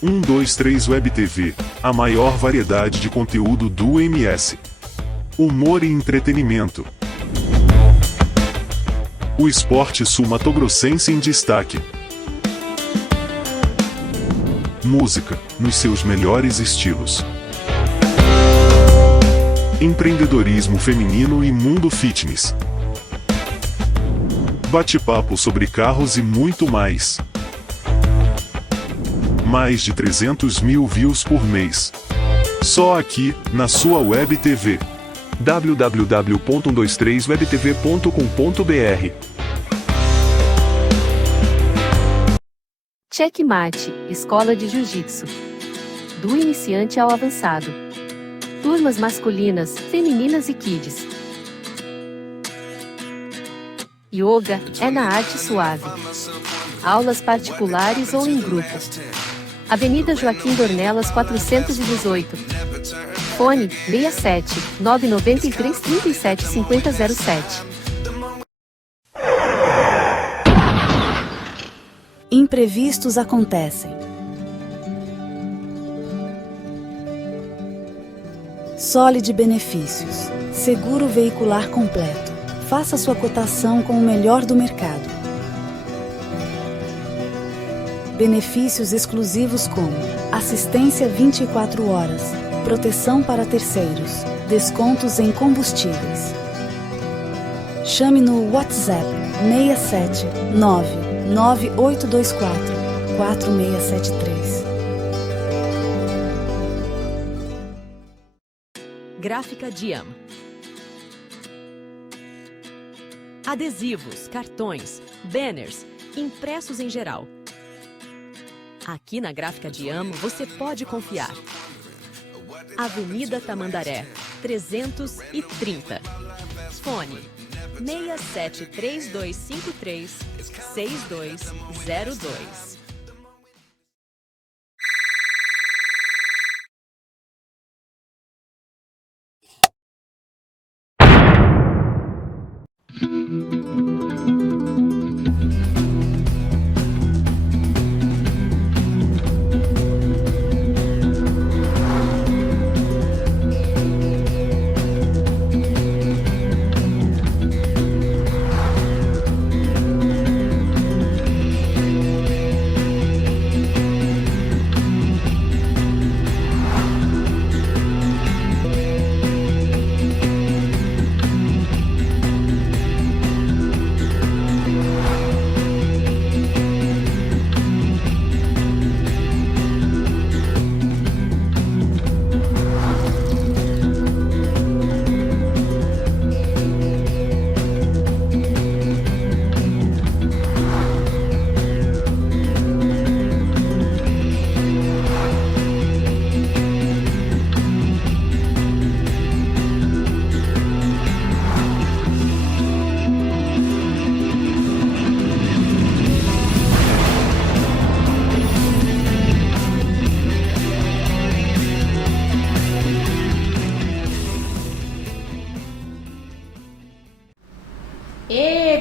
123 Web TV, a maior variedade de conteúdo do MS. Humor e entretenimento. O esporte sul-mato-grossense em destaque. Música, nos seus melhores estilos. Empreendedorismo feminino e mundo fitness. Bate-papo sobre carros e muito mais. Mais de 300 mil views por mês. Só aqui, na sua Web TV. www.123webtv.com.br. Checkmate, Escola de Jiu-Jitsu. Do iniciante ao avançado. Turmas masculinas, femininas e kids. Yoga é na arte suave. Aulas particulares ou em grupo. Avenida Joaquim Dornelas 418. Fone 67 993 37 5007. Imprevistos acontecem. Solid Benefícios. Seguro veicular completo. Faça sua cotação com o melhor do mercado. Benefícios exclusivos como assistência 24 horas, proteção para terceiros, descontos em combustíveis. Chame no WhatsApp 67 99824 4673. Gráfica Diam. Adesivos, cartões, banners, impressos em geral. Aqui na Gráfica Diam você pode confiar. Avenida Tamandaré, 330. Fone 673253 6202.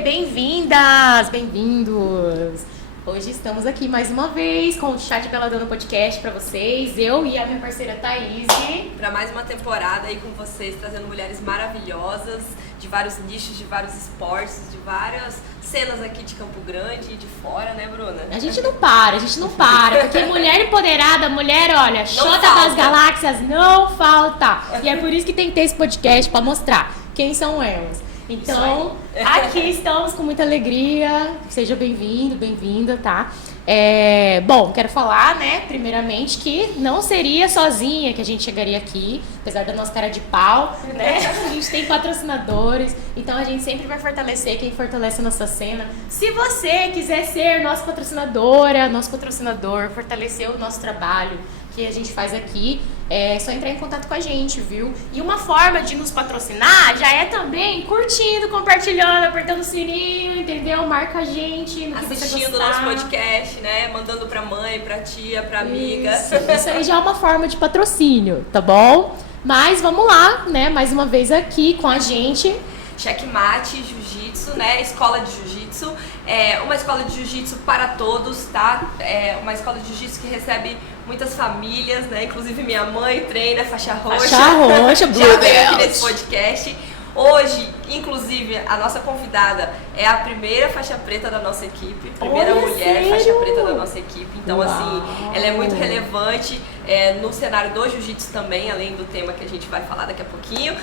Bem-vindas, bem-vindos! Hoje estamos aqui mais uma vez com o Chá de Peladona Podcast pra vocês, eu e a minha parceira Thaís. Pra mais uma temporada aí com vocês, trazendo mulheres maravilhosas, de vários nichos, de vários esportes, de várias cenas aqui de Campo Grande e de fora, né, Bruna? A gente não para, porque mulher empoderada, mulher, olha, Xota das galáxias, não falta! E é por isso que tem que ter esse podcast pra mostrar quem são elas. Então, aqui estamos com muita alegria. Seja bem-vindo, bem-vinda, tá? Bom, quero falar, né, primeiramente, que não seria sozinha que a gente chegaria aqui, apesar da nossa cara de pau, né? A gente tem patrocinadores, então a gente sempre vai fortalecer quem fortalece a nossa cena. Se você quiser ser nossa patrocinadora, nosso patrocinador, fortalecer o nosso trabalho que a gente faz aqui, é só entrar em contato com a gente, viu? E uma forma de nos patrocinar já é também curtindo, compartilhando, apertando o sininho, entendeu? Marca a gente no que você gostar. Assistindo o nosso podcast, né? Mandando pra mãe, pra tia, pra amiga. Isso aí já é uma forma de patrocínio, tá bom? Mas vamos lá, né? Mais uma vez aqui com a gente. Checkmate Jiu-Jitsu, né? Escola de Jiu-Jitsu. É uma escola de Jiu-Jitsu para todos, tá? É uma escola de Jiu-Jitsu que recebe muitas famílias, né? Inclusive minha mãe treina faixa roxa. Faixa roxa, já veio aqui nesse podcast. Hoje, inclusive, a nossa convidada é a primeira faixa preta da nossa equipe, primeira mulher faixa preta da nossa equipe. Então, assim, ela é muito relevante no cenário do jiu-jitsu também, além do tema que a gente vai falar daqui a pouquinho.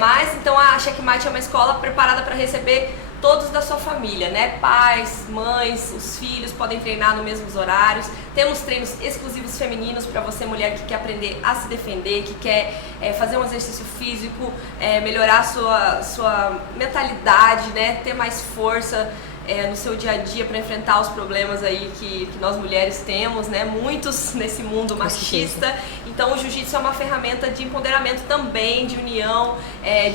Mas, então, a Checkmate é uma escola preparada para receber todos da sua família, né? Pais, mães, os filhos podem treinar nos mesmos horários. Temos treinos exclusivos femininos para você, mulher que quer aprender a se defender, que quer fazer um exercício físico, melhorar a sua mentalidade, né? Ter mais força no seu dia a dia para enfrentar os problemas aí que nós mulheres temos, né? Muitos nesse mundo machista. Então o jiu-jitsu é uma ferramenta de empoderamento também, de união,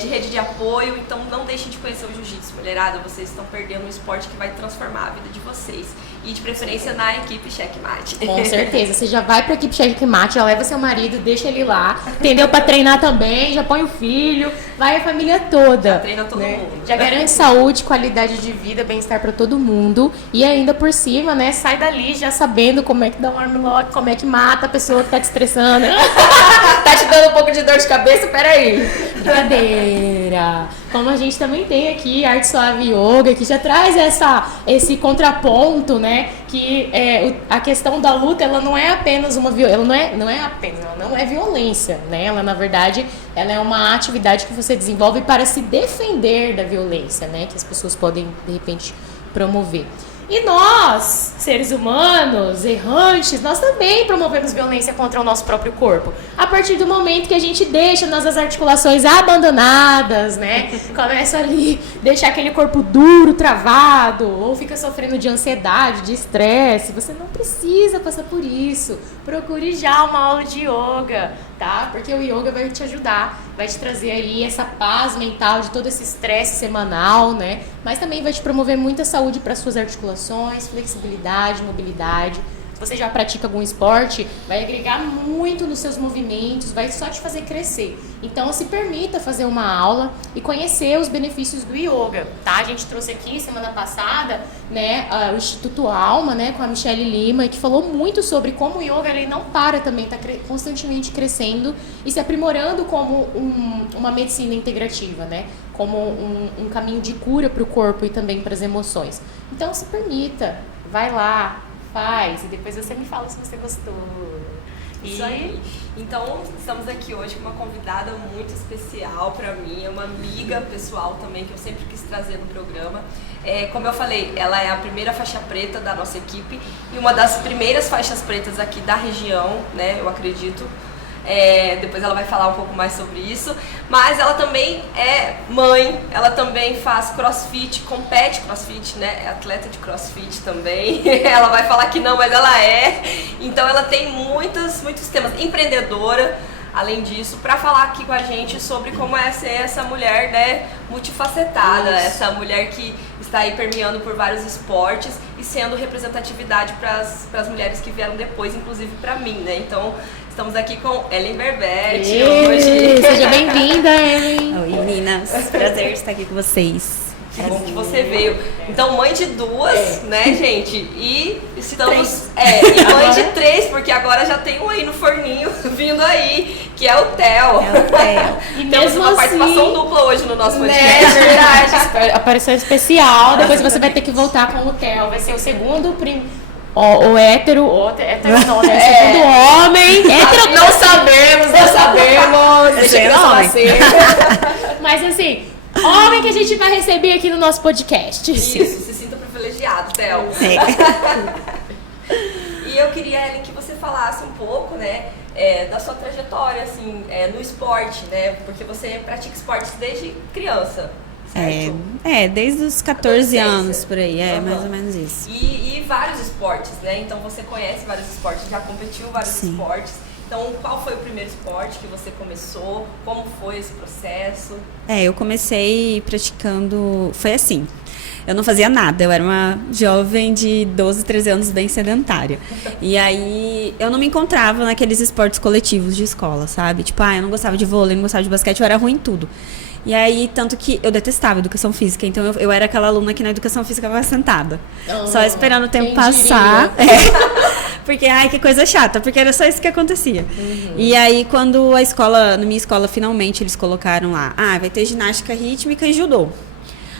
de rede de apoio. Então não deixem de conhecer o jiu-jitsu, mulherada. Vocês estão perdendo um esporte que vai transformar a vida de vocês. E de preferência na equipe Checkmate. Com certeza, você já vai pra equipe Checkmate, já leva seu marido, deixa ele lá, entendeu? Pra treinar também, já põe o filho, vai a família toda. Já treina todo mundo. Já garante saúde, qualidade de vida, bem-estar pra todo mundo. E ainda por cima, né, sai dali já sabendo como é que dá um armlock, como é que mata a pessoa que tá te estressando. Tá te dando um pouco de dor de cabeça? Peraí. Brincadeira. Como a gente também tem aqui Arte Suave Yoga, que já traz esse contraponto, né? Que a questão da luta, ela não é apenas uma violência, ela não é violência, né? Ela, na verdade, ela é uma atividade que você desenvolve para se defender da violência, né? Que as pessoas podem, de repente, promover. E nós, seres humanos, errantes, nós também promovemos violência contra o nosso próprio corpo. A partir do momento que a gente deixa nossas articulações abandonadas, né? Começa ali, deixar aquele corpo duro, travado, ou fica sofrendo de ansiedade, de estresse. Você não precisa passar por isso. Procure já uma aula de yoga, tá? Porque o yoga vai te ajudar, vai te trazer aí essa paz mental de todo esse estresse semanal, né? Mas também vai te promover muita saúde para suas articulações, flexibilidade, mobilidade. Se você já pratica algum esporte, vai agregar muito nos seus movimentos, vai só te fazer crescer. Então, se permita fazer uma aula e conhecer os benefícios do yoga, tá? A gente trouxe aqui semana passada, né, o Instituto Alma, né, com a Michelle Lima, que falou muito sobre como o yoga ele não para também, está constantemente crescendo e se aprimorando como uma medicina integrativa, né? Como um caminho de cura para o corpo e também para as emoções. Então, se permita, vai lá, faz, e depois você me fala se você gostou. Isso aí. Então, estamos aqui hoje com uma convidada muito especial para mim, é uma amiga pessoal também, que eu sempre quis trazer no programa. Como eu falei, ela é a primeira faixa preta da nossa equipe e uma das primeiras faixas pretas aqui da região, né, eu acredito. Depois ela vai falar um pouco mais sobre isso, mas ela também é mãe, ela também faz crossfit, compete crossfit, né, é atleta de crossfit também, ela vai falar que não, mas ela é, então ela tem muitos temas, empreendedora, além disso, para falar aqui com a gente sobre como é ser essa mulher, né, multifacetada, essa mulher que está aí permeando por vários esportes e sendo representatividade para as mulheres que vieram depois, inclusive para mim, né, então... Estamos aqui com Ellen Berbetti hoje. Seja bem-vinda, Ellen. Oi, meninas. Prazer estar aqui com vocês. Que bom que você veio. Então, mãe de duas, né, gente? E estamos... e mãe de três, porque agora já tem um aí no forninho vindo aí, que é o Theo. E temos uma participação dupla hoje no nosso podcast. É verdade. Aparição especial. Depois você vai ter que voltar com o Theo. Vai ser o segundo... O hétero não, né? Segundo homem. Hétero não sabemos. Deixa eu não mas assim, homem que a gente vai receber aqui no nosso podcast. Isso, se sinta privilegiado, Theo. E eu queria, Ellen, que você falasse um pouco, né, da sua trajetória, assim, no esporte, né? Porque você pratica esportes desde criança. Desde os 14 anos por aí, mais ou menos isso. E vários esportes, né? Então você conhece vários esportes, já competiu vários esportes. Então, qual foi o primeiro esporte que você começou? Como foi esse processo? Eu comecei praticando... Foi assim, eu não fazia nada. Eu era uma jovem de 12, 13 anos bem sedentária. E aí, eu não me encontrava naqueles esportes coletivos de escola, sabe? Tipo, eu não gostava de vôlei, não gostava de basquete, eu era ruim em tudo. E aí, tanto que eu detestava educação física, então eu era aquela aluna que na educação física ficava sentada, só esperando o tempo passar. Porque, ai, que coisa chata, porque era só isso que acontecia. E aí, quando na minha escola, finalmente, eles colocaram lá, vai ter ginástica rítmica e judô.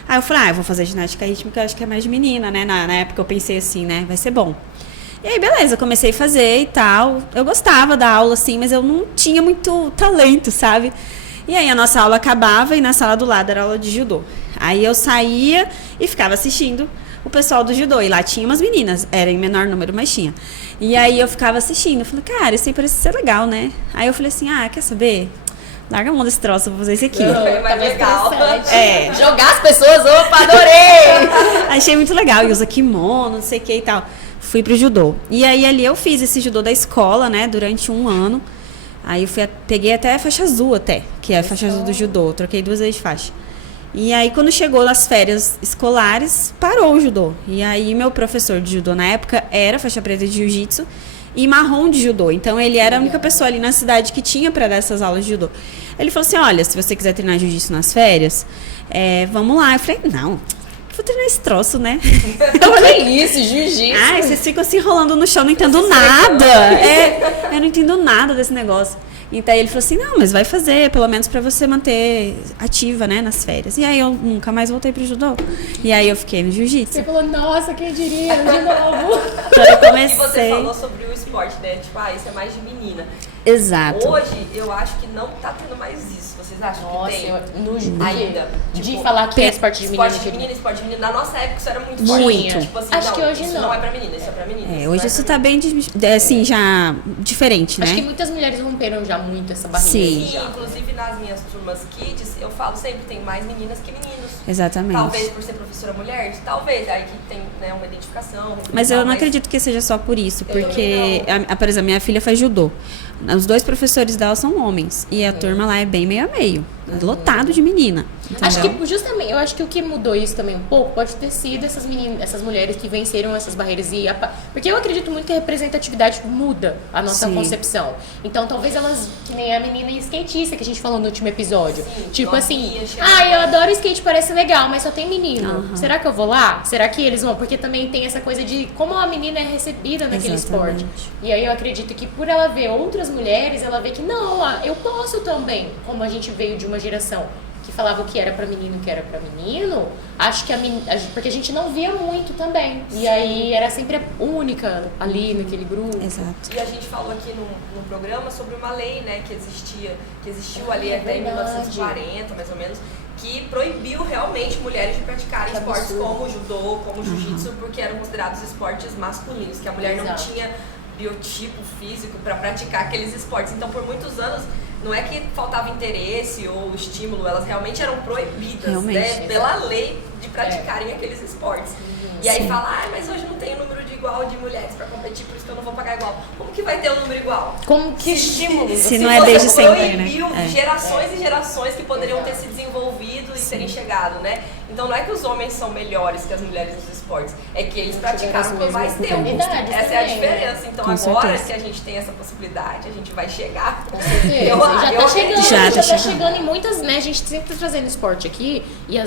Aí eu falei, eu vou fazer ginástica rítmica, acho que é mais de menina, né? Na época eu pensei assim, né? Vai ser bom. E aí, beleza, comecei a fazer e tal. Eu gostava da aula, assim, mas eu não tinha muito talento, sabe? E aí a nossa aula acabava e na sala do lado era aula de judô. Aí eu saía e ficava assistindo o pessoal do judô. E lá tinha umas meninas, era em menor número, mas tinha. E aí eu ficava assistindo. Eu falei, cara, isso aí parece ser legal, né? Aí eu falei assim, quer saber? Larga a mão desse troço, eu vou fazer isso aqui. É mais legal. Jogar as pessoas, opa, adorei! Achei muito legal. E usa kimono, não sei o que e tal. Fui pro judô. E aí ali eu fiz esse judô da escola, né? Durante 1 ano. Aí eu peguei até a faixa azul que é a faixa azul do judô. Troquei 2 vezes de faixa. E aí quando chegou nas férias escolares, parou o judô. E aí meu professor de judô na época era faixa preta de jiu-jitsu e marrom de judô. Então ele era a única pessoa ali na cidade que tinha para dar essas aulas de judô. Ele falou assim, olha, se você quiser treinar jiu-jitsu nas férias, vamos lá. Eu falei, não, vou treinar esse troço, né? Eu falei, isso, jiu-jitsu. Vocês ficam se enrolando no chão, não entendo nada. Eu não entendo nada desse negócio. Então ele falou assim, não, mas vai fazer, pelo menos pra você manter ativa, né, nas férias. E aí eu nunca mais voltei pro judô. E aí eu fiquei no jiu-jitsu. Você falou, nossa, quem diria, de novo. Eu comecei... E você falou sobre o esporte, né? Tipo, isso é mais de menina. Exato. Hoje, eu acho que não tá tendo mais isso. Vocês acham que tem? Ainda. De Tipo, falar que é esporte de menina. Esporte de menina. Na nossa época isso era muito Muito. forte. Tipo assim, Acho que hoje isso não. não é pra menina, isso é pra menina. Hoje isso tá bem, assim, já diferente, né? Acho que muitas mulheres romperam já muito essa barreira. Sim. Sim, inclusive nas minhas turmas kids, eu falo sempre, tem mais meninas que meninos. Exatamente. Talvez por ser professora mulher, talvez, aí que tem, né, uma identificação. Mas eu não acredito que seja só por isso, porque, por exemplo, minha filha faz judô. Os 2 professores dela são homens. E a turma lá é bem meio a meio. Lotado de menina. Entendeu? Acho que justamente, eu acho que o que mudou isso também um pouco pode ter sido essas mulheres que venceram essas barreiras porque eu acredito muito que a representatividade muda a nossa concepção. Então talvez elas, que nem a menina skatista que a gente falou no último episódio, tipo assim, eu adoro skate, parece legal, mas só tem menino. Será que eu vou lá? Será que eles vão? Porque também tem essa coisa de como a menina é recebida naquele esporte. E aí eu acredito que por ela ver outras mulheres, ela vê que não, eu posso também, como a gente veio de uma geração que falava o que era pra menino, o que era pra menino, acho que porque a gente não via muito também. E aí era sempre a única ali naquele grupo. Exato. E a gente falou aqui no programa sobre uma lei, né, que existiu ali até em 1940, mais ou menos, que proibiu realmente mulheres de praticarem esportes como o judô, como o jiu-jitsu, porque eram considerados esportes masculinos, que a mulher não tinha biotipo físico para praticar aqueles esportes. Então, por muitos anos, não é que faltava interesse ou estímulo, elas realmente eram proibidas, né, pela lei de praticarem aqueles esportes. E aí fala, mas hoje não tem o número igual de mulheres para competir, por isso que eu não vou pagar igual. Como que vai ter um número igual? Como que estímulo? Se não é desde sempre, proibiu gerações e gerações que poderiam ter se desenvolvido e terem chegado, né? Então não é que os homens são melhores que as mulheres nos esportes, é que eles praticaram por mais tempo. Essa é a diferença. Então agora que a gente tem essa possibilidade, a gente vai chegar. Com certeza. Já tá chegando em muitas, né? A gente sempre tá trazendo esporte aqui e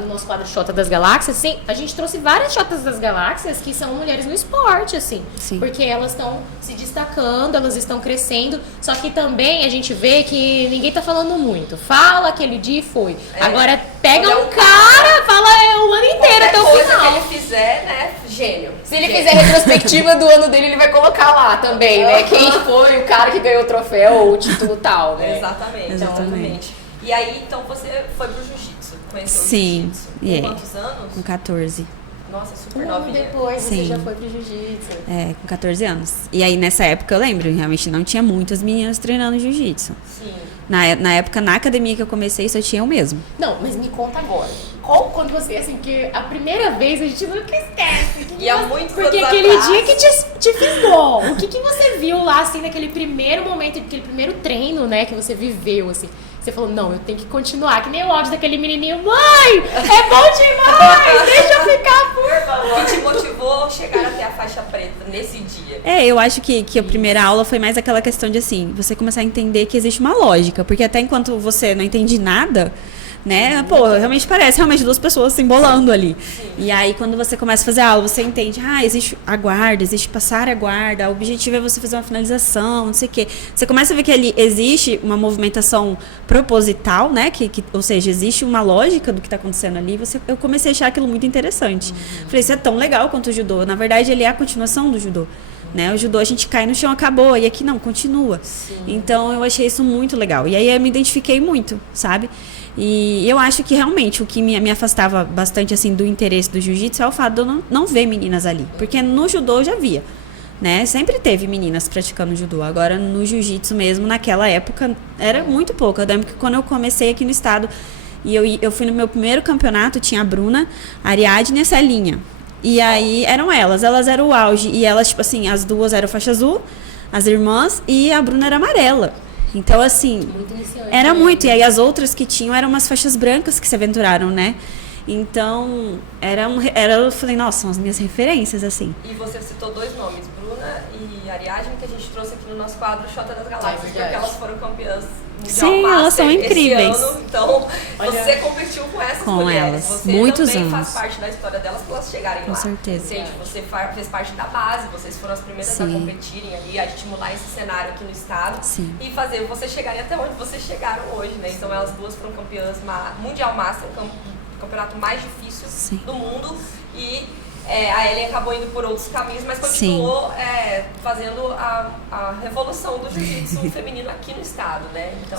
no nosso quadro Xota das Galáxias, assim, a gente trouxe várias Xotas das Galáxias que são mulheres no esporte, assim. Sim. Porque elas estão se destacando, elas estão crescendo, só que também a gente vê que ninguém tá falando muito. Fala aquele dia e foi. Agora pega um cara, fala o ano inteiro até o final. Coisa que ele fizer, né, gênio. Se ele fizer retrospectiva do ano dele, ele vai colocar lá também, né? Quem foi o cara que ganhou o troféu ou o título tal, né? Exatamente. E aí, então, você foi pro jiu-jitsu, conheceu o jiu-jitsu. Com quantos anos? Com 14. Nossa, super novinha. Depois você já foi pro jiu-jitsu. Com 14 anos. E aí, nessa época, eu lembro, realmente não tinha muitas meninas treinando jiu-jitsu. Sim. Na época, na academia que eu comecei, só tinha eu mesmo. Não, mas me conta agora. Quando você, assim, que a primeira vez a gente nunca esquece. E há muitos porque anos aquele atrás, dia que te fisgou. O que você viu lá, assim, naquele primeiro momento, aquele primeiro treino, né, que você viveu, assim. Você falou, não, eu tenho que continuar. Que nem o áudio daquele menininho. Mãe, é bom demais, deixa eu ficar, por favor. O que te motivou a chegar até a faixa preta nesse dia? Eu acho que a primeira aula foi mais aquela questão de, assim, você começar a entender que existe uma lógica. Porque até enquanto você não entende nada, né? Pô, realmente parece realmente duas pessoas se embolando ali. E aí, quando você começa a fazer a aula, você entende, existe a guarda, existe passar a guarda, o objetivo é você fazer uma finalização, não sei o quê. Você começa a ver que ali existe uma movimentação proposital, né? Ou seja, existe uma lógica do que está acontecendo ali. Eu comecei a achar aquilo muito interessante. Falei, isso é tão legal quanto o judô. Na verdade, ele é a continuação do judô. Né? O judô a gente cai no chão, acabou, e aqui não, continua. Então eu achei isso muito legal. E aí eu me identifiquei muito, sabe? E eu acho que realmente o que me afastava bastante assim do interesse do jiu-jitsu é o fato de eu não ver meninas ali. Porque no judô eu já via, né? Sempre teve meninas praticando judô. Agora no jiu-jitsu mesmo, naquela época, era muito pouco. Eu lembro que quando eu comecei aqui no estado, e eu fui no meu primeiro campeonato, tinha a Bruna, a Ariadne e a Celinha. E aí eram elas eram o auge. E elas, tipo assim, as duas eram faixa azul, as irmãs, e a Bruna era amarela. Então, assim, era muito. E aí as outras que tinham eram umas faixas brancas que se aventuraram, né? Então, eu falei, nossa, são as minhas referências, assim. E você citou dois nomes, Bruna e Ariadne, que a gente trouxe aqui no nosso quadro Xota das Galáxias, porque elas foram campeãs mundial. Sim, elas são incríveis. Esse ano, então, você competiu com essas mulheres. Você muitos também anos. faz parte da história delas para elas chegarem lá. Com certeza. Entende? Você fez parte da base, vocês foram as primeiras a competirem ali, a estimular esse cenário aqui no estado. Sim. E fazer vocês chegarem até onde vocês chegaram hoje, né? Então, elas duas foram campeãs mundial master, o campeonato mais difícil do mundo. E a Ellen acabou indo por outros caminhos, mas continuou fazendo a revolução do jiu-jitsu feminino aqui no estado, né? Então,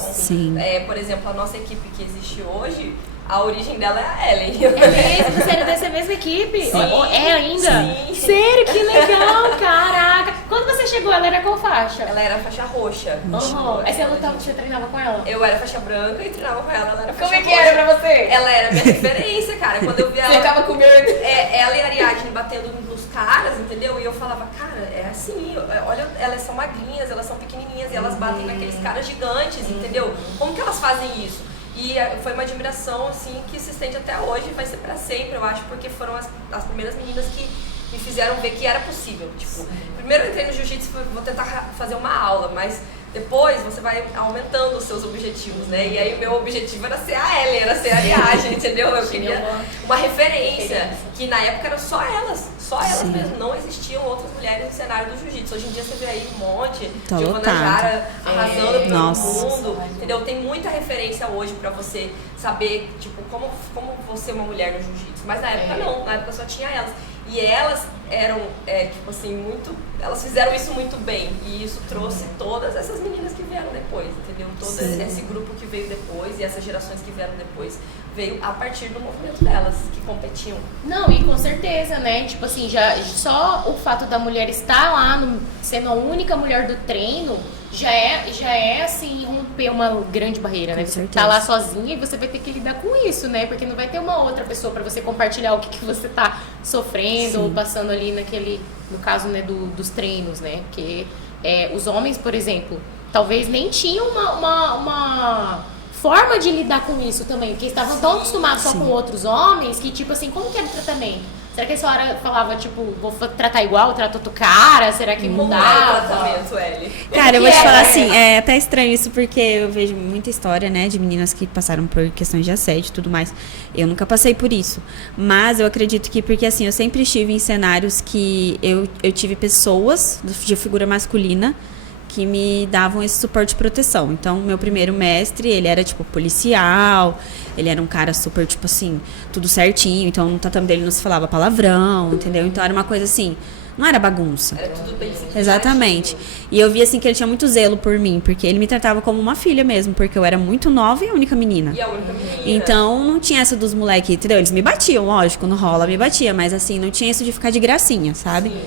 por exemplo, a nossa equipe que existe hoje, a origem dela é a Ellen. É mesmo? Você era dessa mesma equipe? Sim. É ainda? Sim. Sério? Que legal, caraca. Quando você chegou, ela era qual faixa? Ela era faixa roxa. Aí você treinava com ela? Eu era faixa branca e treinava com ela era faixa roxa. Como é que era pra você? Ela era minha referência, cara. Quando eu vi ela... Você ficava com medo? Ela e a Ariadne batendo nos caras, entendeu? E eu falava, cara, é assim, olha, elas são magrinhas, elas são pequenininhas e elas batem naqueles caras gigantes, entendeu? Como que elas fazem isso? E foi uma admiração, assim, que se estende até hoje e vai ser pra sempre, eu acho, porque foram as primeiras meninas que me fizeram ver que era possível. Tipo, primeiro eu entrei no jiu-jitsu e vou tentar fazer uma aula, mas depois você vai aumentando os seus objetivos, né? E aí o meu objetivo era ser a Ellen, era ser a Ariadne, entendeu? Eu queria uma referência, que na época eram só elas mesmo, não existiam outras mulheres no cenário do jiu-jitsu. Hoje em dia você vê aí um monte, Giovana Jara arrasando pelo mundo, entendeu? Tem muita referência hoje pra você saber, tipo, como você é uma mulher no jiu-jitsu. Mas na época não, na época só tinha elas. E elas eram, tipo assim, elas fizeram isso muito bem. E isso trouxe todas essas meninas que vieram depois, entendeu? Todo esse grupo que veio depois e essas gerações que vieram depois veio a partir do movimento delas, que competiam. Não, e com certeza, né? Tipo assim, já só o fato da mulher estar lá, sendo a única mulher do treino, já é assim, romper uma grande barreira, né? Você tá lá sozinha e você vai ter que lidar com isso, né? Porque não vai ter uma outra pessoa pra você compartilhar o que você tá sofrendo ou passando ali no caso, né, dos treinos, né? Porque os homens, por exemplo, talvez nem tinham uma forma de lidar com isso também, porque estavam tão acostumados só com outros homens que, tipo assim, como que era o tratamento? Será que a senhora falava, tipo, vou tratar igual, trato outro cara? Será que mudava? Tratamento, Ellie. Cara, eu vou te falar assim, é até estranho isso, porque eu vejo muita história, né, de meninas que passaram por questões de assédio e tudo mais. Eu nunca passei por isso. Mas eu acredito que, porque assim, eu sempre estive em cenários que eu tive pessoas de figura masculina que me davam esse suporte de proteção. Então, meu primeiro mestre, ele era, tipo, policial, ele era um cara super, tipo assim, tudo certinho, então no tatame dele não se falava palavrão, entendeu? Então, era uma coisa assim, não era bagunça. Era tudo bem simplificado. Exatamente. E eu vi, assim, que ele tinha muito zelo por mim, porque ele me tratava como uma filha mesmo, porque eu era muito nova e a única menina. E a única menina. Então, não tinha essa dos moleques, entendeu? Eles me batiam, lógico, no rola me batia, mas assim, não tinha isso de ficar de gracinha, sabe? Sim.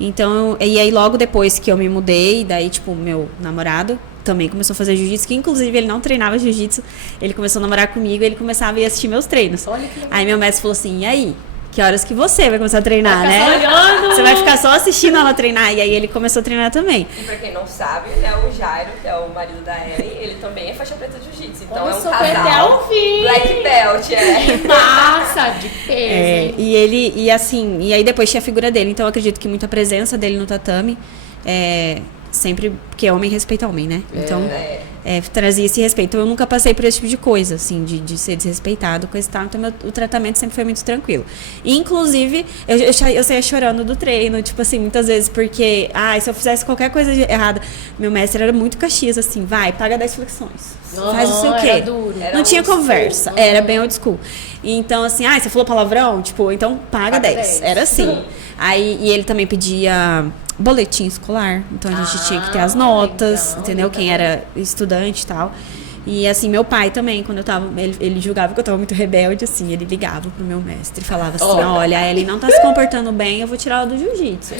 Então, e aí logo depois que eu me mudei, daí, tipo, meu namorado também começou a fazer jiu-jitsu, que inclusive ele não treinava jiu-jitsu, ele começou a namorar comigo e ele começava a ir assistir meus treinos. Olha que legal. Aí meu mestre falou assim, e aí? Que horas que você vai começar a treinar, né? Olhando. Você vai ficar só assistindo ela treinar. E aí ele começou a treinar também. E pra quem não sabe, né, o Jairo, que é o marido da Ellen, ele também é faixa preta de jiu-jitsu. Então é um casal black belt, Que massa, de peso. E aí depois tinha a figura dele. Então eu acredito que muita presença dele no tatame sempre, porque homem respeita homem, né? Então, trazia esse respeito. Eu nunca passei por esse tipo de coisa, assim, de ser desrespeitado, coisa e tal. Então, o tratamento sempre foi muito tranquilo. E, inclusive, eu saía chorando do treino, tipo assim, muitas vezes, porque, se eu fizesse qualquer coisa errada, meu mestre era muito Caxias, assim, vai, paga 10 flexões. Faz não sei o quê. Era duro. Não tinha conversa, era bem old school. Então, assim, você falou palavrão? Tipo, então paga 10. Era assim. Aí, e ele também pedia boletim escolar. Então, a gente tinha que ter as notas, entendeu? Quem era estudante e tal. E, assim, meu pai também, quando eu tava... Ele julgava que eu tava muito rebelde, assim. Ele ligava pro meu mestre e falava assim, olha, a Ellie não tá se comportando bem, eu vou tirar ela do jiu-jitsu.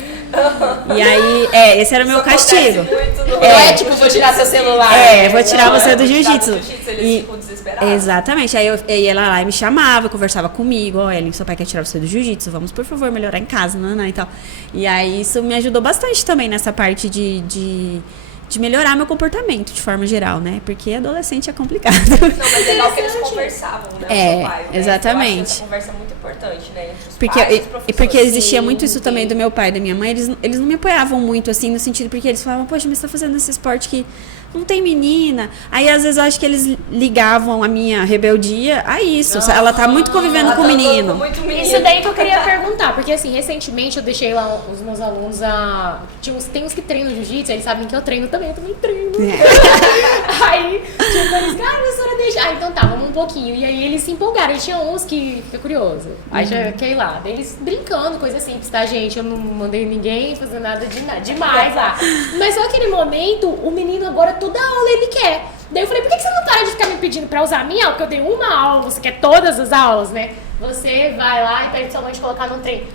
E aí, esse era o meu castigo. Não é tipo, vou tirar seu celular. Vou tirar você do jiu-jitsu. Eles ficam desesperados. Exatamente. Aí ela lá e me chamava, conversava comigo. Ellie, seu pai quer tirar você do jiu-jitsu, vamos, por favor, melhorar em casa, e tal. E aí, isso me ajudou bastante também nessa parte de melhorar meu comportamento de forma geral, né? Porque adolescente é complicado. Não, mas é legal que eles conversavam, né? O seu pai, né? Exatamente. Eu acho essa conversa é muito importante, né? Entre os Porque, pais e os professores. porque existia muito isso também do meu pai e da minha mãe. Eles não me apoiavam muito, assim, no sentido porque eles falavam, poxa, mas você tá fazendo esse esporte que não tem menina. Aí, às vezes, eu acho que eles ligavam a minha rebeldia a isso. Ela tá muito convivendo com o menino. Isso daí que eu queria perguntar, porque assim, recentemente eu deixei lá os meus alunos tem uns que treinam jiu-jitsu, eles sabem que eu treino também, eu também treino. Aí, tipo, eles, professora, deixa. Então tá, vamos um pouquinho. E aí eles se empolgaram, e tinha uns que fica curioso. Aí já quer ir lá. Daí eles brincando, coisa simples, tá, gente? Eu não mandei ninguém fazer nada demais lá. Mas só aquele momento, o menino agora toda aula ele quer. Daí eu falei, por que você não para de ficar me pedindo pra usar a minha aula? Porque eu dei uma aula, você quer todas as aulas, né? Você vai lá e pede sua mãe de colocar num treino.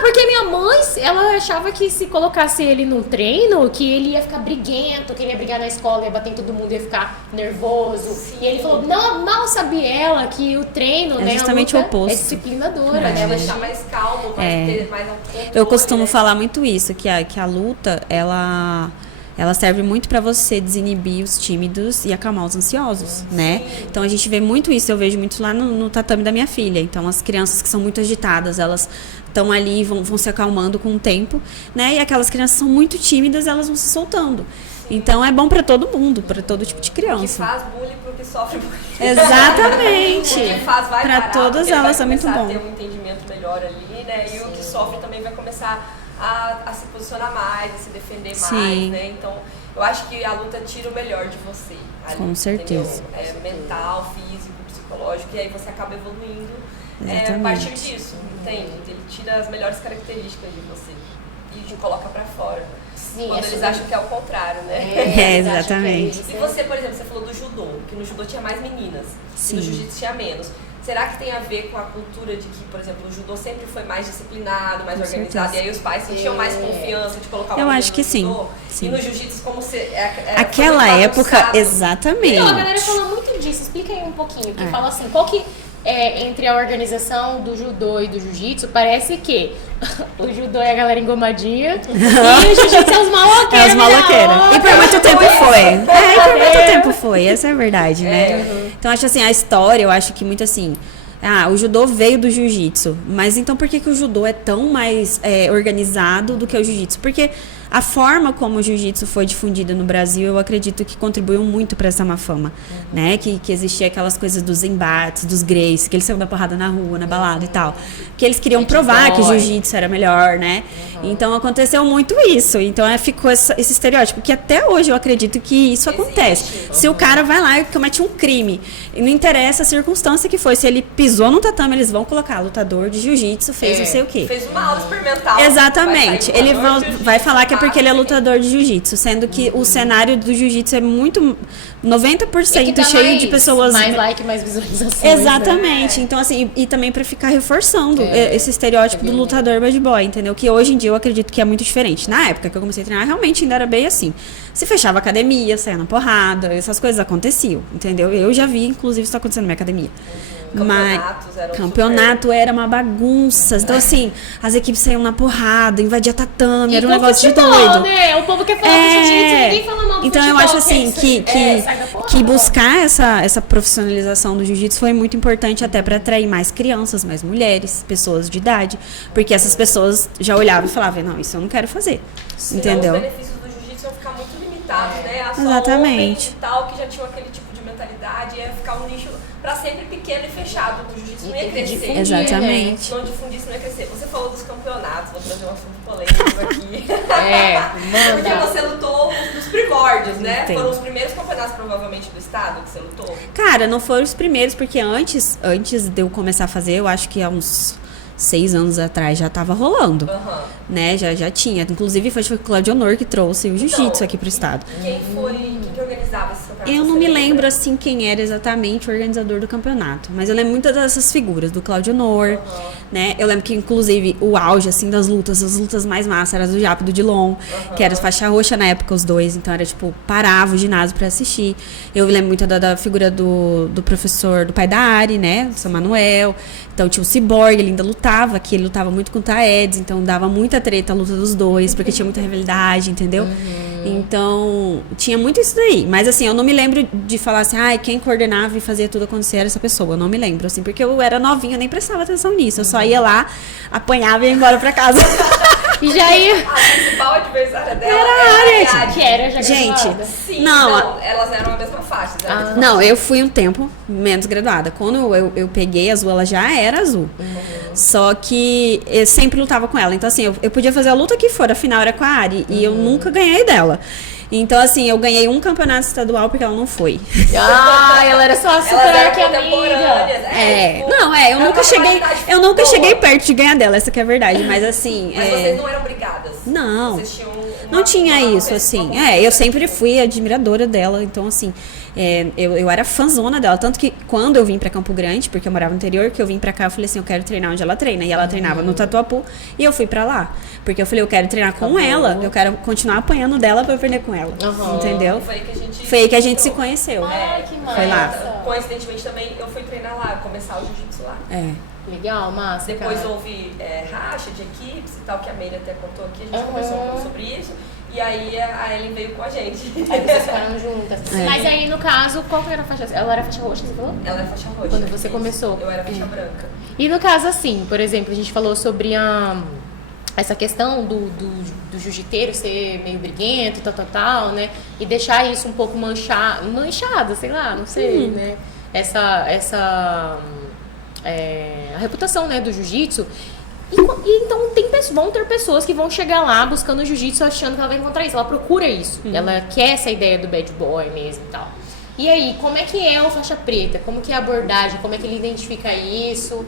Porque minha mãe, ela achava que se colocasse ele num treino, que ele ia ficar briguento, que ele ia brigar na escola, ia bater em todo mundo, ia ficar nervoso. Sim. E ele falou, não, mal sabia ela que o treino, né, justamente o oposto. É disciplinadora, Vai né? te deixar mais calmo, vai ter mais controle. Eu costumo falar muito isso, que a luta, ela serve muito pra você desinibir os tímidos e acalmar os ansiosos, né? Então a gente vê muito isso, eu vejo muito lá no tatame da minha filha. Então as crianças que são muito agitadas, elas estão ali, vão se acalmando com o tempo, né? E aquelas crianças que são muito tímidas, elas vão se soltando. Então é bom pra todo mundo, pra todo tipo de criança. Que faz bullying pro que sofre bullying. Exatamente. O que faz vai pra parar, todas elas é muito bom. Vai ter um entendimento melhor ali, né? E o que sofre também vai começar a se posicionar mais, a se defender mais, né? Então, eu acho que a luta tira o melhor de você. Ali, com certeza. Mental, físico, psicológico, e aí você acaba evoluindo a partir disso, entende? Ele tira as melhores características de você e te coloca pra fora. Sim, quando eles acham que é o contrário, né? Exatamente. E você, por exemplo, você falou do judô, que no judô tinha mais meninas, e no jiu-jitsu tinha menos. Será que tem a ver com a cultura de que, por exemplo, o judô sempre foi mais disciplinado, mais organizado, e aí os pais sentiam mais confiança de colocar o menino no judô? Eu acho que sim. E no jiu-jitsu, como se... Aquela época, exatamente. Não, a galera fala muito disso. Explica aí um pouquinho. Que fala assim, qual que entre a organização do judô e do jiu-jitsu, parece que o judô é a galera engomadinha e o jiu-jitsu é os maloqueiros. É os maloqueiros. E por muito tempo foi. Por muito tempo foi. Essa é a verdade, né? Então, acho assim, a história, eu acho que muito assim... o judô veio do jiu-jitsu. Mas então por que o judô é tão mais organizado do que o jiu-jitsu? Porque a forma como o jiu-jitsu foi difundido no Brasil, eu acredito que contribuiu muito para essa má fama, né? Que existia aquelas coisas dos embates, dos greys, que eles saíam da porrada na rua, na balada e tal. Que eles queriam provar que o jiu-jitsu era melhor, né? Então aconteceu muito isso. Então ficou esse estereótipo, que até hoje eu acredito que isso acontece. Se o cara vai lá e comete um crime, e não interessa a circunstância que foi, se ele pisou no tatame, eles vão colocar lutador de jiu-jitsu, fez não sei o quê. Fez uma aula experimental. Exatamente. Ele vai falar que é porque ele é lutador de jiu-jitsu, sendo que o cenário do jiu-jitsu é muito 90% cheio de pessoas. Mais like, mais visualizações. Exatamente. Né? Então, assim, e também pra ficar reforçando esse estereótipo do lutador bad boy, entendeu? Que hoje em dia eu acredito que é muito diferente. Na época que eu comecei a treinar, realmente ainda era bem assim. Se fechava a academia, saia na porrada, essas coisas aconteciam, entendeu? Eu já vi, inclusive, isso acontecendo na minha academia. Campeonato era uma bagunça. Então, assim, as equipes saíam na porrada, invadia tatame, era um negócio de doido. Né? O povo quer falar do jiu-jitsu, ninguém fala mal do então, futebol, eu acho assim que buscar essa profissionalização do jiu-jitsu foi muito importante até para atrair mais crianças, mais mulheres, pessoas de idade, porque essas pessoas já olhavam e falavam, não, isso eu não quero fazer. Senão entendeu? Os benefícios do jiu-jitsu vão ficar muito limitados, né? A só Exatamente. homens e tal, que já tinham aquele tipo de mentalidade, ia ficar um nicho pra sempre pequeno e fechado. O jiu-jitsu não ia crescer. Exatamente. Se não difundisse, não ia crescer. Você falou dos campeonatos, vou trazer um assunto polêmico aqui. Porque você lutou nos primórdios, né? Sim. Foram os primeiros campeonatos, provavelmente, do estado que você lutou? Cara, não foram os primeiros, porque antes de eu começar a fazer, eu acho que há uns 6 anos atrás já tava rolando, né? Já tinha. Inclusive foi o Claudio Honor que trouxe o jiu-jitsu aqui pro estado. Quem que organizava esse campeonato? Eu não me lembro, assim, quem era exatamente o organizador do campeonato. Mas eu lembro muitas dessas figuras, do Claudio Honor, né? Eu lembro que, inclusive, o auge, assim, das lutas, as lutas mais massas, eram do Jap e do Dilon, que era faixa roxa na época, os dois. Então, era, tipo, parava o ginásio pra assistir. Eu lembro muito da figura do professor, do pai da Ari, né? Do São Manuel. Então, tinha o Cyborg, ele ainda lutava aqui, ele lutava muito com o Taedes, então dava muita treta a luta dos dois, porque tinha muita rivalidade, entendeu? Então, tinha muito isso daí. Mas, assim, eu não me lembro de falar assim, quem coordenava e fazia tudo acontecer era essa pessoa. Eu não me lembro, assim, porque eu era novinha, eu nem prestava atenção nisso. Eu só ia lá, apanhava e ia embora pra casa. E já ia... A principal adversária dela Era a Ari. Que era já Gente, graduada. Sim, não, elas eram a mesma faixa. Não, eu fui um tempo menos graduada. Quando eu peguei azul, ela já era azul. Só que eu sempre lutava com ela. Então, assim, eu podia fazer a luta que for, afinal era com a Ari. E eu nunca ganhei dela. Então, assim, eu ganhei um campeonato estadual porque ela não foi. Ela era só super que amiga. Eu nunca cheguei perto de ganhar dela, essa que é a verdade. Mas, assim... Mas vocês não eram brigadas? Não. Vocês tinham Não tinha isso, assim. Eu sempre fui admiradora dela. Então, assim, eu era fãzona dela. Tanto que quando eu vim pra Campo Grande, porque eu morava no interior, que eu vim pra cá, eu falei assim, eu quero treinar onde ela treina. E ela treinava no Tatuapé. E eu fui pra lá. Porque eu falei, eu quero treinar com ela. Eu quero continuar apanhando dela pra eu aprender com ela. Entendeu? Foi aí que a gente se conheceu. Ai, que massa. Foi lá. Coincidentemente também, eu fui treinar lá, começar o jiu-jitsu lá. Legal, massa. Depois cara. houve racha de equipes e tal, que a Meire até contou aqui. A gente conversou um pouco sobre isso. E aí a Ellen veio com a gente. Aí vocês ficaram juntas. Mas aí, no caso, qual que era a faixa? Ela era faixa roxa, você falou? Ela era faixa roxa. Quando você começou. Eu era faixa branca. E no caso, assim, por exemplo, a gente falou sobre essa questão do jiu-jiteiro ser meio briguento, tal, né? E deixar isso um pouco manchado, sei lá, não sei, né? A reputação, né, do jiu-jitsu. E então vão ter pessoas que vão chegar lá buscando o jiu-jitsu achando que ela vai encontrar isso. Ela procura isso. Ela quer essa ideia do bad boy mesmo e tal. E aí, como é que é o faixa preta? Como que é a abordagem? Como é que ele identifica isso?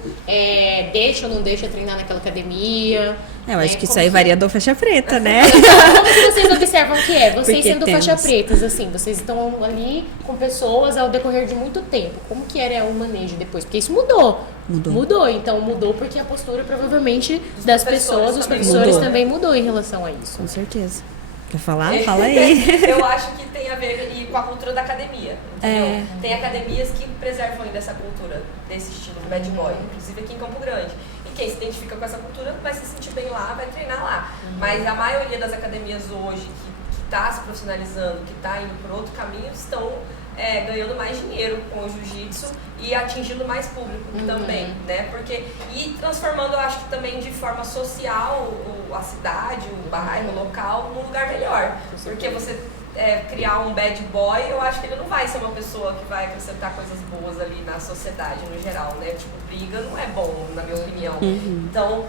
Deixa ou não deixa treinar naquela academia? Eu acho que isso aí varia do faixa preta, né? Como que vocês observam que é? Vocês Porque sendo faixa pretas, assim, vocês estão ali com pessoas ao decorrer de muito tempo. Como que era o manejo depois? Porque isso mudou. Então mudou porque a postura provavelmente das pessoas, dos professores também mudou em relação a isso. Com certeza. Quer falar? Fala aí. Eu acho que tem a ver com a cultura da academia, entendeu? Tem academias que preservam ainda essa cultura desse estilo do bad boy, inclusive aqui em Campo Grande. E quem se identifica com essa cultura vai se sentir bem lá, vai treinar lá. Mas a maioria das academias hoje que está se profissionalizando, que está indo por outro caminho, estão ganhando mais dinheiro com o jiu-jitsu e atingindo mais público também, né? E transformando, eu acho que também de forma social a cidade, o bairro, o local, num lugar melhor. Porque você criar um bad boy, eu acho que ele não vai ser uma pessoa que vai acrescentar coisas boas ali na sociedade no geral, né? Tipo, briga não é bom, na minha opinião. Então,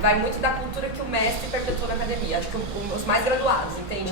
vai muito da cultura que o mestre perpetua na academia. Acho que os mais graduados, entende?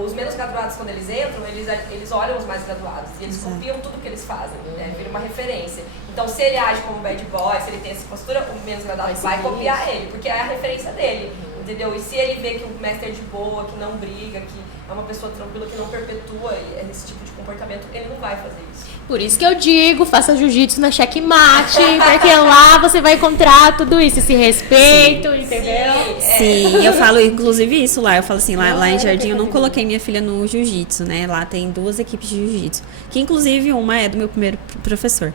Os menos graduados, quando eles entram, eles olham os mais graduados e eles copiam tudo que eles fazem, né? Vira uma referência. Então, se ele age como bad boy, se ele tem essa postura, o menos graduado vai copiar ele, porque é a referência dele. Entendeu? E se ele vê que o mestre é de boa, que não briga, que é uma pessoa tranquila, que não perpetua esse tipo de comportamento, ele não vai fazer isso. Por isso que eu digo, faça jiu-jitsu na checkmate, porque lá você vai encontrar tudo isso, esse respeito, entendeu? Sim, eu falo inclusive isso lá. Eu falo assim, lá em Jardim eu não coloquei minha filha no jiu-jitsu, né? Lá tem 2 equipes de jiu-jitsu, que inclusive uma é do meu primeiro professor.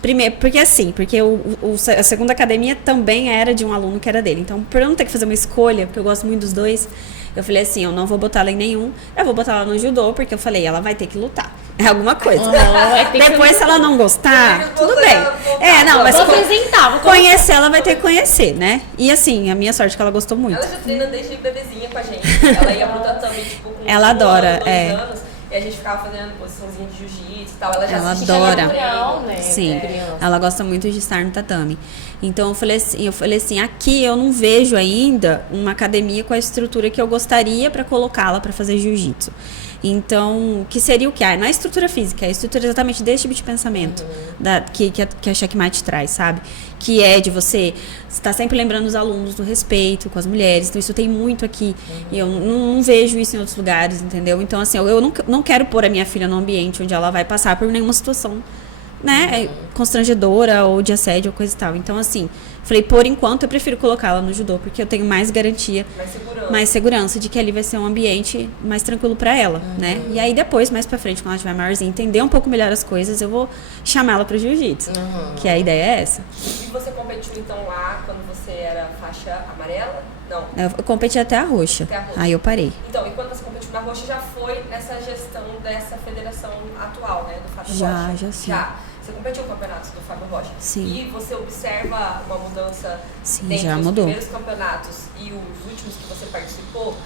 Primeiro, porque a segunda academia também era de um aluno que era dele. Então, por eu não ter que fazer uma escolha, porque eu gosto muito dos dois, eu falei assim, eu não vou botar ela em nenhum, eu vou botar ela no judô, porque eu falei, ela vai ter que lutar. É alguma coisa. vai ter que Depois, se ela não gostar, tudo Você bem. voltar. Não, mas Vou apresentar, vou conhecer, ela vai ter que conhecer, né? E assim, a minha sorte é que ela gostou muito. Ela já treina desde bebezinha com a gente. Ela ia pro tatame, tipo, com Ela adora, 2 anos. E a gente ficava fazendo posiçãozinha de jiu-jitsu e tal. Ela já Ela assistia adora. embrião, né? Sim, Criança. ela gosta muito de estar no tatame. Então eu falei assim, aqui eu não vejo ainda uma academia com a estrutura que eu gostaria para colocá-la para fazer jiu-jitsu. Então, que seria o que? Na estrutura física, a estrutura exatamente desse tipo de pensamento que a Checkmate traz, sabe? Que é de você estar sempre lembrando os alunos do respeito com as mulheres. Então, isso tem muito aqui. E eu não vejo isso em outros lugares, entendeu? Então, assim, eu não quero pôr a minha filha num ambiente onde ela vai passar por nenhuma situação, né, constrangedora ou de assédio ou coisa e tal. Então, assim, falei, por enquanto eu prefiro colocá-la no judô, porque eu tenho mais garantia, mais segurança de que ali vai ser um ambiente mais tranquilo pra ela, né? E aí depois, mais pra frente, quando ela estiver maiorzinha, entender um pouco melhor as coisas, eu vou chamar ela pro jiu-jitsu, que a ideia é essa. E você competiu então lá quando você era faixa amarela? Não. Eu competi até a roxa, Até a roxa. aí eu parei. Então, e quando você competiu na roxa, já foi nessa gestão dessa federação atual, né? Do Fábio Já, Rocha? já sim. Você competiu em campeonatos do Fábio Rocha? Sim. E você observa uma mudança Sim, entre já os mudou. primeiros campeonatos e os últimos que você participou?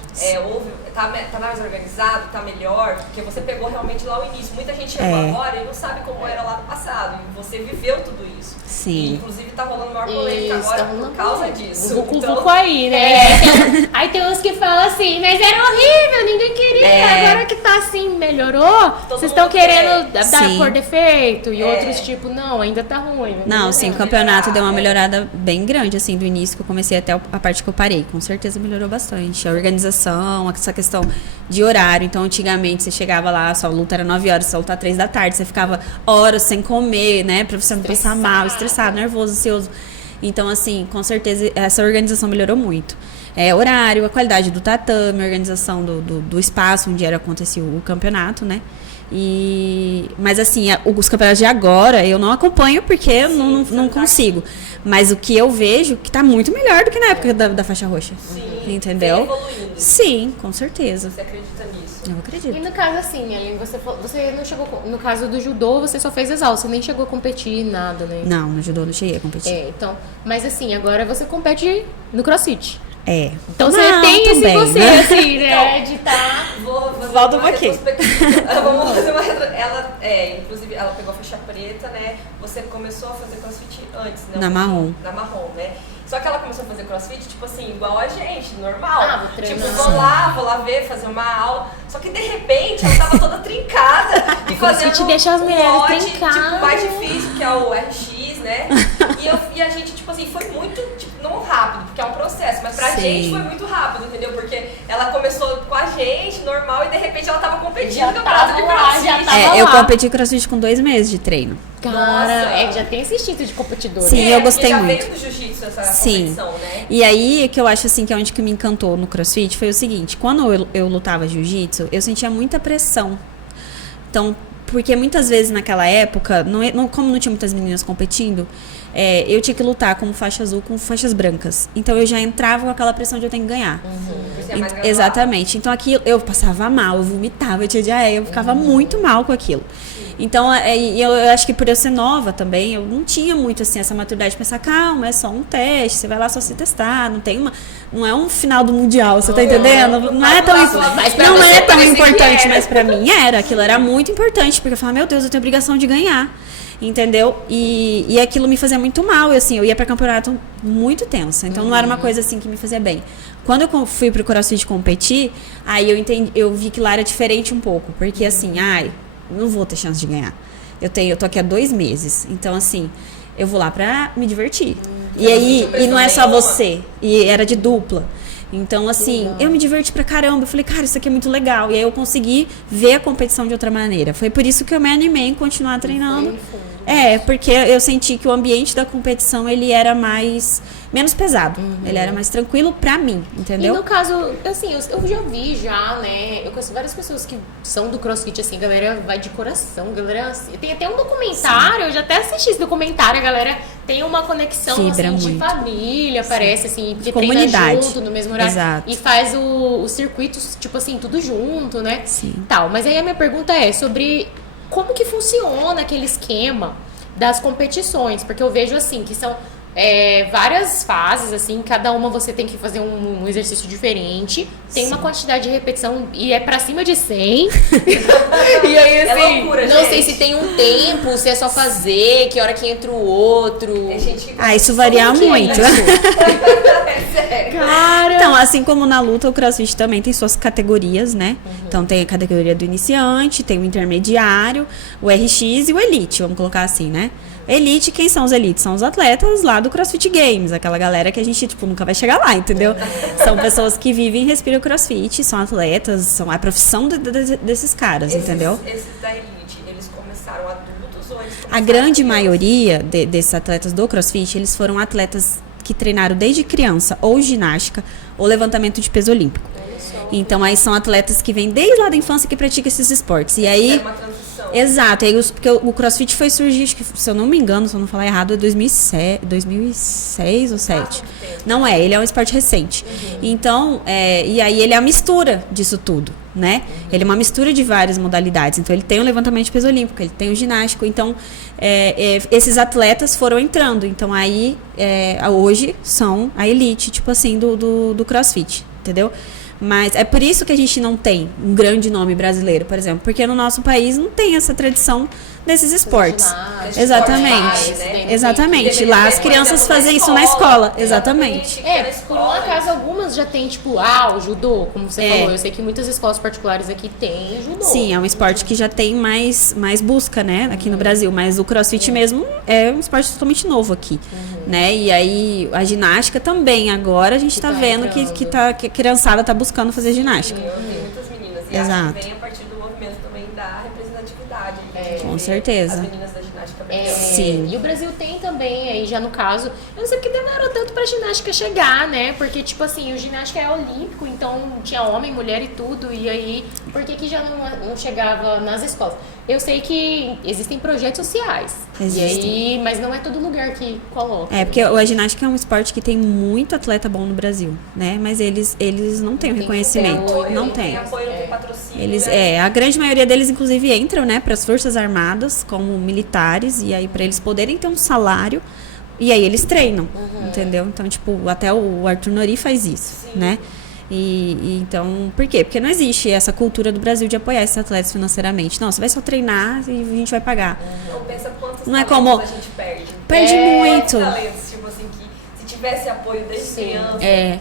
Tá mais organizado? Tá melhor? Porque você pegou realmente lá o início. Muita gente chegou agora e não sabe como era lá no passado. E você viveu tudo isso. Sim. E, inclusive, tá rolando maior polêmica agora por causa disso. Um vucu aí, né? Aí tem uns que falam assim, mas era horrível, ninguém queria. Agora que tá assim, melhorou, vocês estão mundo querendo quer. dar Sim. por defeito. E outros, tipo, não, ainda tá ruim. Não, sim, o campeonato deu uma melhorada bem grande, assim, do início que eu comecei até a parte que eu parei. Com certeza melhorou bastante. A organização, essa questão de horário. Então, antigamente, você chegava lá, sua luta era 9 horas, sua luta 3 da tarde. Você ficava horas sem comer, né? Pra você não passar mal, estressado, nervoso, ansioso. Então, assim, com certeza, essa organização melhorou muito. Horário, a qualidade do tatame, a organização do espaço onde acontecia o campeonato, né? Mas assim, os campeonatos de agora eu não acompanho porque eu não consigo. Mas o que eu vejo que tá muito melhor do que na época da faixa roxa. Sim. Entendeu? Vem evoluindo. Sim, com certeza. Você acredita nisso? Eu acredito. E no caso assim, Ellen, você não chegou. No caso do judô, você só fez exaustão, você nem chegou a competir, nada, né? Não, no judô não cheguei a competir. Então. Mas assim, agora você compete no CrossFit. Então Não, você tem esse também, você, né? assim, né? De tá. Vou fazer Volta uma um pouquinho. retrospectiva. Vamos fazer uma inclusive, ela pegou a faixa preta, né? Você começou a fazer crossfit antes, né? Na marrom. Na marrom, né? Só que ela começou a fazer crossfit, tipo assim, igual a gente, normal. Vou treinar. Tipo, vou lá ver, fazer uma aula. Só que de repente ela tava toda trincada e fazendo te deixa as mulheres um lote, trincadas. tipo, mais difícil, que é o RX, né? E a gente, tipo assim, foi muito, tipo, não rápido, porque é um processo, mas pra Sim. gente foi muito rápido, entendeu? Porque ela começou com a gente, normal, e de repente ela tava competindo Já no campeonato de tava lá, crossfit. já tava Eu lá. competi crossfit com 2 meses de treino. Cara, já tem esse instinto de competidor. Sim, né? eu gostei e já muito. veio do jiu-jitsu essa Sim. competição, né? E aí, que eu acho assim, que é onde que me encantou no CrossFit foi o seguinte, quando eu lutava jiu-jitsu, eu sentia muita pressão. Então, porque muitas vezes naquela época, como não tinha muitas meninas competindo, eu tinha que lutar como faixa azul com faixas brancas. Então eu já entrava com aquela pressão de eu tenho que ganhar. Você é mais graduado. Exatamente. Então aquilo, eu passava mal, eu vomitava, eu tinha diarreia, eu ficava muito mal com aquilo. Então, eu acho que por eu ser nova também, eu não tinha muito assim essa maturidade de pensar, calma, é só um teste, você vai lá só se testar, não é um final do mundial, você tá entendendo? Não é tão importante, mas pra mim aquilo era muito importante, porque eu falava, meu Deus, eu tenho obrigação de ganhar. Entendeu? E aquilo me fazia muito mal. Eu ia pra campeonato muito tensa. Então não era uma coisa assim que me fazia bem. Quando eu fui pro CrossFit competir, aí eu vi que lá era diferente um pouco. Porque assim, não vou ter chance de ganhar. Eu tô aqui há 2 meses. Então, assim, eu vou lá pra me divertir. E não é só você. E era de dupla. Então, assim, eu me diverti pra caramba. Eu falei, cara, isso aqui é muito legal. E aí eu consegui ver a competição de outra maneira. Foi por isso que eu me animei em continuar treinando. Porque eu senti que o ambiente da competição, ele era menos pesado. Ele era mais tranquilo pra mim, entendeu? E no caso, assim, eu já vi né? Eu conheço várias pessoas que são do CrossFit, assim, a galera vai de coração, galera. Tem até um documentário, eu já até assisti esse documentário, a galera tem uma conexão Vibra assim, de muito. família, parece, assim, porque Comunidade. treina junto no mesmo horário. Exato. E faz os circuitos, tipo assim, tudo junto, né? Sim. Tal. Mas aí a minha pergunta é sobre como que funciona aquele esquema das competições, porque eu vejo assim, que são várias fases, assim, cada uma você tem que fazer um exercício diferente, tem uma quantidade de repetição e é pra cima de 100. E aí, assim, loucura, não gente. sei se tem um tempo, se é só fazer, que hora que entra o outro. Isso varia Como que é muito. isso? Cara! Então, assim como na luta, o CrossFit também tem suas categorias, né? Então, tem a categoria do iniciante, tem o intermediário, o RX e o Elite, vamos colocar assim, né? Elite, quem são os elites? São os atletas lá do CrossFit Games, aquela galera que a gente, tipo, nunca vai chegar lá, entendeu? São pessoas que vivem e respiram CrossFit, são atletas, são a profissão desses caras, entendeu? Esses da Elite, eles começaram adultos ou eles começaram A grande crianças? maioria desses atletas do CrossFit, eles foram atletas que treinaram desde criança ou ginástica ou levantamento de peso olímpico. Então, aí são atletas que vêm desde lá da infância que praticam esses esportes. E aí... Era uma transição. Exato, aí porque o CrossFit foi surgir, acho que, se eu não me engano, se eu não falar errado, é 2006 ou 2007. Não é, ele é um esporte recente. Então, e aí ele é a mistura disso tudo, né? Ele é uma mistura de várias modalidades. Então, ele tem o levantamento de peso olímpico, ele tem o ginástico. Então, esses atletas foram entrando. Então, aí, hoje, são a elite, tipo assim, do CrossFit, entendeu? Mas é por isso que a gente não tem um grande nome brasileiro, por exemplo, porque no nosso país não tem essa tradição desses esportes. Exatamente. Exatamente. Lá as crianças fazem isso na escola. Exatamente. Por um acaso algumas já tem, tipo, o judô, como você falou. Eu sei que muitas escolas particulares aqui têm judô. Sim, é um esporte que já tem mais busca, né, aqui no Brasil. Mas o CrossFit mesmo é um esporte totalmente novo aqui, né? E aí a ginástica também. Agora a gente tá vendo que a criançada tá buscando fazer ginástica. Tem muitas meninas. E Exato. acho que vem a partir do movimento também da representatividade. Com certeza. As meninas da ginástica Sim. E o Brasil tem também, aí já no caso, eu não sei porque demorou tanto pra ginástica chegar, né? Porque, tipo assim, o ginástica é olímpico, então tinha homem, mulher e tudo, e aí, por que já não chegava nas escolas? Eu sei que existem projetos sociais, e aí, mas não é todo lugar que coloca. Porque a ginástica é um esporte que tem muito atleta bom no Brasil, né? Mas eles não têm o reconhecimento. Não tem. apoio, não tem patrocínio. Eles, a grande maioria deles, inclusive, entram, né, para as Forças Armadas como militares, e aí para eles poderem ter um salário, e aí eles treinam, entendeu? Então, tipo, até o Arthur Nori faz isso, né? E então, por quê? Porque não existe essa cultura do Brasil de apoiar esses atletas financeiramente. Não, você vai só treinar e a gente vai pagar. Não pensa quantos não é talentos como a gente perde. Perde muito. Quantos talentos, tipo assim, que se tivesse apoio desde criança,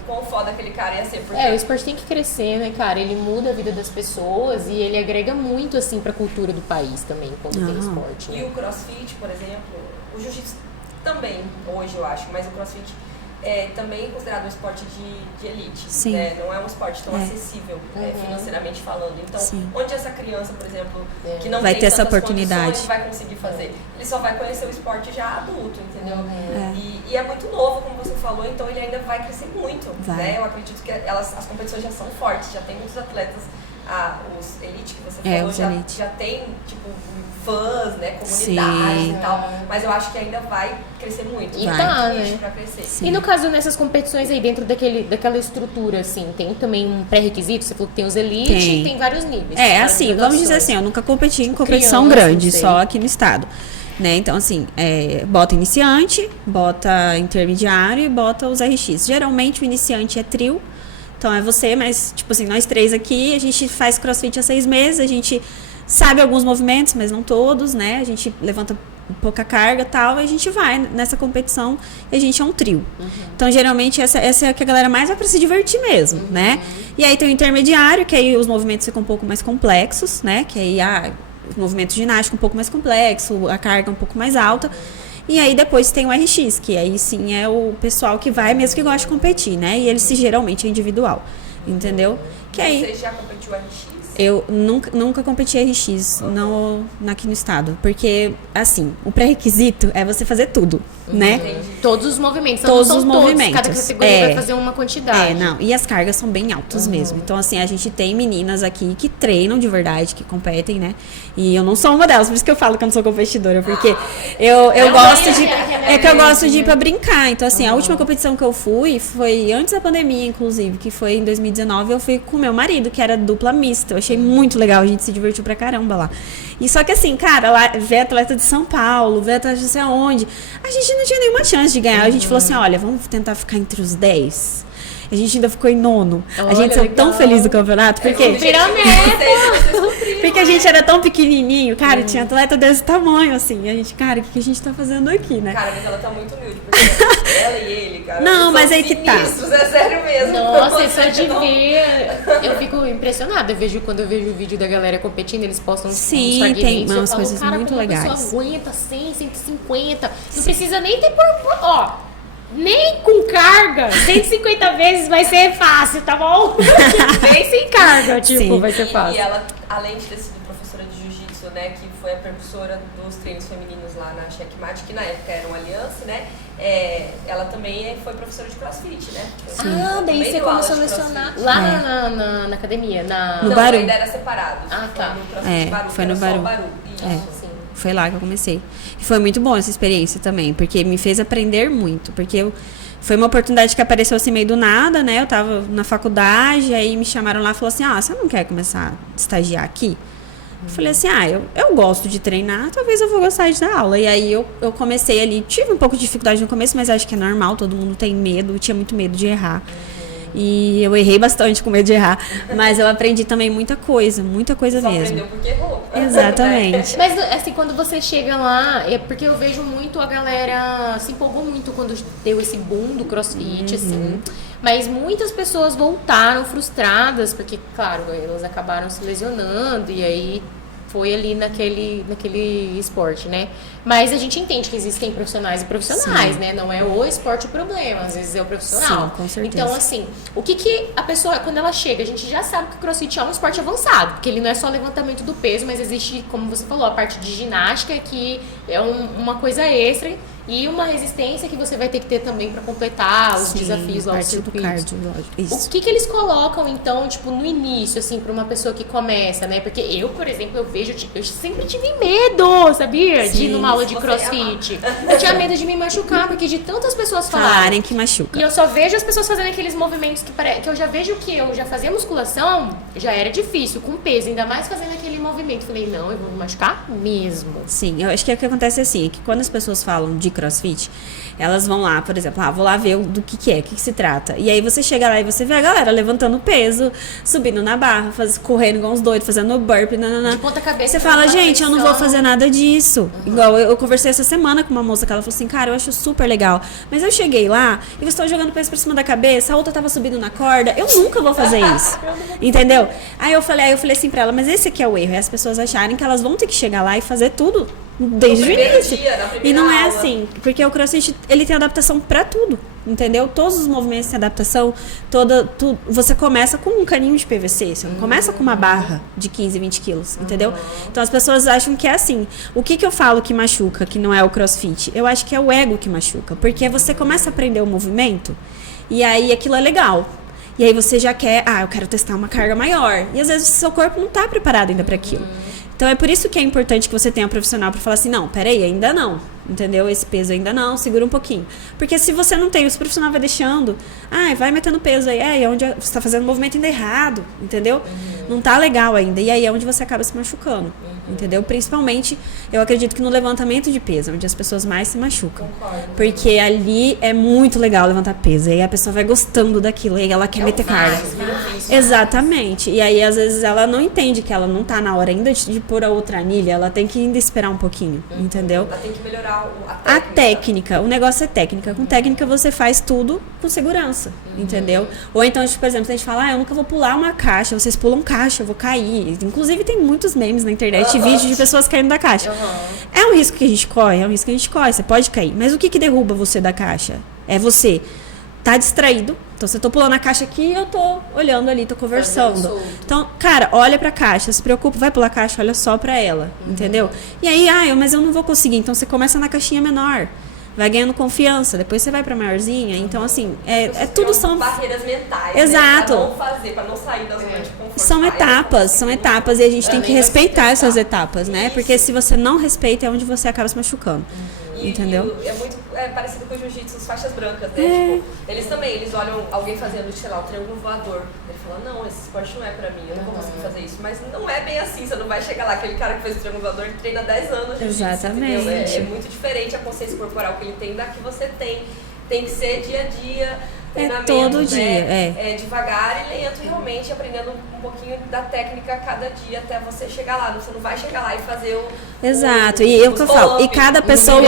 quão foda aquele cara ia ser. Porque o esporte tem que crescer, né, cara? Ele muda a vida das pessoas e ele agrega muito, assim, pra cultura do país também, quando tem esporte. E o CrossFit, por exemplo, o Jiu-Jitsu também, hoje eu acho, mas o CrossFit é também considerado um esporte de elite. Sim. Né? Não é um esporte tão acessível financeiramente falando. Então, onde essa criança, por exemplo, que não vai tem ter essa tantas oportunidade, condições, vai conseguir fazer? Ele só vai conhecer o esporte já adulto, entendeu? E é muito novo, como você falou, então ele ainda vai crescer muito. Né? Eu acredito que as competições já são fortes, já tem muitos atletas. Os elite que você falou já tem, tipo, fãs, né, comunidades e tal, mas eu acho que ainda vai crescer muito. E né? Pra crescer. Sim. E no caso, nessas competições aí, dentro daquela estrutura, assim, tem também um pré-requisito? Você falou que tem os elite e tem vários níveis. Assim, vamos dizer assim, eu nunca competi em competição grande, só aqui no estado. Né? Então, assim, bota iniciante, bota intermediário e bota os RX. Geralmente o iniciante é trio. Então, é você, mas, tipo assim, nós três aqui, a gente faz CrossFit há 6 meses, a gente sabe alguns movimentos, mas não todos, né? A gente levanta pouca carga e tal, e a gente vai nessa competição e a gente é um trio. Então, geralmente, essa é a que a galera mais vai pra se divertir mesmo, né? E aí tem o intermediário, que aí os movimentos ficam um pouco mais complexos, né? Que aí, o movimento ginástico um pouco mais complexo, a carga um pouco mais alta. E aí depois tem o RX, que aí sim é o pessoal que vai mesmo que gosta de competir, né? E ele geralmente é individual, entendeu? Que aí, você já competiu RX? Eu nunca competi RX aqui no estado. Porque, assim, o pré-requisito é você fazer tudo, né? Todos os movimentos, Todos não os são todos, movimentos. cada categoria vai fazer uma quantidade. Não, e as cargas são bem altas mesmo. Então, assim, a gente tem meninas aqui que treinam de verdade, que competem, né? E eu não sou uma delas, por isso que eu falo que eu não sou competidora, porque eu gosto de... É que eu gosto de ir pra brincar. Então, assim, a última competição que eu fui foi antes da pandemia, inclusive, que foi em 2019, eu fui com meu marido, que era dupla mista. Eu achei muito legal, a gente se divertiu pra caramba lá. E só que assim, cara, lá, ver atleta de São Paulo, ver atleta de não sei aonde, a gente não tinha nenhuma chance de ganhar. A gente falou assim, olha, vamos tentar ficar entre os 10. A gente ainda ficou em nono. A gente saiu tão feliz do campeonato, porque a gente era tão pequenininho, cara, tinha atleta desse tamanho, assim. E a gente, cara, o que a gente tá fazendo aqui, né? Cara, mas ela tá muito humilde, porque ela e ele, cara, não, mas aí que tá. É sério mesmo. Nossa, só de ver, eu fico impressionada. Quando eu vejo o vídeo da galera competindo, eles postam uns fragmentos. Tem umas eu falo, coisas cara, muito como legais. A pessoa aguenta 100, 150. Não precisa nem ter ó. Nem com carga, 150 vezes vai ser fácil, tá bom? Nem sem carga, tipo, vai ser fácil. E ela, além de ter sido professora de jiu-jitsu, né, que foi a precursora dos treinos femininos lá na Checkmate, que na época era um aliança, né, ela também foi professora de crossfit, né? Daí você começou a lecionar lá na academia, no não, Baru. ainda era separado. Tá. Foi no Baru. Isso. Foi lá que eu comecei. E foi muito bom essa experiência também, porque me fez aprender muito. Porque foi uma oportunidade que apareceu assim meio do nada, né? Eu tava na faculdade, aí me chamaram lá e falaram assim, você não quer começar a estagiar aqui? Eu falei assim, eu gosto de treinar, talvez eu vou gostar de dar aula. E aí eu comecei ali, tive um pouco de dificuldade no começo, mas acho que é normal, todo mundo tem medo, eu tinha muito medo de errar. E eu errei bastante com medo de errar, mas eu aprendi também muita coisa Só mesmo. aprendeu porque errou. Exatamente. Mas assim, quando você chega lá, é porque eu vejo muito a galera se empolgou muito quando deu esse boom do CrossFit, assim. Mas muitas pessoas voltaram frustradas, porque, claro, elas acabaram se lesionando e aí foi ali naquele esporte, né? Mas a gente entende que existem profissionais e profissionais, né? Não é o esporte o problema, às vezes é o profissional. Sim, com certeza. Então, assim, o que a pessoa, quando ela chega, a gente já sabe que o CrossFit é um esporte avançado, porque ele não é só levantamento do peso, mas existe, como você falou, a parte de ginástica, que é uma coisa extra, e uma resistência que você vai ter que ter também para completar os desafios lá, os circuitos. Cardio, isso. O que eles colocam, então, tipo, no início, assim, para uma pessoa que começa, né? Porque eu, por exemplo, eu sempre tive medo, sabia? De ir numa aula de CrossFit. Eu tinha medo de me machucar, porque de tantas pessoas falarem que machuca. E eu só vejo as pessoas fazendo aqueles movimentos que eu já vejo que eu já fazia musculação, já era difícil, com peso, ainda mais fazendo aquele movimento. Falei, não, eu vou me machucar mesmo. Sim, eu acho que o que acontece assim, é que quando as pessoas falam de CrossFit, elas vão lá, por exemplo, vou lá ver do que é, o que se trata. E aí você chega lá e você vê a galera levantando peso, subindo na barra, correndo igual uns doidos, fazendo burpee, De ponta cabeça. Você fala, gente, eu não vou fazer nada disso. Igual eu conversei essa semana com uma moça que ela falou assim, cara, eu acho super legal. Mas eu cheguei lá e você estava jogando peso pra cima da cabeça, a outra tava subindo na corda, eu nunca vou fazer isso. Entendeu? Aí eu falei assim pra ela, mas esse aqui é o erro, é as pessoas acharem que elas vão ter que chegar lá e fazer tudo desde o início. E não é assim, porque o CrossFit, ele tem adaptação pra tudo, entendeu? Todos os movimentos têm adaptação, você começa com um caninho de PVC, você não começa com uma barra de 15, 20 quilos, entendeu? Então as pessoas acham que é assim. O que eu falo que machuca, que não é o CrossFit? Eu acho que é o ego que machuca, porque você começa a aprender o movimento e aí aquilo é legal. E aí você já quer, eu quero testar uma carga maior. E às vezes o seu corpo não tá preparado ainda para aquilo. Então é por isso que é importante que você tenha um profissional para falar assim, não, peraí, ainda não, entendeu? Esse peso ainda não, segura um pouquinho. Porque se você não tem, o profissional vai deixando, vai metendo peso aí, é onde você tá fazendo o movimento ainda errado, entendeu? Não tá legal ainda, e aí é onde você acaba se machucando, entendeu? Principalmente, eu acredito que no levantamento de peso, onde as pessoas mais se machucam. Porque ali é muito legal levantar peso, e aí a pessoa vai gostando daquilo, e aí ela quer meter carga. Exatamente, e aí às vezes ela não entende que ela não tá na hora ainda de pôr a outra anilha, ela tem que ainda esperar um pouquinho, entendeu? Ela tem que melhorar a técnica. O negócio é técnica. Com técnica você faz tudo com segurança, entendeu? Ou então, por exemplo, a gente fala, eu nunca vou pular uma caixa, vocês pulam caixa, eu vou cair. Inclusive tem muitos memes na internet, vídeos de pessoas caindo da caixa. É um risco que a gente corre, você pode cair. Mas o que derruba você da caixa? É você tá distraído. Então, se eu tô pulando a caixa aqui, eu tô olhando ali, tô conversando. Então, cara, olha pra caixa, se preocupa, vai pular a caixa, olha só pra ela, entendeu? E aí, mas eu não vou conseguir. Então, você começa na caixinha menor. vai ganhando confiança, depois você vai pra maiorzinha. Então, assim, tudo são barreiras mentais, exato, né? Pra não sair da zona de conforto. São etapas e a gente tem que respeitar essas etapas, né? Porque se você não respeita, é onde você acaba se machucando. Entendeu? É muito parecido com o jiu-jitsu, as faixas brancas, né? Tipo, eles olham alguém fazendo, sei lá, o triângulo voador. Ele fala, não, esse esporte não é pra mim, eu não vou conseguir fazer isso. Mas não é bem assim, você não vai chegar lá, aquele cara que fez o triângulo voador, ele treina 10 anos de jiu-jitsu. Exatamente. É muito diferente a consciência corporal que ele tem da que você tem. Tem que ser dia a dia, treinamento, todo dia, né? Devagar e lento, realmente, aprendendo um pouquinho da técnica a cada dia até você chegar lá. Você não vai chegar lá e fazer o... Exato, e eu que eu falo, e cada pessoa...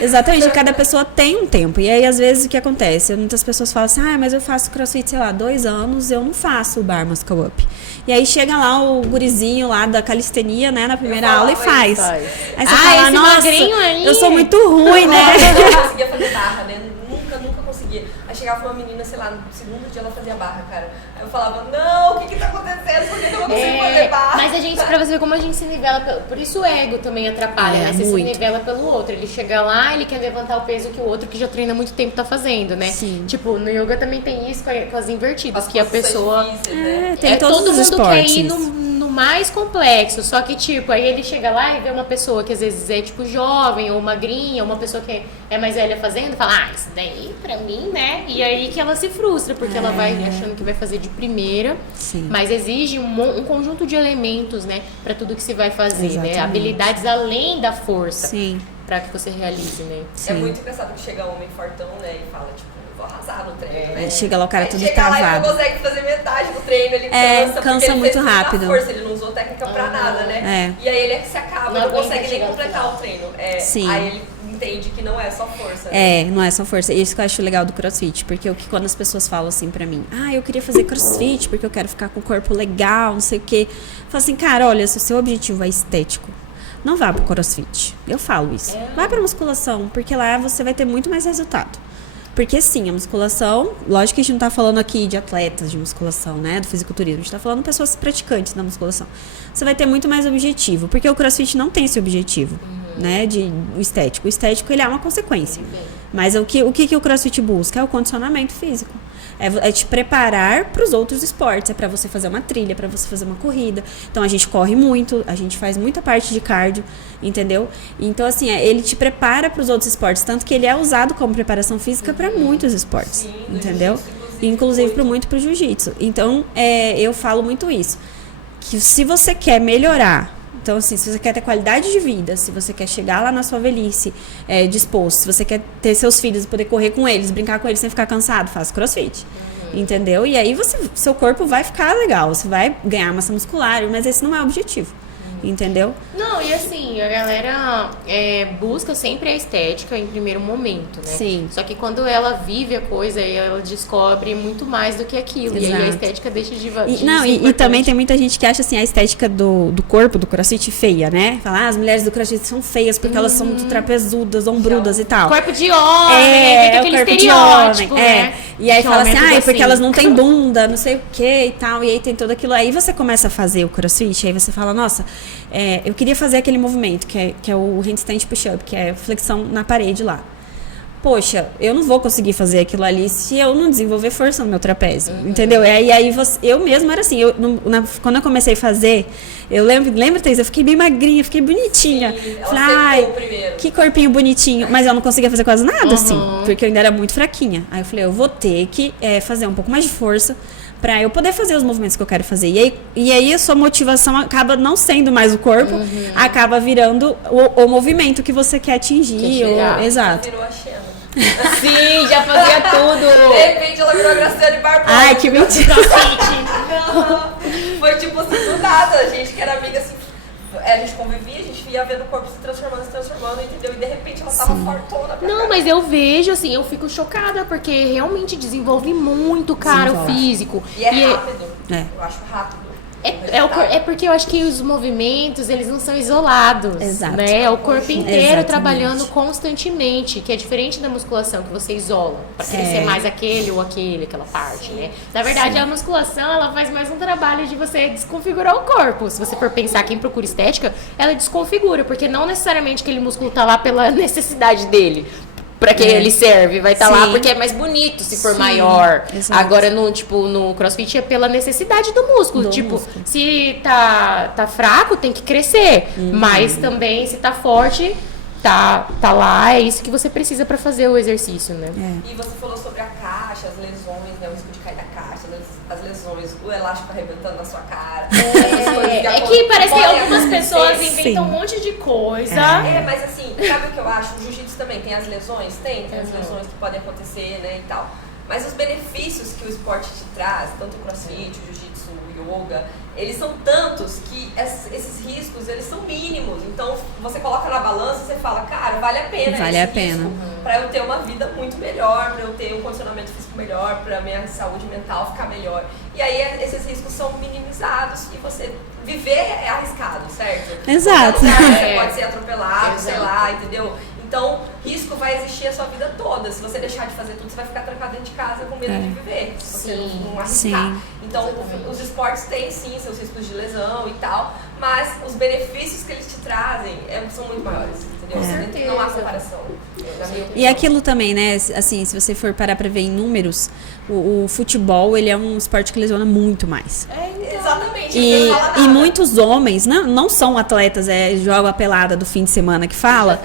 Exatamente, cada pessoa tem um tempo. E aí, às vezes, o que acontece? Muitas pessoas falam assim, mas eu faço crossfit, sei lá, 2 anos, eu não faço o bar muscle up. E aí chega lá o gurizinho lá da calistenia, né, na primeira aula e faz. Aí você fala, nossa, eu sou muito ruim, né? Eu não conseguia fazer barra, né? Nunca conseguia. Aí chegava uma menina, sei lá, no segundo dia ela fazia barra, cara. Aí eu falava, não, o que tá acontecendo? Por que eu não consigo fazer barra? Mas a gente, pra você ver como a gente se nivela, por isso o ego também atrapalha, né? Você se nivela pelo outro. Ele chega lá, ele quer levantar o peso que o outro que já treina há muito tempo tá fazendo, né? Sim. Tipo, no yoga também tem isso com as invertidas, que a pessoa... Difíceis, né? Tem todos todo os mundo esportes. quer ir no mais complexo, só que tipo, aí ele chega lá e vê uma pessoa que às vezes é tipo jovem ou magrinha, uma pessoa que é mais velha fazendo, fala, isso daí pra mim, né? E aí que ela se frustra, porque ela vai achando que vai fazer de primeira, mas exige um conjunto de elementos, né, pra tudo que se vai fazer, exatamente, né? Habilidades além da força. Sim. Pra que você realize, né? É muito engraçado que chega homem fortão, né, e fala, tipo, vou arrasar no treino, né? Chega lá o cara tudo chega lá e travado. não consegue fazer metade do treino, ele cansa porque muito ele fez rápido. força, ele não usou técnica pra nada, né? E aí ele se acaba, não consegue nem completar o treino. Aí ele entende que não é só força, né? Não é só força. Isso que eu acho legal do crossfit, porque quando as pessoas falam assim pra mim, eu queria fazer crossfit porque eu quero ficar com o corpo legal, não sei o quê. Eu falo assim, cara, olha, se o seu objetivo é estético, não vá pro crossfit. Eu falo isso. Vai pra musculação, porque lá você vai ter muito mais resultado. Porque sim, a musculação, lógico que a gente não tá falando aqui de atletas de musculação, né, do fisiculturismo, a gente tá falando de pessoas praticantes da musculação. Você vai ter muito mais objetivo, porque o crossfit não tem esse objetivo, né, o estético. O estético, ele é uma consequência. Mas o que o crossfit busca? É o condicionamento físico. É te preparar para os outros esportes. É para você fazer uma trilha, para você fazer uma corrida. Então, a gente corre muito, a gente faz muita parte de cardio, entendeu? Então, assim, ele te prepara para os outros esportes. Tanto que ele é usado como preparação física para muitos esportes, entendeu? Inclusive para o jiu-jitsu. Então, eu falo muito isso. Que se você quer melhorar... Então, assim, se você quer ter qualidade de vida, se você quer chegar lá na sua velhice disposto, se você quer ter seus filhos, poder correr com eles, brincar com eles sem ficar cansado, faça crossfit. Entendeu? E aí seu corpo vai ficar legal, você vai ganhar massa muscular, mas esse não é o objetivo. Entendeu? Não, e assim, a galera busca sempre a estética em primeiro momento, né? Sim. Só que quando ela vive a coisa, ela descobre muito mais do que aquilo. Exato. E aí a estética deixa de E também tem muita gente que acha assim, a estética do corpo, do crossfit, feia, né? Fala, as mulheres do crossfit são feias porque elas são muito trapezudas, ombrudas e tal. Corpo de homem, fica aquele estereótipo, né? E aí fala assim, porque assim. elas não têm bunda, não sei o que e tal. E aí tem tudo aquilo. Aí você começa a fazer o crossfit, aí você fala, nossa, eu queria fazer aquele movimento, que é o handstand push-up, que é flexão na parede lá. Poxa, eu não vou conseguir fazer aquilo ali se eu não desenvolver força no meu trapézio, entendeu? E aí eu mesma era assim, quando eu comecei a fazer, eu lembro, Thaís, eu fiquei bem magrinha, fiquei bonitinha. Falei, que corpinho bonitinho, mas eu não conseguia fazer quase nada, assim, porque eu ainda era muito fraquinha. Aí eu falei, eu vou ter que fazer um pouco mais de força pra eu poder fazer os movimentos que eu quero fazer. E aí a sua motivação acaba não sendo mais o corpo, acaba virando o movimento que você quer atingir. Exato. Virou a Xena. Sim, já fazia tudo. De repente ela virou a Graciane Barbosa. Ai, que mentira. Foi tipo assim, do nada. A gente que era amiga assim, a gente convivia, a gente ia vendo o corpo se transformando, entendeu? E de repente ela tava fortona. Não, mas eu vejo, assim, eu fico chocada, porque realmente desenvolve muito, cara, o físico. E é rápido. Eu acho rápido. É porque eu acho que os movimentos, eles não são isolados. Exato. Né? É o corpo inteiro Exatamente. trabalhando constantemente, que é diferente da musculação, que você isola, pra crescer mais aquele ou aquela parte, né? Na verdade, a musculação, ela faz mais um trabalho de você desconfigurar o corpo. Se você for pensar, quem procura estética, ela desconfigura, porque não necessariamente aquele músculo tá lá pela necessidade dele. pra que ele serve. Vai estar lá Sim. porque é mais bonito se for Sim, maior. exato. Agora, no CrossFit é pela necessidade do músculo. Se tá fraco, tem que crescer. Mas também, se tá forte, tá lá, é isso que você precisa pra fazer o exercício, né? E você falou sobre a caixa, as lesões, né? O risco de cair da caixa, as lesões, o elástico arrebentando na sua cara. É que parece que algumas pessoas inventam um monte de coisa. Mas assim, sabe o que eu acho? O jiu-jitsu também tem as lesões? Tem as lesões que podem acontecer, né, e tal. Mas os benefícios que o esporte te traz, tanto o crossfit, o jiu-jitsu, o yoga, eles são tantos que esses riscos, eles são mínimos. Então, você coloca na balança e você fala, cara, vale a pena risco pra eu ter uma vida muito melhor, pra eu ter um condicionamento físico melhor, pra minha saúde mental ficar melhor. E aí, esses riscos são minimizados e você viver é arriscado, certo? Exato. Você pode ser atropelado, sei lá, entendeu? Então, risco vai existir a sua vida toda. Se você deixar de fazer tudo, você vai ficar trancado dentro de casa com medo de viver. Se você não arriscar. Então, os esportes têm sim seus riscos de lesão e tal, mas os benefícios que eles te trazem são muito maiores, entendeu? Com certeza. Não há comparação, na minha opinião. E aquilo também, né? Assim, se você for parar pra ver em números, o futebol, ele é um esporte que lesiona muito mais. Exatamente. E muitos homens não são atletas, jogam a pelada do fim de semana que fala.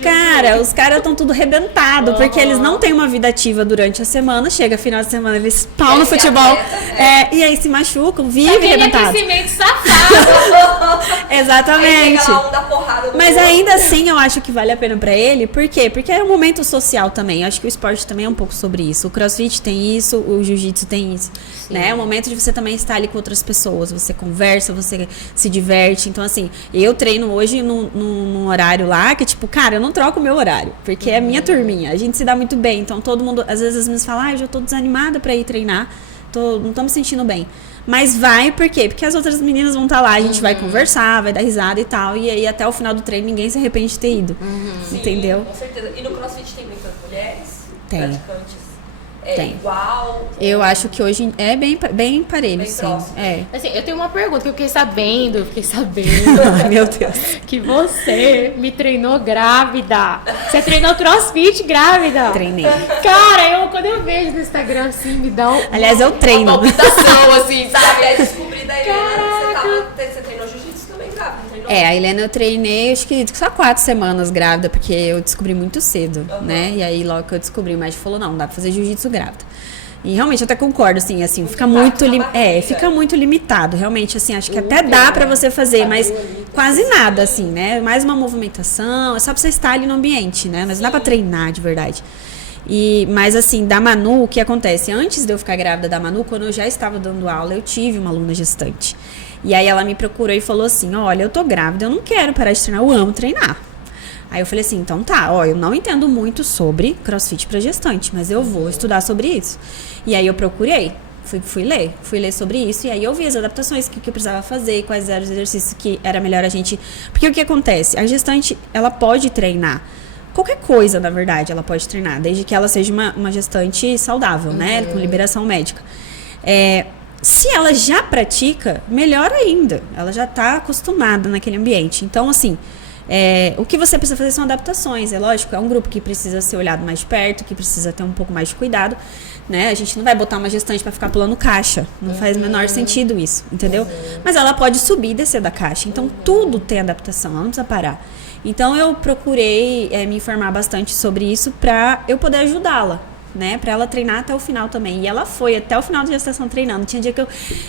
Cara, os caras estão tudo arrebentado, porque eles não têm uma vida ativa durante a semana. Chega final de semana, eles pau no futebol. E aí se machucam, vivem arrebentados. Aquecimento safado. Exatamente. Porrada Mas ainda assim, eu acho que vale a pena pra ele. Por quê? Porque é um momento social também. Eu acho que o esporte também é um pouco sobre isso. O CrossFit tem isso, o Jiu-Jitsu tem isso. Né? É um momento de você também estar ali com outras pessoas. Você conversa, você se diverte. Então, assim, eu treino hoje num horário lá que, tipo, cara, eu não troco o meu horário. Porque é a minha turminha. A gente se dá muito bem. Então, todo mundo, às vezes as meninas falam, eu já tô desanimada pra ir treinar. Não tô me sentindo bem. Mas vai, por quê? Porque as outras meninas vão estar lá, a gente vai conversar, vai dar risada e tal. E aí, até o final do treino, ninguém se arrepende de ter ido. Entendeu? Sim, com certeza. E no CrossFit tem muitas mulheres praticantes? Tem. Igual? Eu acho que hoje é bem parelho, Bem sim. próximo. É. Assim, eu tenho uma pergunta que eu fiquei sabendo Ai, meu Deus. que você me treinou grávida. Você treinou CrossFit grávida? Treinei. Cara, quando eu vejo no Instagram assim, me dá Aliás, eu treino. uma palpitação, assim, Sabe, sabe? é descobrir da Helena. Você treinou jiu-jitsu também grávida, não treinou? A Helena eu treinei, acho que só 4 semanas grávida, porque eu descobri muito cedo, né? E aí, logo que eu descobri, o médico falou, não dá pra fazer jiu-jitsu grávida. E realmente, eu até concordo, assim, fica muito, fica muito limitado, realmente, assim, acho que até dá pra você fazer, mas quase nada, assim, né? Mais uma movimentação, é só pra você estar ali no ambiente, né? Mas não dá pra treinar, de verdade. Mas assim, da Manu, o que acontece? Antes de eu ficar grávida da Manu, quando eu já estava dando aula, eu tive uma aluna gestante. E aí ela me procurou e falou assim, olha, eu tô grávida, eu não quero parar de treinar, eu amo treinar. Aí eu falei assim, então tá, eu não entendo muito sobre CrossFit pra gestante, mas eu vou estudar sobre isso. E aí eu procurei, fui ler sobre isso, e aí eu vi as adaptações que eu precisava fazer, quais eram os exercícios que era melhor a gente... Porque o que acontece? A gestante, ela pode treinar qualquer coisa, na verdade, ela pode treinar, desde que ela seja uma gestante saudável, né, com liberação médica. Se ela já pratica, melhor ainda, ela já está acostumada naquele ambiente. Então, assim, o que você precisa fazer são adaptações, é lógico, é um grupo que precisa ser olhado mais de perto, que precisa ter um pouco mais de cuidado, né? A gente não vai botar uma gestante para ficar pulando caixa, não faz o menor sentido isso, entendeu? Mas ela pode subir e descer da caixa, então tudo tem adaptação, ela não precisa parar. Então eu procurei me informar bastante sobre isso para eu poder ajudá-la, né? Para ela treinar até o final também. E ela foi até o final da gestação treinando. Tinha dia que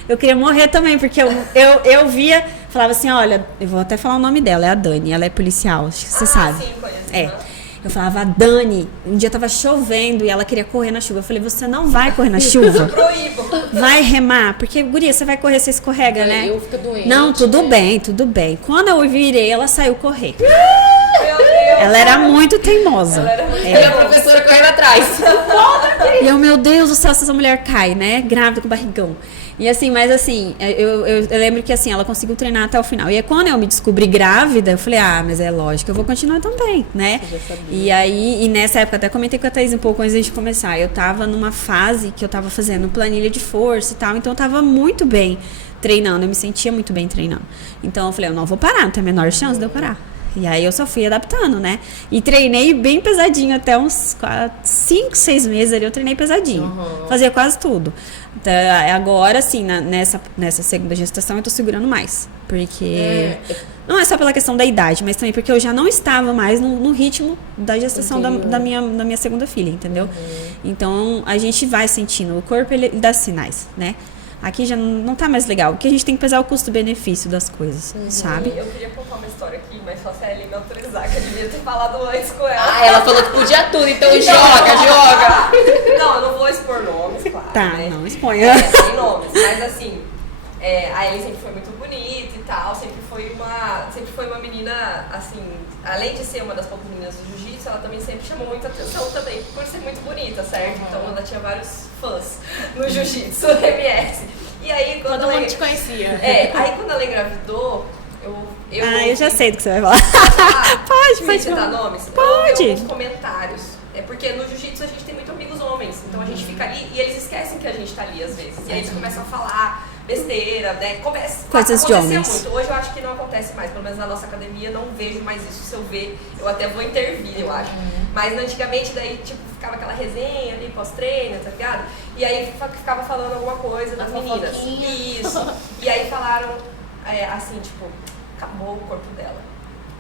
eu queria morrer também, porque eu via, falava assim, olha, eu vou até falar o nome dela, é a Dani, ela é policial, acho que você sabe. Sim, conheço. Eu falava, Dani, um dia tava chovendo e ela queria correr na chuva. Eu falei, você não vai correr na chuva? Proíbo. Vai remar, porque, guria, você vai correr, você escorrega, né? Eu fico doente. Não, tudo bem, tudo bem. Quando eu virei, ela saiu correr. Meu Deus. Ela era muito teimosa. E a professora correndo atrás. E eu, meu Deus do céu, se essa mulher cai, né? Grávida com barrigão. E assim, mas assim, eu lembro que assim, ela conseguiu treinar até o final. E aí, quando eu me descobri grávida, eu falei, mas é lógico, eu vou continuar também, né? E aí, nessa época, até comentei com a Thaís um pouco antes de começar, eu tava numa fase que eu tava fazendo planilha de força e tal, então eu tava muito bem treinando, eu me sentia muito bem treinando. Então eu falei, eu não vou parar, não tem a menor chance de eu parar. E aí eu só fui adaptando, né? E treinei bem pesadinho até uns 5, 6 meses ali, eu treinei pesadinho. Fazia quase tudo. Então, agora, assim, nessa segunda gestação, eu tô segurando mais. Porque não é só pela questão da idade, mas também porque eu já não estava mais no ritmo da gestação da minha segunda filha, entendeu? Então, a gente vai sentindo. O corpo, ele dá sinais, né? Aqui já não tá mais legal, porque a gente tem que pesar o custo-benefício das coisas, sabe? Eu queria contar uma história aqui, mas só se a Ellen me autorizar, que eu devia ter falado antes com ela. Ah, ela falou que podia tudo, então joga! Não, eu não vou expor nomes, claro. Tá, né? não exponha. Sem nomes, mas assim, a Ellen sempre foi muito bonita e tal, sempre foi uma menina, assim, além de ser uma das poucas meninas do jiu-jitsu, ela também sempre chamou muita atenção também por ser muito bonita, certo? Então ela tinha vários fãs no jiu-jitsu, no MS. E aí quando Todo mundo te conhecia. Aí quando ela engravidou, eu já sei do que você vai falar. Pode citar nomes? Pode. Eu ouvi alguns comentários. É porque no jiu-jitsu a gente tem muito amigos homens, então a gente fica ali e eles esquecem que a gente tá ali às vezes. E aí eles começam a falar besteira, né? Coisas de homens. Muito. Hoje eu acho que não acontece mais, pelo menos na nossa academia não vejo mais isso. Se eu ver, eu até vou intervir, eu acho. Mas antigamente daí, tipo, ficava aquela resenha ali pós-treino, tá ligado? E aí ficava falando alguma coisa das meninas. Isso. E aí falaram assim, tipo, acabou o corpo dela.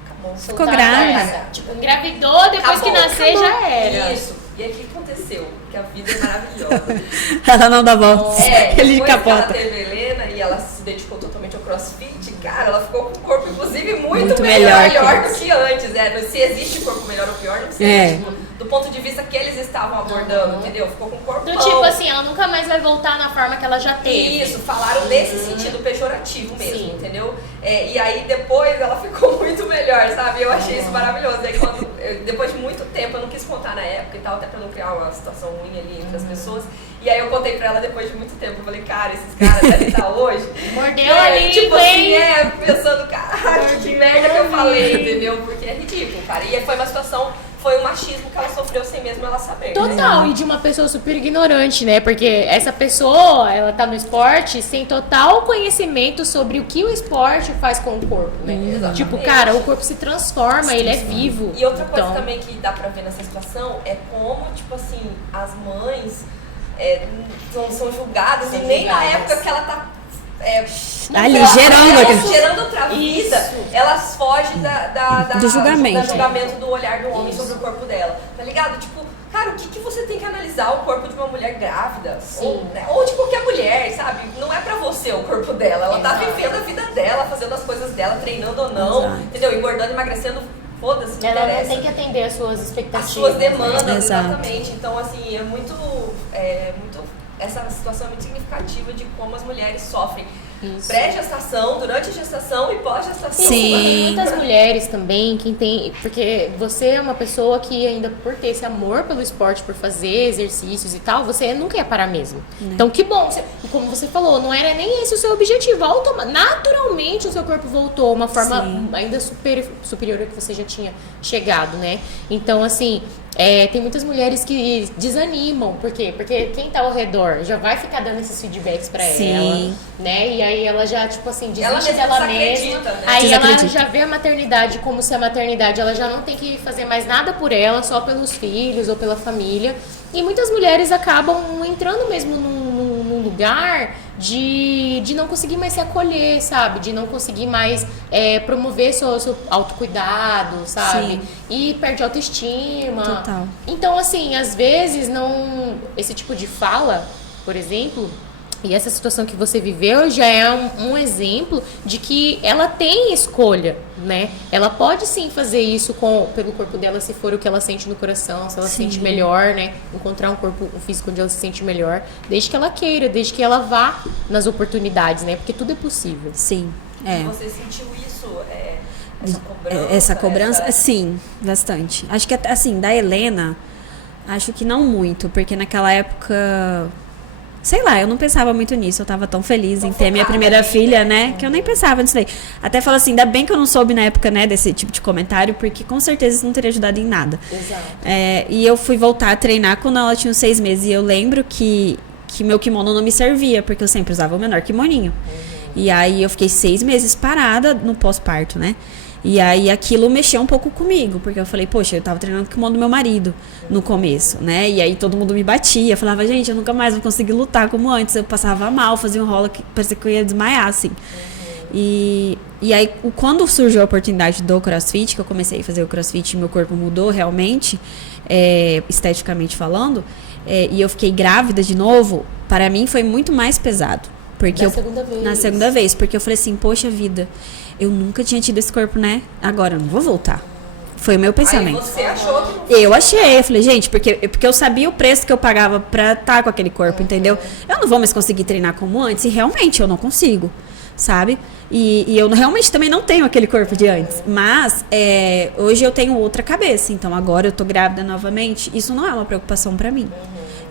Acabou. Ficou grávida. Tipo, engravidou, depois que nascer já era. Isso. E aí o que aconteceu? Que a vida é maravilhosa. Ela não dá volta. Ele depois capota. que ela teve a Helena e ela se dedicou totalmente ao crossfit, cara, ela ficou com um corpo, inclusive, muito melhor do que antes. Se existe corpo melhor ou pior, não sei. Tipo, do ponto de vista que eles estavam abordando, entendeu? Ficou com um corpo do tipo assim, ela nunca mais vai voltar na forma que ela já teve. Isso, falaram nesse sentido pejorativo mesmo, entendeu? E aí depois ela ficou muito melhor, sabe? Eu achei isso maravilhoso. Aí depois de muito tempo, eu não quis contar na época e tal, até pra não criar uma situação ruim ali entre as pessoas. E aí eu contei pra ela depois de muito tempo. Eu falei, cara, esses caras devem estar hoje. Mordeu ali, tipo assim, pensando, caralho, que merda que eu falei, entendeu? Porque é ridículo, cara. E foi uma situação, foi um machismo que ela sofreu sem mesmo ela saber. Total, e de uma pessoa super ignorante, né? Porque essa pessoa, ela tá no esporte sem total conhecimento sobre o que o esporte faz com o corpo, né? Tipo, cara, o corpo se transforma, ele é vivo. E outra coisa também que dá pra ver nessa situação é como, tipo assim, as mães são julgadas e nem na época que ela tá ali gerando outra vida, elas fogem do julgamento do olhar do homem sobre o corpo dela, tá ligado? Tipo, cara, o que você tem que analisar o corpo de uma mulher grávida? Ou de qualquer mulher, sabe? Não é pra você o corpo dela, ela tá vivendo a vida dela, fazendo as coisas dela, treinando ou não, entendeu? Engordando, emagrecendo, foda-se, não ela interessa. não tem que atender as suas expectativas. As suas demandas, Exato. exatamente. Então, assim, essa situação é muito significativa de como as mulheres sofrem pré-gestação, durante a gestação e pós-gestação. Sim, tem muitas mulheres também que tem, porque você é uma pessoa que ainda por ter esse amor pelo esporte, por fazer exercícios e tal, você nunca ia parar mesmo. Então que bom, e como você falou, não era nem esse o seu objetivo, naturalmente o seu corpo voltou uma forma ainda superior ao que você já tinha chegado, né? Então assim, tem muitas mulheres que desanimam, por quê? Porque quem tá ao redor já vai ficar dando esses feedbacks pra ela, né? E aí ela já, tipo assim, desiste dela mesma. Né? Aí ela já vê a maternidade como se a maternidade, ela já não tem que fazer mais nada por ela, só pelos filhos ou pela família. E muitas mulheres acabam entrando mesmo num lugar de não conseguir mais se acolher, sabe? De não conseguir mais promover seu autocuidado, sabe? Sim. E perde autoestima. Total. Então, assim, às vezes, esse tipo de fala, por exemplo, e essa situação que você viveu já é um exemplo de que ela tem escolha, né? Ela pode sim fazer isso pelo corpo dela, se for o que ela sente no coração, se ela se sente melhor, né? Encontrar um físico onde ela se sente melhor, desde que ela queira, desde que ela vá nas oportunidades, né? Porque tudo é possível. Sim, Você sentiu isso? Essa cobrança? Sim, bastante. Acho que, assim, da Helena, acho que não muito, porque naquela época... Sei lá, eu não pensava muito nisso. Eu tava tão feliz em ter minha primeira filha, né? Que eu nem pensava nisso daí. Até falo assim, ainda bem que eu não soube na época, né, desse tipo de comentário, porque com certeza isso não teria ajudado em nada. Exato. E eu fui voltar a treinar quando ela tinha uns 6 meses. E eu lembro que meu kimono não me servia, porque eu sempre usava o menor kimoninho. E aí eu fiquei 6 meses parada no pós-parto, né? E aí aquilo mexeu um pouco comigo, porque eu falei, poxa, eu tava treinando com o irmão do meu marido no começo, né? E aí todo mundo me batia, falava, gente, eu nunca mais vou conseguir lutar como antes. Eu passava mal, fazia um rolo que parecia que eu ia desmaiar, assim. E aí, quando surgiu a oportunidade do CrossFit, que eu comecei a fazer o CrossFit e meu corpo mudou realmente, esteticamente falando, e eu fiquei grávida de novo, para mim foi muito mais pesado. Porque na segunda vez, porque eu falei assim, poxa vida, eu nunca tinha tido esse corpo, né? Agora eu não vou voltar. Foi o meu pensamento. Aí você achou que... Eu achei, eu falei, gente, porque eu sabia o preço que eu pagava pra estar com aquele corpo, entendeu? Eu não vou mais conseguir treinar como antes, e realmente eu não consigo, sabe? E eu realmente também não tenho aquele corpo de antes. Mas hoje eu tenho outra cabeça, então agora eu tô grávida novamente, isso não é uma preocupação pra mim.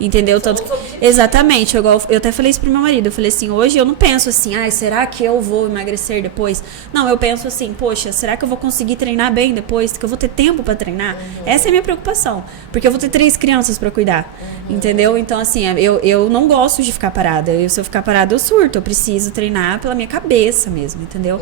Entendeu? Tanto, exatamente, eu até falei isso pro meu marido, eu falei assim, hoje eu não penso assim, será que eu vou emagrecer depois? Não, eu penso assim, poxa, será que eu vou conseguir treinar bem depois? Que eu vou ter tempo pra treinar? Essa é a minha preocupação, porque eu vou ter 3 crianças pra cuidar, entendeu? Então assim, eu não gosto de ficar parada, se eu ficar parada eu surto, eu preciso treinar pela minha cabeça mesmo, entendeu?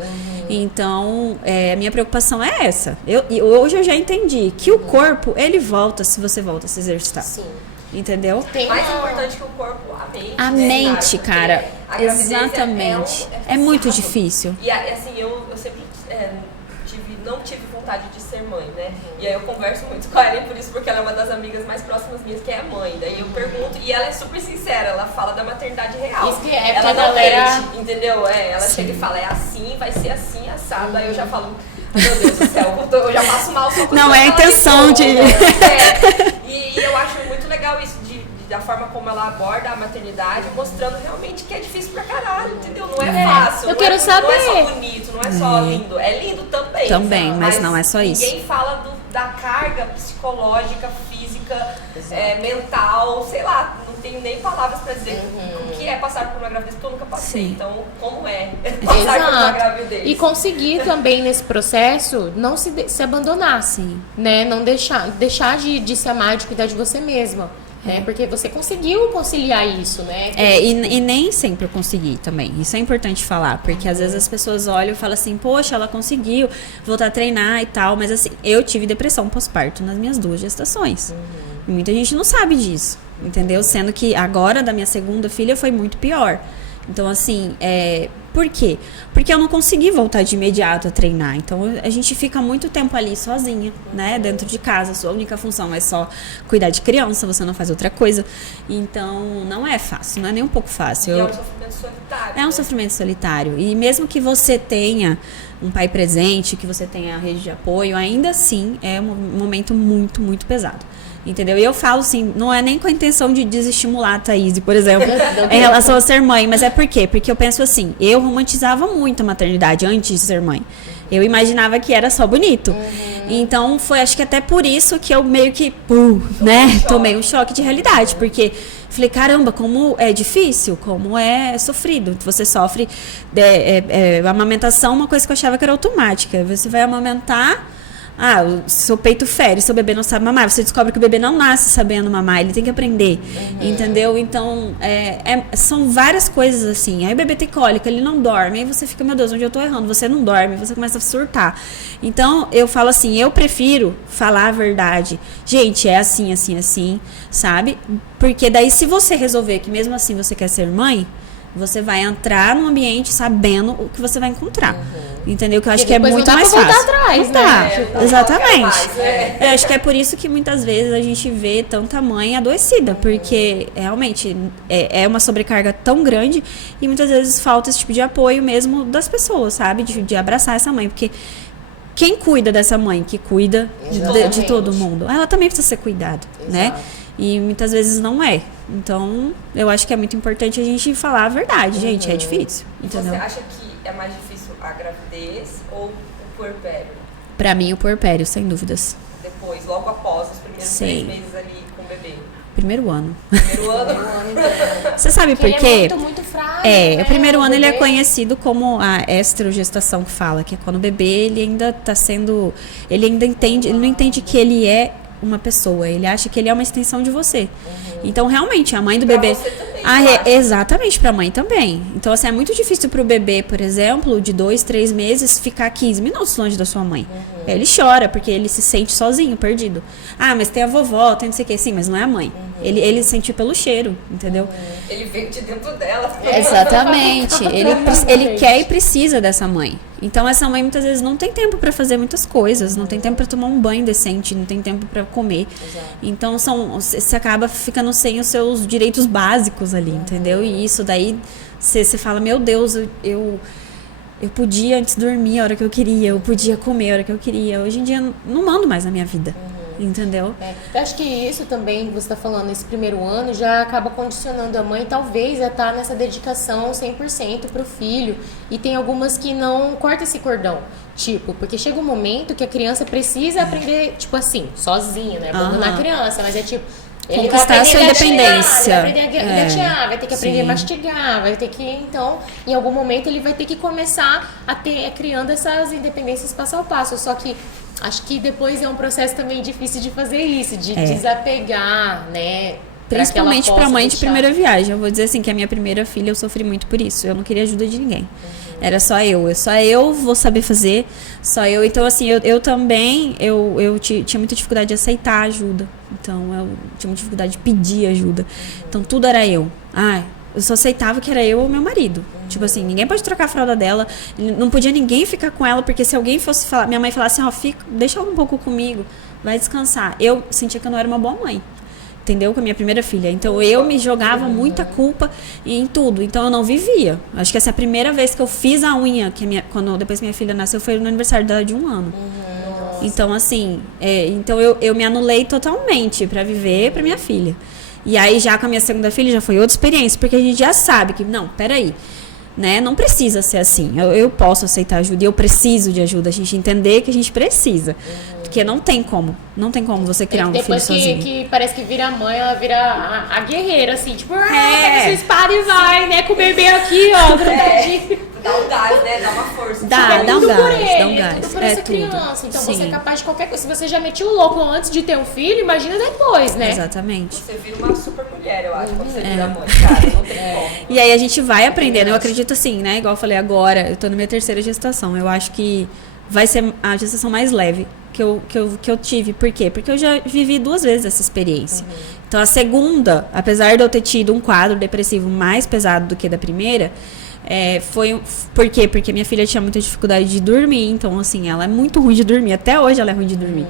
Então, a minha preocupação é essa. Hoje eu já entendi que o corpo, ele volta se você volta a se exercitar. Sim. Entendeu? Mais importante que o corpo, a mente. A mente, cara. Exatamente. É muito difícil. E assim, eu sempre não tive vontade de ser mãe, né? E aí eu converso muito com a Ellen por isso, porque ela é uma das amigas mais próximas minhas que é mãe. Daí eu pergunto, e ela é super sincera, ela fala da maternidade real. Isso que é, ela porque não galera... mente, entendeu? Ela chega e fala, é assim, vai ser assim, assado. Aí eu já falo, meu Deus do céu, eu já passo mal só com não é a intenção de... E eu acho muito legal isso, da forma como ela aborda a maternidade, mostrando realmente que é difícil pra caralho, entendeu? Não é fácil. Eu quero saber. Não é só bonito, não é só lindo. É lindo também. Também, mas não é só isso. Ninguém fala da carga psicológica, física, mental, sei lá, não tenho nem palavras pra dizer o que é passar por uma gravidez, porque eu nunca passei. Sim. Então, como é passar por uma gravidez? E conseguir também nesse processo não se abandonar, Sim. né? Não deixar de se amar, de cuidar de você mesma. Porque você conseguiu conciliar isso, né? E nem sempre eu consegui também. Isso é importante falar, porque às vezes as pessoas olham e falam assim, poxa, ela conseguiu voltar a treinar e tal, mas assim, eu tive depressão pós-parto nas minhas 2 gestações. E muita gente não sabe disso, entendeu? Sendo que agora, da minha segunda filha, foi muito pior. Então, assim, por quê? Porque eu não consegui voltar de imediato a treinar. Então, a gente fica muito tempo ali sozinha, né? Dentro de casa. A sua única função é só cuidar de criança, você não faz outra coisa. Então, não é fácil, não é nem um pouco fácil. E é um sofrimento solitário. É um sofrimento solitário. E mesmo que você tenha um pai presente, que você tenha a rede de apoio, ainda assim é um momento muito, muito pesado. Entendeu? E eu falo assim, não é nem com a intenção de desestimular a Thaís, por exemplo, em relação a ser mãe, mas é por quê? Porque eu penso assim, eu romantizava muito a maternidade antes de ser mãe. Eu imaginava que era só bonito. Então, foi acho que até por isso que eu meio que, tomei um choque de realidade, porque falei, caramba, como é difícil, como é sofrido. Você sofre, a amamentação, uma coisa que eu achava que era automática. Você vai amamentar, o seu peito fere, seu bebê não sabe mamar. Você descobre que o bebê não nasce sabendo mamar, ele tem que aprender, entendeu? Então, são várias coisas assim. Aí o bebê tem cólica, ele não dorme, aí você fica, meu Deus, onde eu tô errando? Você não dorme, você começa a surtar. Então, eu falo assim, eu prefiro falar a verdade. Gente, é assim, assim, assim, sabe? Porque daí, se você resolver que mesmo assim você quer ser mãe, você vai entrar no ambiente sabendo o que você vai encontrar. Entendeu? Que eu acho que é muito mais fácil. Voltar atrás, né? Exatamente. Eu acho que é por isso que muitas vezes a gente vê tanta mãe adoecida, porque realmente é uma sobrecarga tão grande e muitas vezes falta esse tipo de apoio mesmo das pessoas, sabe? De abraçar essa mãe, porque quem cuida dessa mãe, que cuida de todo mundo, ela também precisa ser cuidada, né? E muitas vezes não é. Então, eu acho que é muito importante a gente falar a verdade, gente. É difícil, entendeu? Você acha que é mais difícil a gravidez ou o puerpério? Pra mim, o puerpério, sem dúvidas. Depois, logo após os primeiros 3 meses ali com o bebê? Primeiro ano. Primeiro ano? Você sabe por quê? Ele é muito frágil, né? O primeiro ano ele é conhecido como a estrogestação, que fala, que é quando o bebê, ele ainda tá sendo... Ele não entende que ele é uma pessoa, ele acha que ele é uma extensão de você. Então, realmente, a mãe do bebê... Você também. Exatamente, pra mãe também. Então, assim, é muito difícil pro bebê, por exemplo, de 2, 3 meses, ficar 15 minutos longe da sua mãe. Ele chora, porque ele se sente sozinho, perdido. Ah, mas tem a vovó, tem não sei o que. Sim, mas não é a mãe. Ele sente pelo cheiro, entendeu? Ele veio de dentro dela. Exatamente. Ele quer e precisa dessa mãe. Então, essa mãe, muitas vezes, não tem tempo pra fazer muitas coisas. Não tem tempo pra tomar um banho decente, não tem tempo pra comer. Então, você acaba ficando sem os seus direitos básicos ali, entendeu? E isso daí, você fala, meu Deus, eu podia antes dormir a hora que eu queria, eu podia comer a hora que eu queria. Hoje em dia, não mando mais na minha vida, entendeu? Eu acho que isso também, você está falando, nesse primeiro ano, já acaba condicionando a mãe, talvez, a estar nessa dedicação 100% para o filho. E tem algumas que não cortam esse cordão. Tipo, porque chega um momento que a criança precisa aprender, tipo assim, sozinha, né? Abandonar a criança, mas é tipo... Ele conquistar a sua independência. Vai aprender a gatear, vai ter que aprender a mastigar, vai ter que, então, em algum momento ele vai ter que começar a criando essas independências passo a passo. Só que acho que depois é um processo também difícil de fazer isso, de desapegar, né? Principalmente pra mãe de primeira viagem. Eu vou dizer assim, que a minha primeira filha, eu sofri muito por isso. Eu não queria ajuda de ninguém. Era só eu vou saber fazer, só eu. Então, assim, eu também, eu tinha muita dificuldade de aceitar ajuda. Então, eu tinha muita dificuldade de pedir ajuda. Então, tudo era eu. Eu só aceitava que era eu ou meu marido. Tipo assim, ninguém pode trocar a fralda dela, não podia ninguém ficar com ela, porque se alguém fosse falar, minha mãe falasse assim, deixa ela um pouco comigo, vai descansar. Eu sentia que eu não era uma boa mãe. Entendeu? Com a minha primeira filha. Então, eu me jogava muita culpa em tudo. Então, eu não vivia. Acho que essa é a primeira vez que eu fiz a unha, depois que minha filha nasceu, foi no aniversário dela de 1 ano. Então, assim, então eu me anulei totalmente pra viver pra minha filha. E aí, já com a minha segunda filha, já foi outra experiência, porque a gente já sabe que, não, peraí, né? Não precisa ser assim. Eu posso aceitar ajuda e eu preciso de ajuda. A gente entender que a gente precisa. Porque não tem como você criar um filho sozinho. Depois que parece que vira mãe, ela vira a guerreira, assim, tipo, pega sua espada e vai, né, com o bebê aqui, ó, grudadinho. Dá um gás, né, dá uma força. Dá um gás. Tudo por essa criança. Então, você é capaz de qualquer coisa. Se você já metiu o louco antes de ter um filho, imagina depois, né? Exatamente. Você vira uma super mulher, eu acho, quando você vira mãe, cara, não tem como. E aí a gente vai aprendendo. Eu acredito assim, né, igual eu falei agora, eu tô na minha 3ª gestação. Eu acho que vai ser a gestação mais leve que eu tive. Por quê? Porque eu já vivi 2 vezes essa experiência. Então, a segunda, apesar de eu ter tido um quadro depressivo mais pesado do que da primeira, foi... Por quê? Porque minha filha tinha muita dificuldade de dormir. Então, assim, ela é muito ruim de dormir. Até hoje ela é ruim de dormir.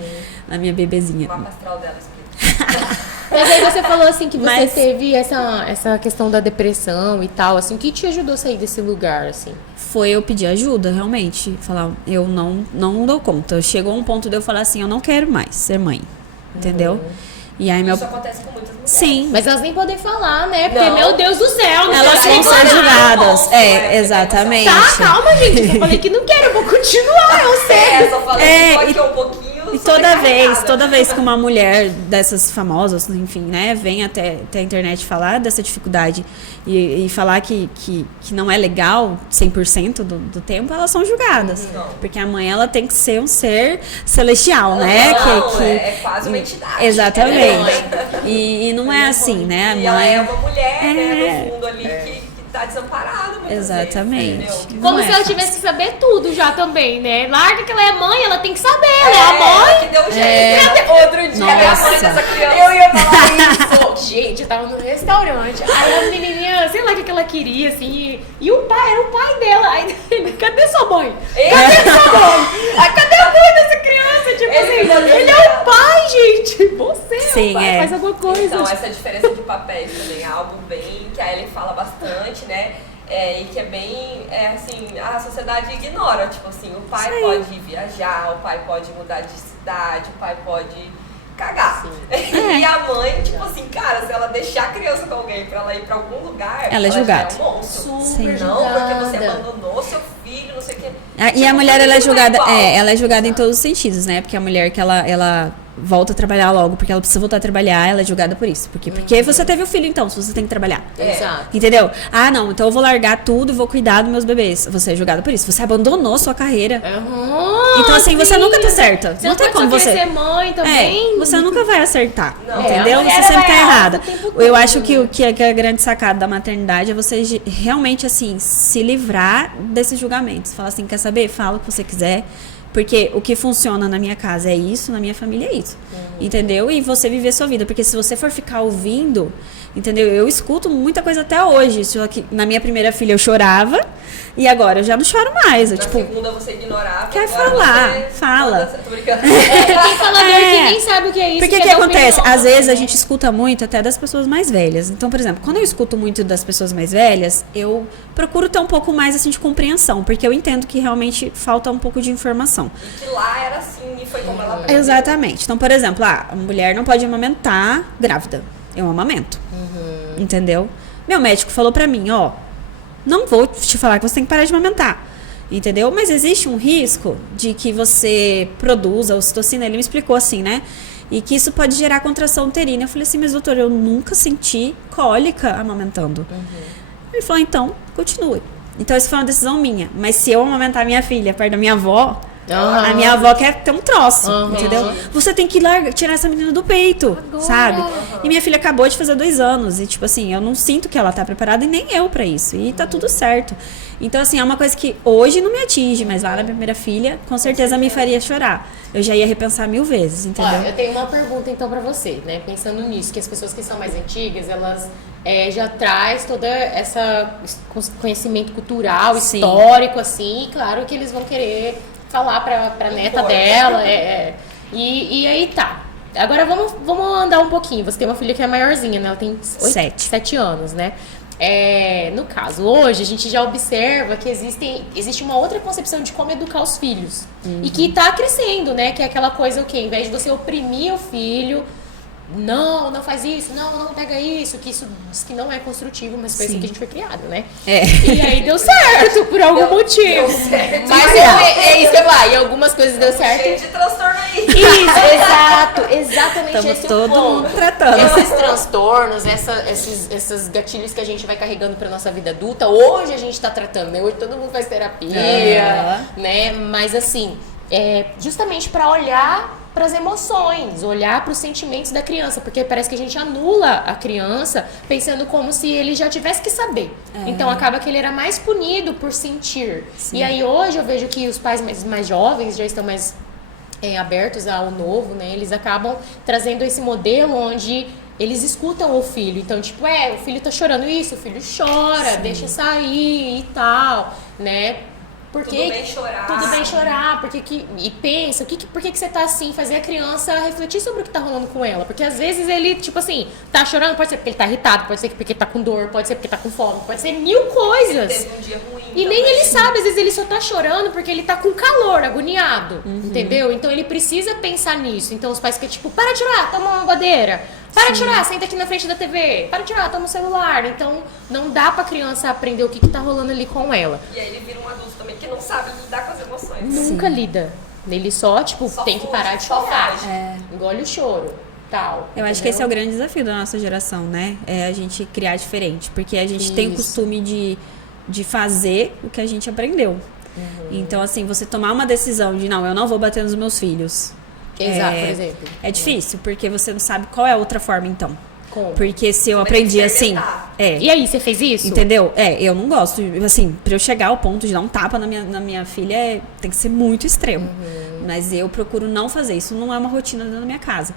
A minha bebezinha. O mapa astral dela explica. Mas aí você falou assim que você teve essa questão da depressão e tal, assim, o que te ajudou a sair desse lugar, assim? Foi eu pedir ajuda, realmente. Falar, eu não dou conta. Chegou um ponto de eu falar assim, eu não quero mais ser mãe. Entendeu? E aí Isso acontece com muitas mulheres. Sim. Mas elas nem podem falar, né? Porque, meu Deus do céu, não elas vão ser julgadas. Exatamente. Tá, calma, gente. Eu só falei que não quero, eu vou continuar, eu sei. Eu só falei que aqui um pouquinho. E toda vez que uma mulher dessas famosas, enfim, né, vem até a internet falar dessa dificuldade e falar que não é legal 100% do tempo, elas são julgadas. Porque a mãe, ela tem que ser um ser celestial, né? É quase uma entidade. Exatamente. E não é assim, né? A mãe ela é uma mulher, né, no fundo ali, que tá desamparada muitas Exatamente. vezes, como se ela tivesse que saber tudo já também, né? Larga que ela é mãe, ela tem que saber, ela é a mãe. Que deu jeito. Outro dia, ela é a mãe dessa criança. Eu ia falar isso. Gente, eu tava no restaurante, aí a menininha, sei lá o que ela queria, assim, e o pai, era o pai dela. Aí ele, cadê sua mãe? Cadê sua mãe? Aí, cadê a mãe dessa criança? Tipo assim, ele é o pai, gente. Você é o pai, faz alguma coisa. Então, essa diferença de papéis também é algo bem que a Ellen fala bastante, né? E que é bem, assim, a sociedade ignora, tipo assim, o pai pode viajar, o pai pode mudar de cidade, o pai pode cagar. E a mãe, tipo assim, cara, se ela deixar a criança com alguém pra ela ir pra algum lugar, ela é julgada. É um monstro. Super não, porque você abandonou seu filho, não sei o quê. E a mulher, ela é julgada em todos os sentidos, né? Porque a mulher que ela volta a trabalhar logo, porque ela precisa voltar a trabalhar, ela é julgada por isso. Porque você teve o filho, então, se você tem que trabalhar. Exato. Entendeu? Ah, não, então eu vou largar tudo e vou cuidar dos meus bebês. Você é julgada por isso. Você abandonou sua carreira. Então, assim, você nunca tá certa. Você não tem como você. ser mãe também. Você nunca vai acertar. Não. Entendeu? A Você mulher sempre vai tá errar errada. o tempo Eu todo. acho que a grande sacada da maternidade é você realmente, assim, se livrar desses julgamentos. Falar assim, quer saber? Fala o que você quiser. Porque o que funciona na minha casa é isso, na minha família é isso. Entendeu? E você viver sua vida. Porque se você for ficar ouvindo, entendeu? Eu escuto muita coisa até hoje. Só que na minha primeira filha eu chorava e agora eu já não choro mais. Eu, Na tipo, segunda você ignorava. quer agora falar, você fala. Tô brincando. Tem falador que nem sabe o que é isso. Porque quer que dar acontece? opinião, Às vezes né? a gente escuta muito até das pessoas mais velhas. Então, por exemplo, quando eu escuto muito das pessoas mais velhas, eu procuro ter um pouco mais assim de compreensão, porque eu entendo que realmente falta um pouco de informação. E que lá era assim, e foi como ela aprendeu. Exatamente. Então, por exemplo, a mulher não pode amamentar grávida. Eu amamento. Entendeu? Meu médico falou pra mim, ó, não vou te falar que você tem que parar de amamentar. Entendeu? Mas existe um risco de que você produza ocitocina. Ele me explicou assim, né? E que isso pode gerar contração uterina. Eu falei assim, mas doutor, eu nunca senti cólica amamentando. Ele falou, então, continue. Então, isso foi uma decisão minha. Mas se eu amamentar minha filha perto da minha avó, a minha avó quer ter um troço, entendeu? Você tem que tirar essa menina do peito, sabe? E minha filha acabou de fazer 2 anos. E, tipo assim, eu não sinto que ela tá preparada e nem eu pra isso. E tá tudo certo. Então, assim, é uma coisa que hoje não me atinge, mas lá na minha primeira filha, com certeza me faria chorar. Eu já ia repensar 1000 vezes, entendeu? Olha, eu tenho uma pergunta então pra você, né? Pensando nisso, que as pessoas que são mais antigas, elas já traz todo essa conhecimento cultural, Sim. histórico, assim, e claro que eles vão querer falar pra neta dela. E aí tá. Agora vamos andar um pouquinho. Você tem uma filha que é maiorzinha, né? Ela tem 7 anos, né? No caso, hoje a gente já observa que existe uma outra concepção de como educar os filhos. E que tá crescendo, né? Que é aquela coisa, o quê? Ao invés de você oprimir o filho, não faz isso, não pega isso, que isso diz que não é construtivo, mas foi assim que a gente foi criado, né? E aí deu certo, por algum motivo. Deu certo. Mas é isso que eu ia falar, e algumas coisas deu certo. Cheio de transtorno aí. Isso, exatamente Estamos esse todo o ponto. mundo tratando. Esses transtornos, esses gatilhos que a gente vai carregando pra nossa vida adulta, hoje a gente tá tratando, né? Hoje todo mundo faz terapia, né? Mas assim, justamente pra olhar para as emoções, olhar para os sentimentos da criança, porque parece que a gente anula a criança pensando como se ele já tivesse que saber. Então acaba que ele era mais punido por sentir. E aí hoje eu vejo que os pais mais jovens já estão mais abertos ao novo, né? Eles acabam trazendo esse modelo onde eles escutam o filho. Então, tipo, o filho tá chorando isso, o filho chora, deixa sair e tal, né? Porque Tudo bem chorar. Tudo bem chorar, e pensa, por que você tá assim, fazer a criança refletir sobre o que tá rolando com ela. Porque às vezes ele, tipo assim, tá chorando, pode ser porque ele tá irritado, pode ser porque ele tá com dor, pode ser porque tá com fome, pode ser 1000 coisas. Teve um dia ruim. E nem ele sabe, às vezes ele só tá chorando porque ele tá com calor, agoniado, entendeu? Então ele precisa pensar nisso. Então os pais ficam tipo, para de chorar, toma uma mamadeira. Para de chorar, senta aqui na frente da TV. Para de chorar, toma o celular. Então não dá pra criança aprender o que tá rolando ali com ela. E aí ele vira um adulto também que não sabe lidar com as emoções. Nunca lida. Ele só, Só tem que foge, parar de só chorar. foge. Engole o choro, tal. Eu acho que esse é o grande desafio da nossa geração, né? É a gente criar diferente. Porque a gente tem o costume de fazer o que a gente aprendeu. Então, assim, você tomar uma decisão de, não, eu não vou bater nos meus filhos. Exato, por exemplo. É difícil, porque você não sabe qual é a outra forma, então. Como? Porque se eu Vai ter que aprendi assim... experimentar. E aí, você fez isso? Entendeu? Eu não gosto. Assim, pra eu chegar ao ponto de dar um tapa na minha filha, tem que ser muito extremo. Mas eu procuro não fazer. Isso não é uma rotina dentro da minha casa.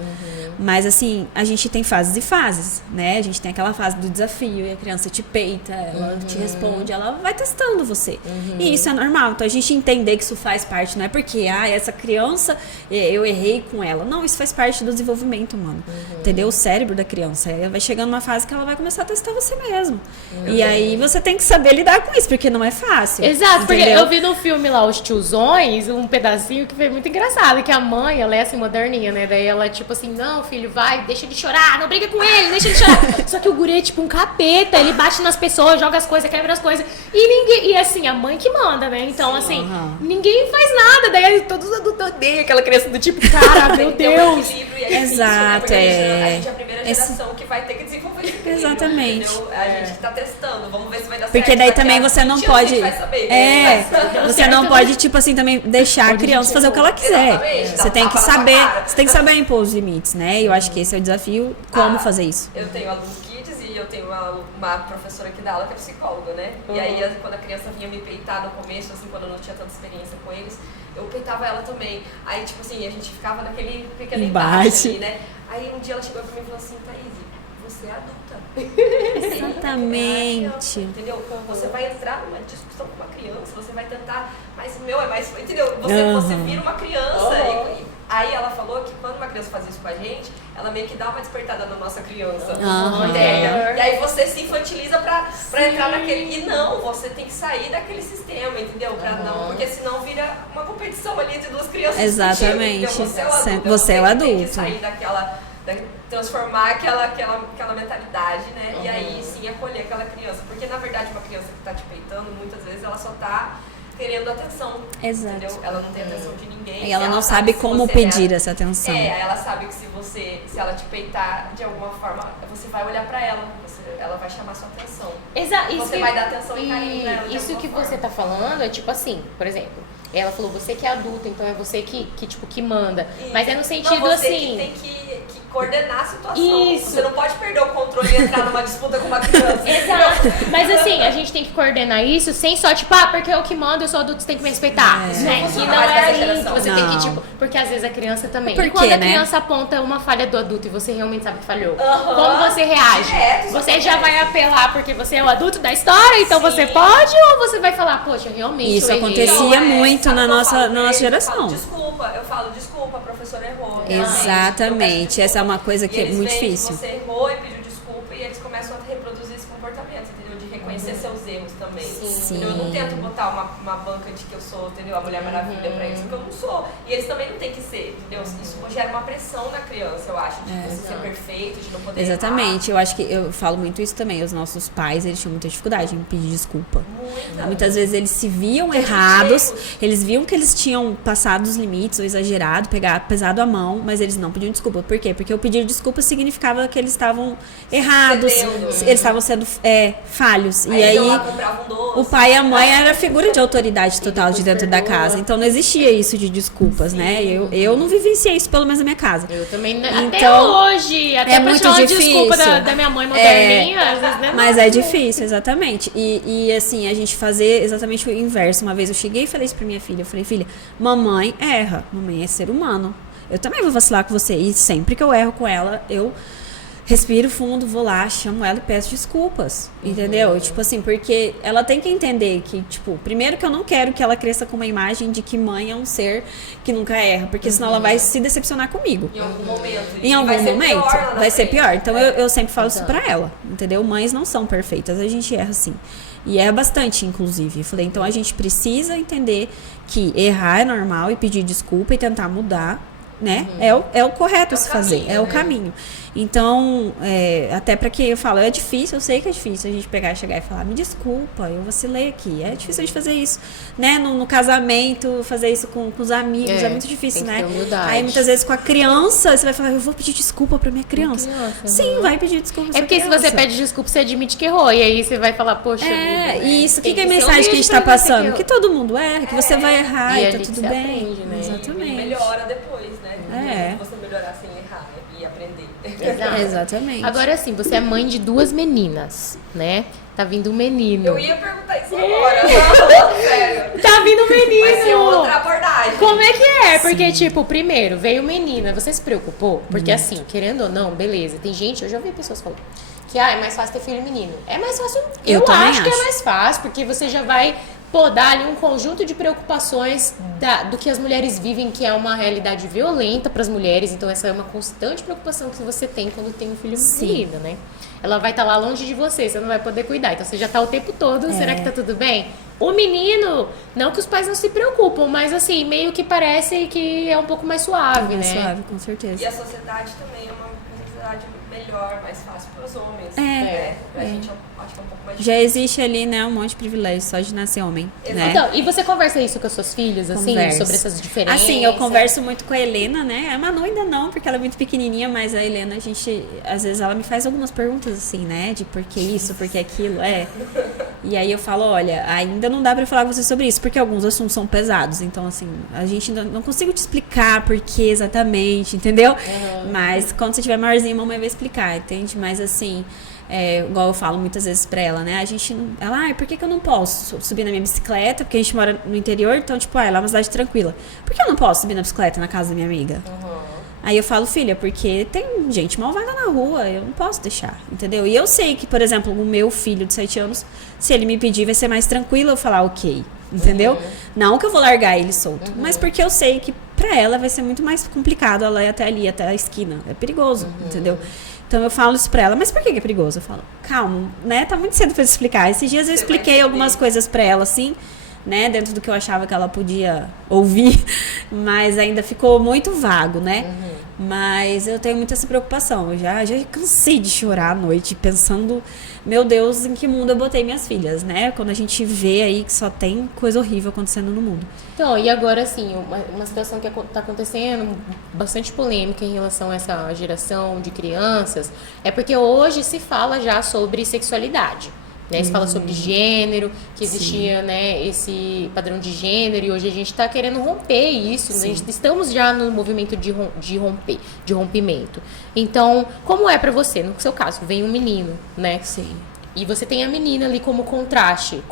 Mas, assim, a gente tem fases e fases, né? A gente tem aquela fase do desafio e a criança te peita, ela te responde, ela vai testando você. E isso é normal. Então, a gente entender que isso faz parte, não é porque, essa criança, eu errei com ela. Não, isso faz parte do desenvolvimento humano. Entendeu? O cérebro da criança. Ela vai chegando numa fase que ela vai começar a testar você mesmo. E aí, você tem que saber lidar com isso, porque não é fácil. Exato, porque entendeu? eu vi no filme lá, Os Tiozões, um pedacinho que foi muito muito engraçado, que a mãe, ela é assim, moderninha, né? Daí ela, tipo assim, não, filho, vai, deixa ele chorar, não briga com ele, deixa ele chorar. Só que o guri é tipo um capeta, ele bate nas pessoas, joga as coisas, quebra as coisas. E assim, a mãe que manda, né? Então, assim, ninguém faz nada. Daí todos os adultos odeiam aquela criança do tipo, cara, meu Deus. Exato, A gente é a primeira geração que vai ter que desenvolver esse equilíbrio. Exatamente. Entendeu? A gente tá testando, vamos ver se vai dar certo. Porque daí Daqui também a você não 20 anos a pode. gente vai saber, né? Você não pode, tipo assim, também deixar a criança fazer o que ela quiser. Exatamente. Você tem que Tapa na saber. sua cara. Você tem que saber impor os limites, né? E eu acho que esse é o desafio, como fazer isso. Eu tenho alunos kids e eu tenho uma professora que dá aula que é psicóloga, né? E aí, quando a criança vinha me peitar no começo, assim, quando eu não tinha tanta experiência com eles, eu peitava ela também. Aí, tipo assim, a gente ficava naquele pequeno embate ali, né? Aí um dia ela chegou pra mim e falou assim, Thaís, você é adulta. Exatamente. Entendeu? Você vai entrar numa discussão com uma criança, você vai tentar, mas o meu é mais. Entendeu? Você vira uma criança. E aí ela falou que quando uma criança faz isso com a gente, ela meio que dá uma despertada na nossa criança. Entendeu? E aí você se infantiliza pra entrar naquele. E não, você tem que sair daquele sistema, entendeu? Não, porque senão vira uma competição ali entre duas crianças. Exatamente. Você é o adulto. Você é o Tem que adulto. sair transformar aquela mentalidade, né? E aí sim acolher aquela criança. Porque na verdade uma criança que tá te peitando, muitas vezes ela só tá querendo atenção. Exato. Entendeu? Ela não tem atenção de ninguém. E ela não sabe que como você pedir essa atenção. ela sabe que se ela te peitar de alguma forma, você vai olhar pra ela, ela vai chamar sua atenção. Você vai dar atenção e carinho pra ela de Isso alguma que forma. você tá falando é tipo assim, por exemplo, ela falou, você que é adulta, então é você que manda. Mas é no sentido não, você assim. que tem que coordenar a situação. Isso. Você não pode perder o controle e entrar numa disputa com uma criança. Exato. Mas assim, a gente tem que coordenar isso sem só, tipo, porque eu que mando, eu sou adulto, você tem que me respeitar. Né? Não Que não mais é dessa aí que geração. você tem que, Não. tipo, porque às vezes a criança também. Por E quando quê, a né? criança aponta uma falha do adulto e você realmente sabe que falhou, como você reage? Direto, Você já vai apelar porque você é o adulto da história, então você pode, ou você vai falar, poxa, realmente. Isso eu errei. acontecia muito sabe na o que eu nossa falo pra eles? geração. Eu falo, desculpa, a professora errou. Exatamente. Essa é uma coisa que é eles muito veem que difícil. você errou e pediu desculpa e eles começam a reproduzir esse comportamento, entendeu? De reconhecer seus erros também. Sim. Entendeu? Eu não tento botar uma banca de que eu sou, entendeu? A Mulher Maravilha pra eles, porque eu não sou. E eles também não têm que ser, entendeu? Isso gera uma pressão na criança, eu acho, de você ser perfeito, de não poder Exatamente, eu acho que eu falo muito isso também. Os nossos pais, eles tinham muita dificuldade em pedir desculpa. Muitas vezes eles se viam errados, eles viam que eles tinham passado os limites ou exagerado, pesado a mão, mas eles não pediam desculpa. Por quê? Porque o pedir desculpa significava que eles estavam errados, eles estavam sendo falhos. E aí o pai e a mãe era a figura de autoridade total de dentro da casa. Então não existia isso de desculpas, né? Eu não vivenciei isso, pelo menos na minha casa. Eu também, Então, até hoje, até é pra muito tirar uma difícil. desculpa da minha mãe moderninha, às vezes, né? Mas é difícil, exatamente. E assim, a gente fazer exatamente o inverso. Uma vez eu cheguei e falei isso pra minha filha. Eu falei, filha, mamãe erra. Mamãe é ser humano. Eu também vou vacilar com você. E sempre que eu erro com ela, eu respiro fundo, vou lá, chamo ela e peço desculpas. Entendeu? Tipo assim, porque ela tem que entender que, tipo, primeiro que eu não quero que ela cresça com uma imagem de que mãe é um ser que nunca erra. Porque senão ela vai se decepcionar comigo. Em algum momento. Em algum momento vai ser pior. Então né? eu sempre falo isso pra ela, entendeu? Mães não são perfeitas, a gente erra sim. E erra bastante, inclusive. Eu falei, então a gente precisa entender que errar é normal e pedir desculpa e tentar mudar, né? É o correto a se fazer, é o caminho. Então, até pra que eu falo, é difícil, eu sei que é difícil a gente pegar, chegar e falar, me desculpa, eu vacilei aqui. É difícil de fazer isso, né? No casamento, fazer isso com os amigos, é muito difícil, tem que né? ter humildade. Aí muitas vezes com a criança, você vai falar, eu vou pedir desculpa pra minha criança. Sim, vai pedir desculpa pra É porque se você pede desculpa, você admite que errou. E aí você vai falar, poxa vida, né? Isso, Tem que é a ser mensagem que a gente tá humilde pra passando? Que todo mundo erra, que você vai errar E e a tá gente tudo se bem. aprende, né? E Exatamente. melhora depois, né? É. Você melhorar sem errar e aprender. Exatamente. Agora sim, você é mãe de 2 meninas, né? Tá vindo um menino. Eu ia perguntar isso agora. Não, sério. Tá vindo um menino! Vai ser outra abordagem. Como é que é? Porque, tipo, primeiro, veio menina, você se preocupou? Porque assim, querendo ou não, beleza, tem gente, eu já ouvi pessoas falando que é mais fácil ter filho menino. É mais fácil, eu também acho que é acho. mais fácil, porque você já vai podar ali um conjunto de preocupações do que as mulheres vivem, que é uma realidade violenta para as mulheres, então essa é uma constante preocupação que você tem quando tem um filho menino, né? Ela vai estar lá longe de você não vai poder cuidar, então você já tá o tempo todo, será que tá tudo bem? O menino, não que os pais não se preocupam, mas assim, meio que parece que é um pouco mais suave, né? Suave, com certeza. E a sociedade também é uma sociedade melhor, mais fácil para os homens. É. Né? Pra gente, eu acho que é um pouco mais Já difícil. existe ali, né, um monte de privilégio só de nascer homem, né? Então, e você conversa isso com as suas filhas, assim, Converso. sobre essas diferenças? Assim, eu converso muito com a Helena, né? A Manu ainda não, porque ela é muito pequenininha, mas a Helena, às vezes ela me faz algumas perguntas assim, né? De por que isso, por que aquilo, E aí eu falo, olha, ainda não dá pra falar com você sobre isso, porque alguns assuntos são pesados, então assim, a gente ainda não consigo te explicar por que exatamente, entendeu? Mas quando você tiver maiorzinha, a mamãe vai explicar, entende? Mas assim, igual eu falo muitas vezes pra ela, né? Ela, por que eu não posso subir na minha bicicleta? Porque a gente mora no interior, então, tipo, lá é uma cidade tranquila. Por que eu não posso subir na bicicleta na casa da minha amiga? Aí eu falo, filha, porque tem gente malvada na rua, eu não posso deixar, entendeu? E eu sei que, por exemplo, o meu filho de 7 anos, se ele me pedir, vai ser mais tranquilo eu falar ok, entendeu? Não que eu vou largar ele solto, mas porque eu sei que pra ela vai ser muito mais complicado ela ir até ali, até a esquina. É perigoso, entendeu? Então eu falo isso pra ela, mas por que é perigoso? Eu falo, calma, né? Tá muito cedo pra explicar. Esses dias eu expliquei algumas coisas pra ela, assim, né, dentro do que eu achava que ela podia ouvir, mas ainda ficou muito vago, né? Mas eu tenho muita essa preocupação. Eu já cansei de chorar à noite pensando, meu Deus, em que mundo eu botei minhas filhas, né? Quando a gente vê aí que só tem coisa horrível acontecendo no mundo. Então, e agora assim, uma situação que tá acontecendo, bastante polêmica em relação a essa geração de crianças, é porque hoje se fala já sobre sexualidade. Né? Se fala sobre gênero, que existia, né, esse padrão de gênero, e hoje a gente está querendo romper isso, né? Estamos já no movimento de rompimento. Então, como é para você? No seu caso, vem um menino, né? Sim. E você tem a menina ali como contraste.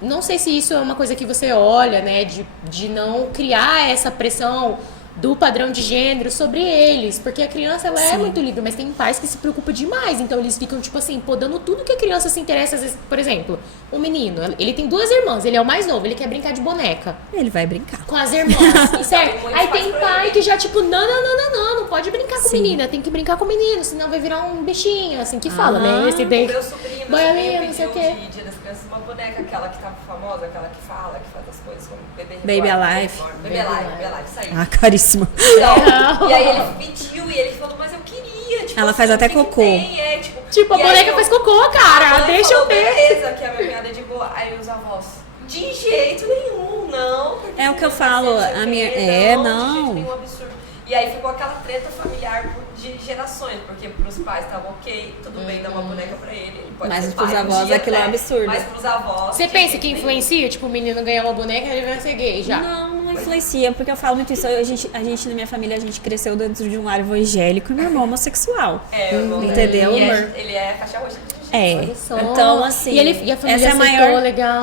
Não sei se isso é uma coisa que você olha, né, de não criar essa pressão do padrão de gênero sobre eles, porque a criança ela é muito livre, mas tem pais que se preocupam demais, então eles ficam tipo assim, dando tudo que a criança se interessa, às vezes, por exemplo, um menino, ele tem 2 irmãs, ele é o mais novo, ele quer brincar de boneca. Ele vai brincar com as irmãs, certo? Aí tem pai que já tipo, não pode brincar com menina, tem que brincar com menino, senão vai virar um bichinho, assim que fala, né? Esse daí, Meu sobrinho não sei o quê. de Dia das Crianças uma boneca, aquela que tá famosa, aquela que fala, que faz as coisas como Bebê Baby Reborn, Alive. Baby Alive, isso aí. Ah, caríssimo. Então, e aí ele pediu e ele falou, mas eu queria, tipo, ela assim, faz até o que cocô. tem Tipo, a e aí boneca faz cocô, cara, mãe deixa eu falou, ver. beleza, que a minha piada é de boa. Aí os avós, de jeito nenhum, não. porque É o que eu não falo, sei o a minha- quê, não. De jeito nenhum, absurdo. E aí ficou aquela treta familiar de gerações, porque pros pais tava ok, tudo bem dar uma boneca pra ele pode Mas ser pros pai um avós dia, aquilo é um né? absurdo. Mas pros avós... Você de pensa jeito que nenhum. influencia? Tipo, o menino ganhar uma boneca e ele vai ser gay já. Não influencia, porque eu falo muito isso. A gente, na minha família, a gente cresceu dentro de um lar evangélico e meu irmão é homossexual. É, o irmão dele, Entendeu? ele é faixa roxa de É, só. então assim, E a família essa é a aceitou, maior, legal.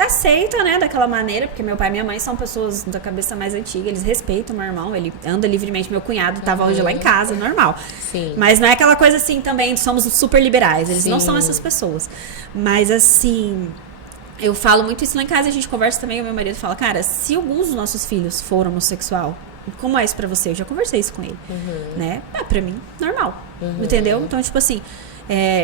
aceita, né, daquela maneira, porque meu pai e minha mãe são pessoas da cabeça mais antiga, eles respeitam meu irmão, ele anda livremente, meu cunhado tava hoje lá em casa, normal. Sim. Mas não é aquela coisa assim também, somos super liberais, eles não Sim. são essas pessoas. Mas assim, eu falo muito isso lá em casa, a gente conversa também, o meu marido fala, cara, se alguns dos nossos filhos foram homossexual, como é isso pra você? Eu já conversei isso com ele, né? Pra mim, normal, entendeu? Então, tipo assim,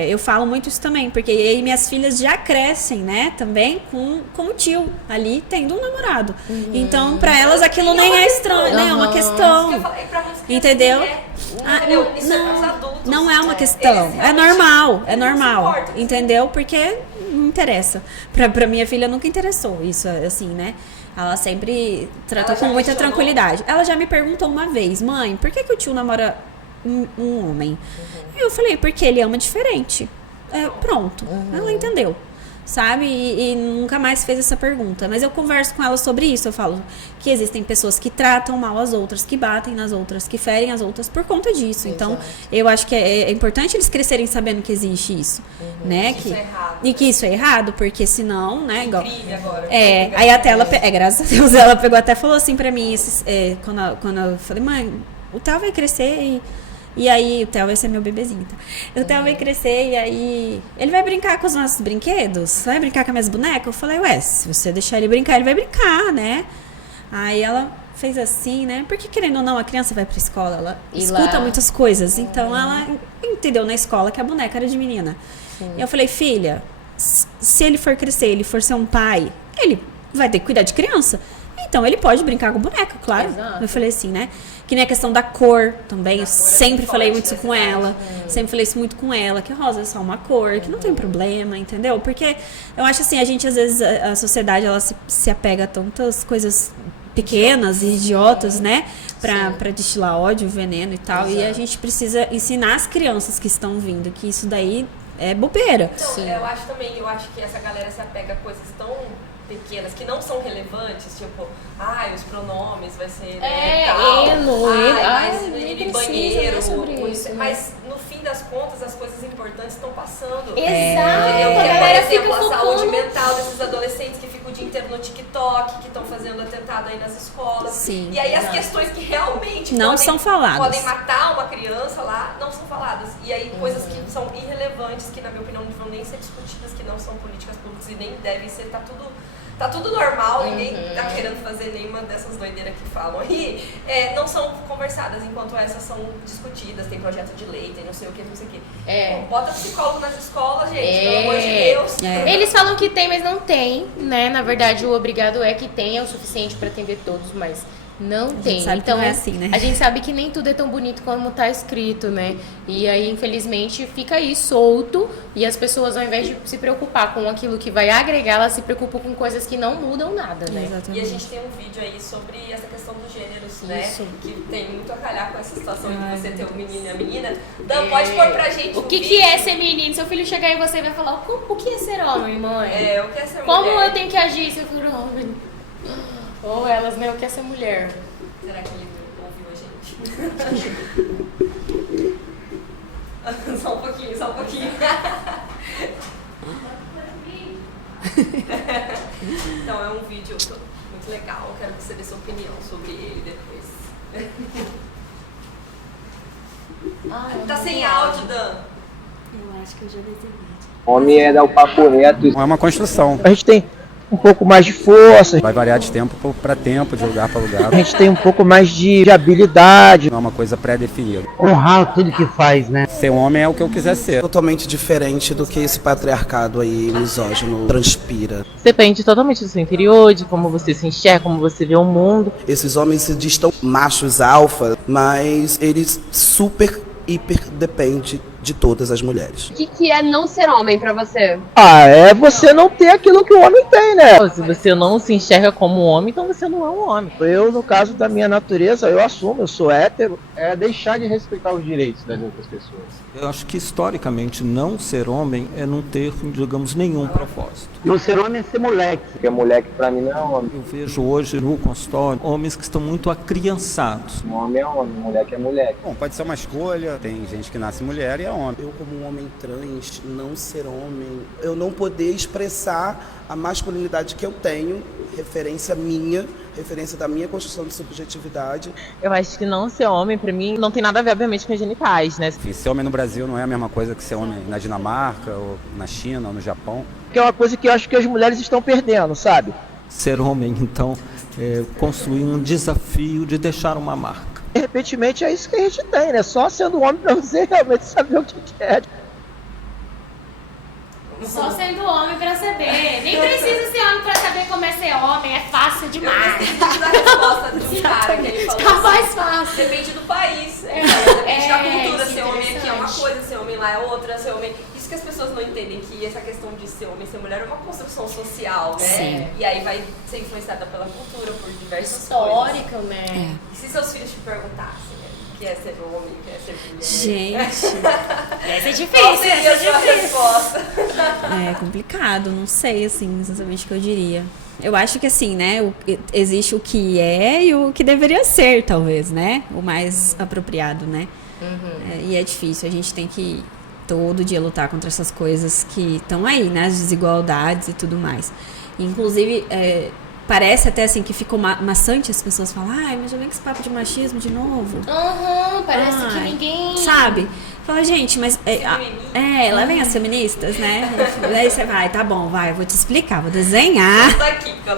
eu falo muito isso também, porque aí minhas filhas já crescem, né, também com o tio ali tendo um namorado. Então, pra elas aquilo nem é estranho, né? É uma Isso que questão. eu falei pra muitas crianças, Entendeu? entendeu? Isso é pros adultos. Não é uma Eles questão. É normal, é eles não se normal. importam. Entendeu? Porque não interessa. Pra minha filha nunca interessou isso, assim, né? Ela sempre tratou Ela já com muita questionou? tranquilidade. Ela já me perguntou uma vez, mãe, por que o tio namora um homem? Eu falei, porque ele ama diferente. Pronto. Ela entendeu. Sabe? E nunca mais fez essa pergunta. Mas eu converso com ela sobre isso. Eu falo que existem pessoas que tratam mal as outras, que batem nas outras, que ferem as outras por conta disso. Então, eu acho que é importante eles crescerem sabendo que existe isso. Né? Isso é errado. E que isso é errado, porque senão, né? Igual, Crime agora. aí até ela, graças a Deus, ela pegou até falou assim pra mim, quando eu falei, mãe, o Theo vai crescer e aí, o Theo vai ser meu bebezinho, tá? O Theo vai crescer e aí, ele vai brincar com os nossos brinquedos? Vai brincar com as minhas bonecas? Eu falei, se você deixar ele brincar, ele vai brincar, né? Aí ela fez assim, né? Porque querendo ou não, a criança vai pra escola, ela escuta muitas coisas. Então, ela entendeu na escola que a boneca era de menina. E eu falei, filha, se ele for crescer, ele for ser um pai ele vai ter que cuidar de criança. Então, ele pode brincar com boneca, claro. Exato. Eu falei assim, né? Que nem a questão da cor também. Eu sempre falei muito isso com ela. Sempre falei isso muito com ela. Que rosa é só uma cor, que não tem problema, entendeu? Porque eu acho assim, a gente, às vezes, a sociedade, ela se apega a tantas coisas pequenas e idiotas, né? Pra destilar ódio, veneno e tal. E a gente precisa ensinar as crianças que estão vindo que isso daí é bobeira. Então, eu acho que essa galera se apega a coisas tão pequenas que não são relevantes, tipo, os pronomes vai ser ele banheiro, mas no fim das contas as coisas importantes estão passando. Exato. Entendeu? A Que é, por galera exemplo, fica a saúde focando. mental desses adolescentes que ficam o dia inteiro no TikTok, que estão fazendo atentado aí nas escolas. Sim. E aí as questões que realmente Não são faladas. podem matar uma criança lá, não são faladas. E aí coisas que são irrelevantes, que na minha opinião não vão nem ser discutidas, que não são políticas públicas e nem devem ser, tá tudo normal, ninguém tá querendo fazer nenhuma dessas doideiras que falam aí, não são conversadas, enquanto essas são discutidas, tem projeto de lei, tem não sei o que. Bom, bota psicólogo nas escolas, gente, pelo amor de Deus. Eles falam que tem, mas não tem, né? Na verdade, o obrigado é que tem, é o suficiente pra atender todos, mas não tem. sabe que Então, não é assim, né? A gente sabe que nem tudo é tão bonito como tá escrito, né? E aí, infelizmente, fica aí solto e as pessoas, ao invés de se preocupar com aquilo que vai agregar, elas se preocupam com coisas que não mudam nada, né? Exatamente. E a gente tem um vídeo aí sobre essa questão dos gêneros, né? Isso. Que tem muito a calhar com essa situação de você ter o menino e a menina. Dan, pode pôr pra gente O que é ser menino? Seu filho chegar em você e vai falar, o que é ser homem, mãe? O que é ser Como mulher? eu tenho que agir, seu filho homem? Ou elas, né? O que é ser mulher? Será que ele ouviu a gente? Só um pouquinho. Então, é um vídeo muito legal. Quero que você dê sua opinião sobre ele depois. Tá sem áudio, Dan. Eu acho que eu já desenhei. Homem é dar o papo reto. Não é uma construção. A gente tem um pouco mais de força, Vai variar de tempo para tempo, de lugar para lugar. a gente tem um pouco mais de habilidade. Não é uma coisa pré-definida. Honrar tudo que faz, né? Ser homem é o que eu quiser ser. Totalmente diferente do que esse patriarcado aí misógino transpira. Depende totalmente do seu interior, de como você se enxerga, como você vê o mundo. Esses homens se dizem tão machos alfa, mas eles hiper dependem de todas as mulheres. O que é não ser homem pra você? É você não ter aquilo que o homem tem, né? Se você não se enxerga como homem, então você não é um homem. Eu, no caso da minha natureza, eu assumo, eu sou hétero. É deixar de respeitar os direitos das outras pessoas. Eu acho que historicamente não ser homem é não ter, digamos, nenhum propósito. Não ser homem é ser moleque. Porque moleque pra mim não é homem. Eu vejo hoje no consultório homens que estão muito acriançados. Um homem é homem, moleque é moleque. Bom, pode ser uma escolha, tem gente que nasce mulher e é homem. Eu, como um homem trans, não ser homem, eu não poder expressar a masculinidade que eu tenho, referência minha, referência da minha construção de subjetividade. Eu acho que não ser homem, pra mim, não tem nada a ver, obviamente, com as genitais, né? Enfim, ser homem no Brasil não é a mesma coisa que ser homem na Dinamarca, ou na China, ou no Japão. Que é uma coisa que eu acho que as mulheres estão perdendo, sabe? Ser homem, então, é construir um desafio de deixar uma marca. De repente é isso que a gente tem, né? Só sendo homem pra você realmente saber o que é. Só sendo homem pra saber. Nem precisa ser homem pra saber como é ser homem. É fácil demais. Depende da resposta de um cara que ele falou. Tá mais fácil. Depende do país. Depende da cultura. Ser homem aqui é uma interessante. coisa, ser homem lá é outra, ser homem. Isso que as pessoas não entendem, que essa questão de ser homem e ser mulher é uma construção social, né? Sim. E aí vai ser influenciada pela cultura, por diversas Histórico, coisas. né? E se seus filhos te perguntassem, né, o que é ser homem, o que é ser mulher? Gente, Essa é difícil. Qual seria a sua resposta? é complicado, não sei, assim, exatamente o que eu diria. Eu acho que, assim, né, existe o que é e o que deveria ser, talvez, né? O mais apropriado, né? E é difícil, a gente tem que todo dia lutar contra essas coisas que estão aí, né? As desigualdades e tudo mais. Inclusive, parece até assim que ficou maçante as pessoas falam, mas já vem com esse papo de machismo de novo. Parece que ninguém... Sabe? Fala, gente, mas levem as feministas, né? Aí você vai, tá bom, vai, eu vou te explicar, vou desenhar.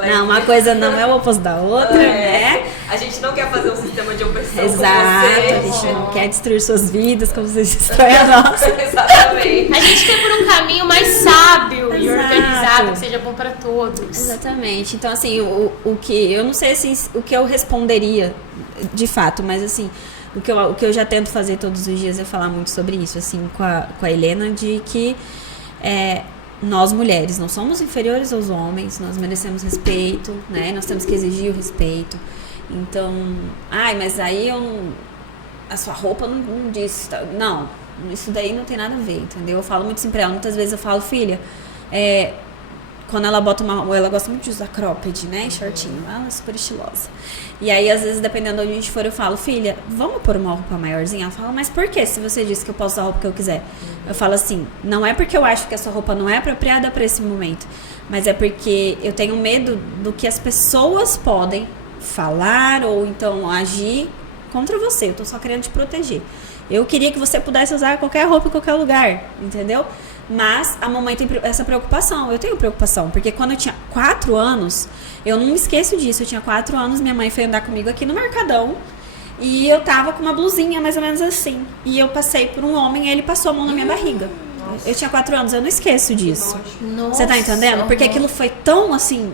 Não, uma coisa não é o oposto da outra, né? A gente não quer fazer um sistema de opressão. Exato, a gente não quer destruir suas vidas como vocês destroem a nossa. Exatamente. A gente quer por um caminho mais sábio e organizado, que seja bom para todos. Exatamente. Então, assim, o que eu não sei assim, o que eu responderia de fato, mas assim, o que eu já tento fazer todos os dias é falar muito sobre isso, assim, com a Helena, de que nós mulheres não somos inferiores aos homens, nós merecemos respeito, né? Nós temos que exigir o respeito. Então, mas aí a sua roupa não diz, não, isso daí não tem nada a ver, entendeu? Eu falo muito assim pra ela, muitas vezes eu falo, filha, quando ela bota ela gosta muito de usar cropped, né, shortinho, ela é super estilosa. E aí, às vezes, dependendo de onde a gente for, eu falo, filha, vamos pôr uma roupa maiorzinha? Ela fala, mas por quê? Se você disse que eu posso usar a roupa que eu quiser. Eu falo assim, não é porque eu acho que a sua roupa não é apropriada para esse momento, mas é porque eu tenho medo do que as pessoas podem falar ou então agir contra você. Eu tô só querendo te proteger. Eu queria que você pudesse usar qualquer roupa em qualquer lugar, entendeu? Mas a mamãe tem essa preocupação, eu tenho preocupação, porque quando eu tinha 4 anos, eu não me esqueço disso, eu tinha 4 anos, minha mãe foi andar comigo aqui no Mercadão, e eu tava com uma blusinha mais ou menos assim, e eu passei por um homem e ele passou a mão na minha barriga. Nossa. Eu tinha 4 anos, eu não esqueço disso. Nossa. Você tá entendendo? Porque aquilo foi tão assim,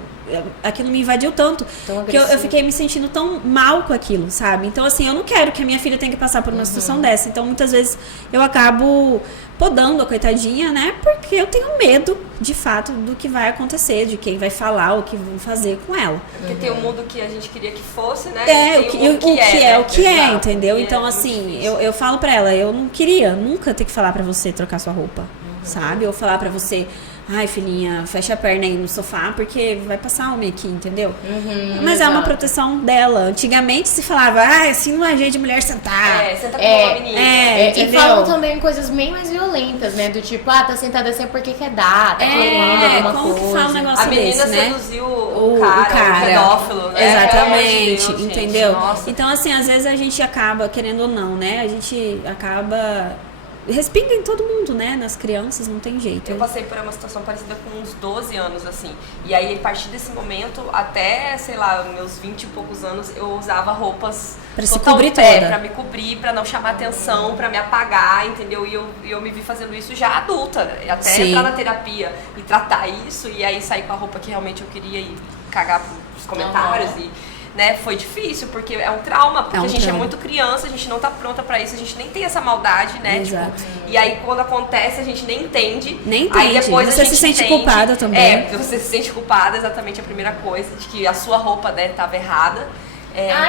aquilo me invadiu tanto, que eu fiquei me sentindo tão mal com aquilo, sabe? Então assim, eu não quero que a minha filha tenha que passar por uma situação dessa, então muitas vezes eu acabo podando a coitadinha, né? Porque eu tenho medo, de fato, do que vai acontecer, de quem vai falar, o que vão fazer com ela. Porque tem o mundo que a gente queria que fosse, né? O que é, entendeu? Então, assim, eu falo pra ela, eu não queria nunca ter que falar pra você trocar sua roupa, sabe? Ou falar pra você, ai, filhinha, fecha a perna aí no sofá, porque vai passar homem aqui, entendeu? Mas é uma proteção dela. Antigamente se falava, assim não é jeito de mulher sentar. Senta com uma menina. E falam também coisas bem mais violentas, né? Do tipo, tá sentada assim porque quer dar, tá querendo alguma como coisa. Que fala um negócio a menina desse, né? seduziu o cara, o pedófilo, né? Exatamente, Deus, entendeu? Nossa. Então, assim, às vezes a gente acaba, querendo ou não, né? A gente acaba... respinga em todo mundo, né? Nas crianças, não tem jeito. Eu passei por uma situação parecida com uns 12 anos, assim. E aí, a partir desse momento, até, sei lá, meus 20 e poucos anos, eu usava roupas... Pra se cobrir toda. Pra me cobrir, pra não chamar atenção, pra me apagar, entendeu? E eu me vi fazendo isso já adulta. Até entrar na terapia e tratar isso. E aí, sair com a roupa que realmente eu queria e cagar pros comentários e... Né, foi difícil, porque é um trauma, porque a gente é muito criança, a gente não tá pronta pra isso, a gente nem tem essa maldade, né? Exato. Tipo, e aí quando acontece, a gente nem entende. Nem entende. Aí depois você a gente se sente entende, culpada também. Você se sente culpada, exatamente a primeira coisa, de que a sua roupa, né, tava errada.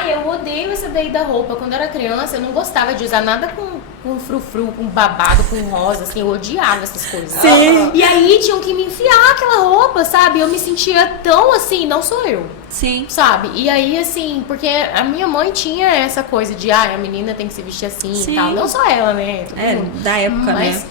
Eu odeio essa daí da roupa. Quando eu era criança, eu não gostava de usar nada com frufru, com babado, com rosa, assim, eu odiava essas coisas. Sim. E aí tinham que me enfiar aquela roupa, sabe? Eu me sentia tão assim, não sou eu. Sim. Sabe? E aí, assim, porque a minha mãe tinha essa coisa de, a menina tem que se vestir assim e tal. Não só ela, né? Todo mundo. Da época, né?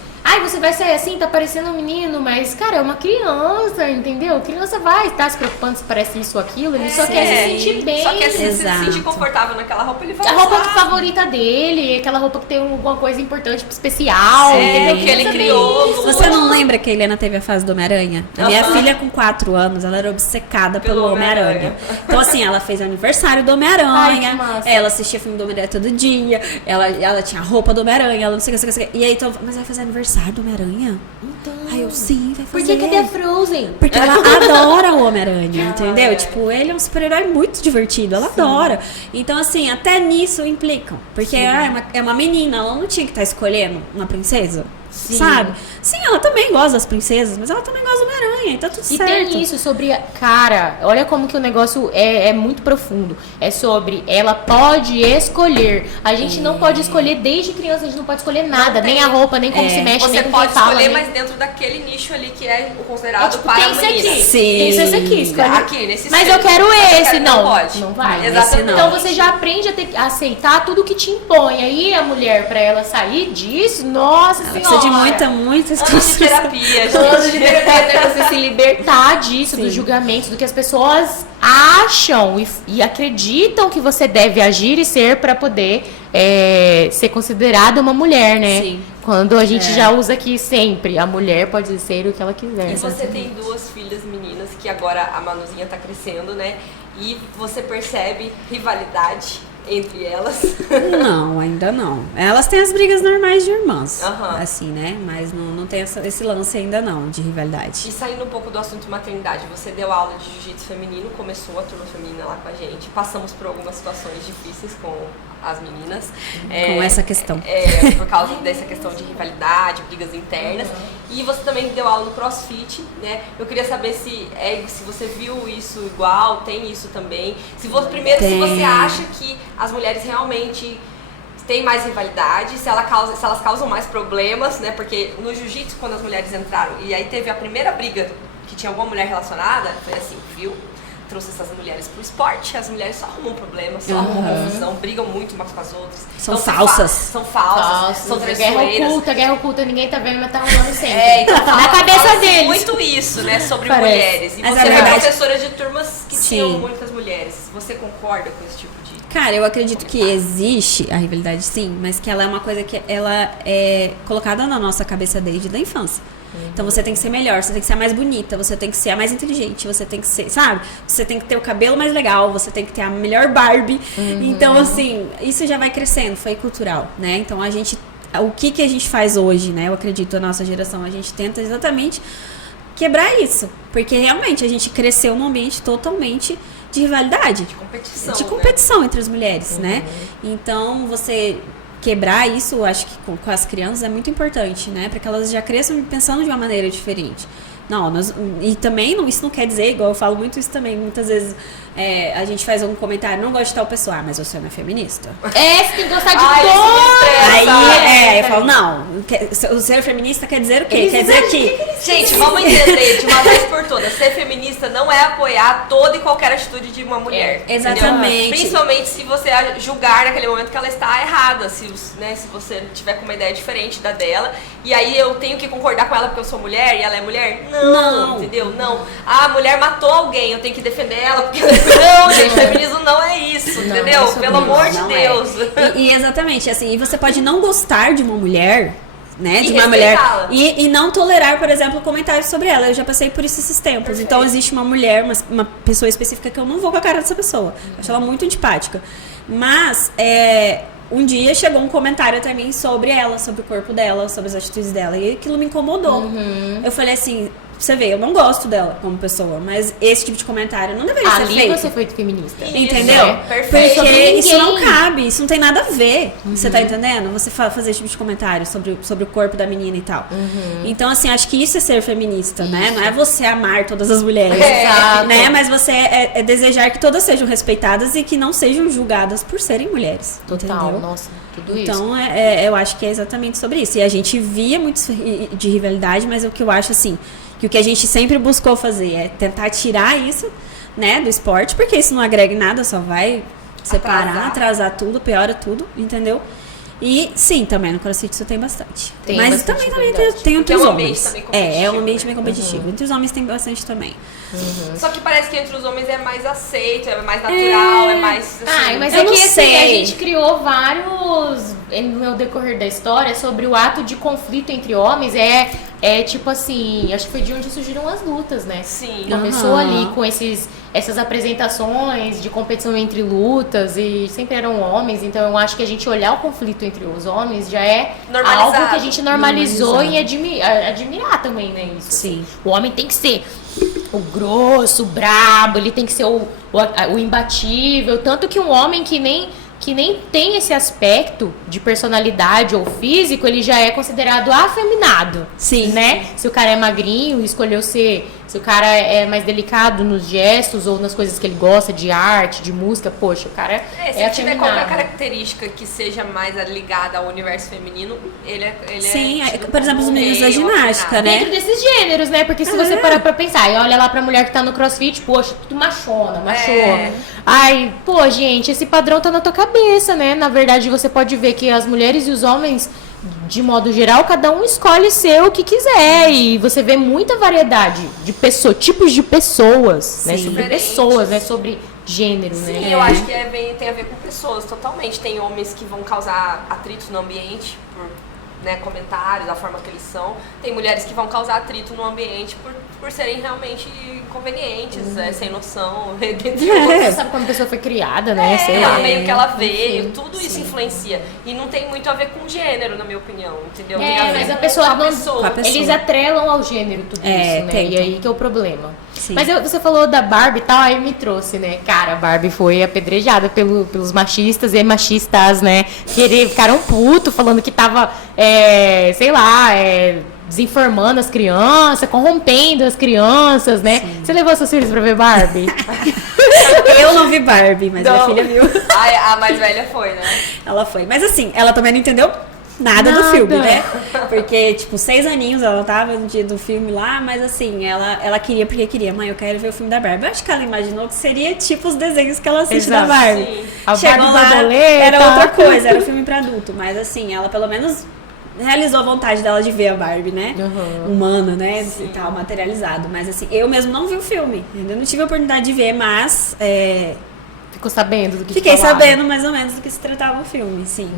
Você vai sair assim, tá parecendo um menino, mas, cara, é uma criança, entendeu? Criança vai estar se preocupando se parece isso ou aquilo, ele só quer se sentir bem. Só quer se sentir confortável naquela roupa, ele vai a roupa favorita dele, aquela roupa que tem alguma coisa importante, especial, entendeu? Que ele criou. Você não lembra que a Helena teve a fase do Homem-Aranha? A minha filha, com 4 anos, ela era obcecada pelo Homem-Aranha. Então, assim, ela fez aniversário do Homem-Aranha, ela assistia filme do Homem-Aranha todo dia, ela tinha a roupa do Homem-Aranha, ela não sei o que. E aí, então, mas vai fazer aniversário do Homem-Aranha? Então. Aí eu, sim, vai fazer. Por que cadê a Frozen? Porque ela adora o Homem-Aranha, entendeu? Tipo, ele é um super-herói muito divertido, ela adora. Então, assim, até nisso implicam. Porque é uma menina, ela não tinha que estar escolhendo uma princesa. Sabe? Sim, ela também gosta das princesas, mas ela também gosta do Homem-Aranha, então tudo certo. E tem isso sobre... Cara, olha como que o negócio é muito profundo. É sobre ela pode escolher. A gente não pode escolher desde criança, a gente não pode escolher nada, nem a roupa, nem como se mexe, nem com quem fala. Você pode escolher, mas dentro daquele nicho ali que é o considerado para a menina. Tem esse aqui, escolhe. Aqui, nesse mas eu quero esse, não. Pode. Não vai. Exatamente. Então você já aprende a aceitar tudo que te impõe. Aí a mulher, pra ela sair disso, nossa senhora. Precisa de muita anos de terapia, gente. Anos de terapia, né? Você se libertar disso, dos julgamentos, do que as pessoas acham e acreditam que você deve agir e ser pra poder ser considerada uma mulher, né? Sim. Quando a gente já usa aqui sempre, a mulher pode ser o que ela quiser. E você tem 2 filhas meninas, que agora a Manuzinha tá crescendo, né? E você percebe rivalidade entre elas? Não, ainda não. Elas têm as brigas normais de irmãs, Aham. assim, né? Mas não tem esse lance ainda não, de rivalidade. E saindo um pouco do assunto maternidade, você deu aula de jiu-jitsu feminino, começou a turma feminina lá com a gente, passamos por algumas situações difíceis com as meninas. Com essa questão. Por causa dessa questão de rivalidade, brigas internas. E você também deu aula no CrossFit, né? Eu queria saber se você viu isso igual, tem isso também. Primeiro, se você acha que as mulheres realmente têm mais rivalidade, se elas causam mais problemas, né? Porque no jiu-jitsu, quando as mulheres entraram, e aí teve a primeira briga que tinha alguma mulher relacionada, foi assim, viu? Trouxe essas mulheres pro esporte, as mulheres só arrumam problemas, só arrumam confusão, brigam muito umas com as outras. São falsas. São falsas, são traiçoeiras. Guerra oculta, ninguém tá vendo, mas tá rolando sempre. Então na cabeça deles. Muito isso, né, sobre Parece. mulheres. E Mas você a foi verdade- professora de turmas que tinham muitas mulheres. Você concorda com esse tipo de... Cara, eu acredito que existe a rivalidade, sim, mas que ela é uma coisa que ela é colocada na nossa cabeça desde a infância. Então você tem que ser melhor, você tem que ser a mais bonita, você tem que ser a mais inteligente, você tem que ser, sabe? Você tem que ter o cabelo mais legal, você tem que ter a melhor Barbie. Então, assim, isso já vai crescendo, foi cultural, né? Então o que a gente faz hoje, né? Eu acredito, a nossa geração, a gente tenta exatamente quebrar isso. Porque realmente a gente cresceu num ambiente totalmente de rivalidade. De competição entre as mulheres, né? Então, você quebrar isso, acho que com as crianças é muito importante, né? Para que elas já cresçam pensando de uma maneira diferente. E também isso não quer dizer, igual eu falo muito isso também, muitas vezes a gente faz algum comentário, não gosto de tal pessoa, mas você não é feminista. Você tem que gostar de todos. Aí eu falo, não, o ser feminista quer dizer o quê? Quer dizer que... Gente, vamos entender de uma vez por todas, ser feminista não é apoiar toda e qualquer atitude de uma mulher. Exatamente. Entendeu? Principalmente se você julgar naquele momento que ela está errada, se você tiver com uma ideia diferente da dela, e aí eu tenho que concordar com ela porque eu sou mulher e ela é mulher? Não. Entendeu? Não. A mulher matou alguém, eu tenho que defender ela porque... Não, gente, feminismo não é isso, entendeu? Pelo amor de Deus. E exatamente, assim, e você pode não gostar de uma mulher, né? E De uma mulher. respeitá-la. E não tolerar, por exemplo, comentários sobre ela. Eu já passei por isso esses tempos. Perfeito. Então existe uma mulher, uma pessoa específica que eu não vou com a cara dessa pessoa. Eu acho ela muito antipática. Mas um dia chegou um comentário até mim sobre ela, sobre o corpo dela, sobre as atitudes dela. E aquilo me incomodou. Eu falei assim, você vê, eu não gosto dela como pessoa, mas esse tipo de comentário não deveria ser feito. Ali você foi feminista. Entendeu? Perfeito. Porque isso não cabe, isso não tem nada a ver. Você tá entendendo? Você fazer esse tipo de comentário sobre o corpo da menina e tal. Então, assim, acho que isso é ser feminista, né? Não é você amar todas as mulheres, né? Mas você é desejar que todas sejam respeitadas e que não sejam julgadas por serem mulheres. Total, entendeu? nossa, tudo isso. Então, eu acho que é exatamente sobre isso. E a gente via muito de rivalidade, mas o que eu acho, assim, que o que a gente sempre buscou fazer é tentar tirar isso, né, do esporte, porque isso não agrega em nada, só vai separar, atrasar tudo, piora tudo, entendeu? E sim, também no CrossFit isso tem bastante. Mas também tem entre os homens. É um ambiente bem competitivo. Entre os homens tem bastante também. Só que parece que entre os homens é mais aceito, é mais natural, é mais... Assim, mas eu não assim, sei. a gente criou vários, no decorrer da história, sobre o ato de conflito entre homens, tipo assim, acho que foi de onde surgiram as lutas, né? Sim. Começou ali com essas apresentações de competição entre lutas e sempre eram homens, então eu acho que a gente olhar o conflito entre os homens já é algo que a gente normalizou e admirar também, né? Isso. Sim. O homem tem que ser o grosso, o brabo, ele tem que ser o imbatível, tanto que um homem que nem tem esse aspecto de personalidade ou físico, ele já é considerado afeminado. Sim. Né? Se o cara é magrinho, escolheu ser... Se o cara é mais delicado nos gestos ou nas coisas que ele gosta, de arte, de música, poxa, o cara se ele tiver qualquer característica que seja mais ligada ao universo feminino, ele Sim, por exemplo, os meninos da ginástica, né? Dentro desses gêneros, né? Porque se você parar pra pensar e olha lá pra mulher que tá no CrossFit, poxa, tudo machona. Ai, pô, gente, esse padrão tá na tua cabeça, né? Na verdade, você pode ver que as mulheres e os homens, de modo geral, cada um escolhe ser o que quiser. E você vê muita variedade de tipos de pessoas, né? Sobre pessoas, né? Sobre gênero, né? Sim, eu acho que tem a ver com pessoas, totalmente. Tem homens que vão causar atritos no ambiente né, comentários, da forma que eles são. Tem mulheres que vão causar atrito no ambiente por serem realmente inconvenientes, sem noção, dentre outros. Você sabe como a pessoa foi criada, né? Sei lá. Meio que ela veio, tudo isso influencia. E não tem muito a ver com gênero, na minha opinião, entendeu? Tem a ver Mas a com pessoa a não. pessoa. Eles atrelam ao gênero tudo isso, né? tentam. E aí que é o problema. Sim. Mas você falou da Barbie e tal, aí me trouxe, né? Cara, a Barbie foi apedrejada pelos machistas e machistas, né? Que eles ficaram putos, falando que tava, sei lá, desinformando as crianças, corrompendo as crianças, né? Sim. Você levou seus filhos pra ver Barbie? Eu não vi Barbie, mas minha filha viu. A mais velha foi, né? Ela foi. Mas assim, ela também não entendeu nada do filme, né? Porque, tipo, 6 aninhos ela tava no dia do filme lá, mas assim, ela queria porque queria. Mãe, eu quero ver o filme da Barbie. Eu acho que ela imaginou que seria tipo os desenhos que ela assiste da Barbie. Sim. A Chegou Barbie lá, borboleta. era outra coisa, era um filme pra adulto. Mas assim, ela pelo menos realizou a vontade dela de ver a Barbie, né? Humana, né? Sim. E tal, materializado. Mas assim, eu mesmo não vi o filme. Ainda não tive a oportunidade de ver, mas... Ficou sabendo do que Fiquei sabendo mais ou menos do que se tratava o filme, sim.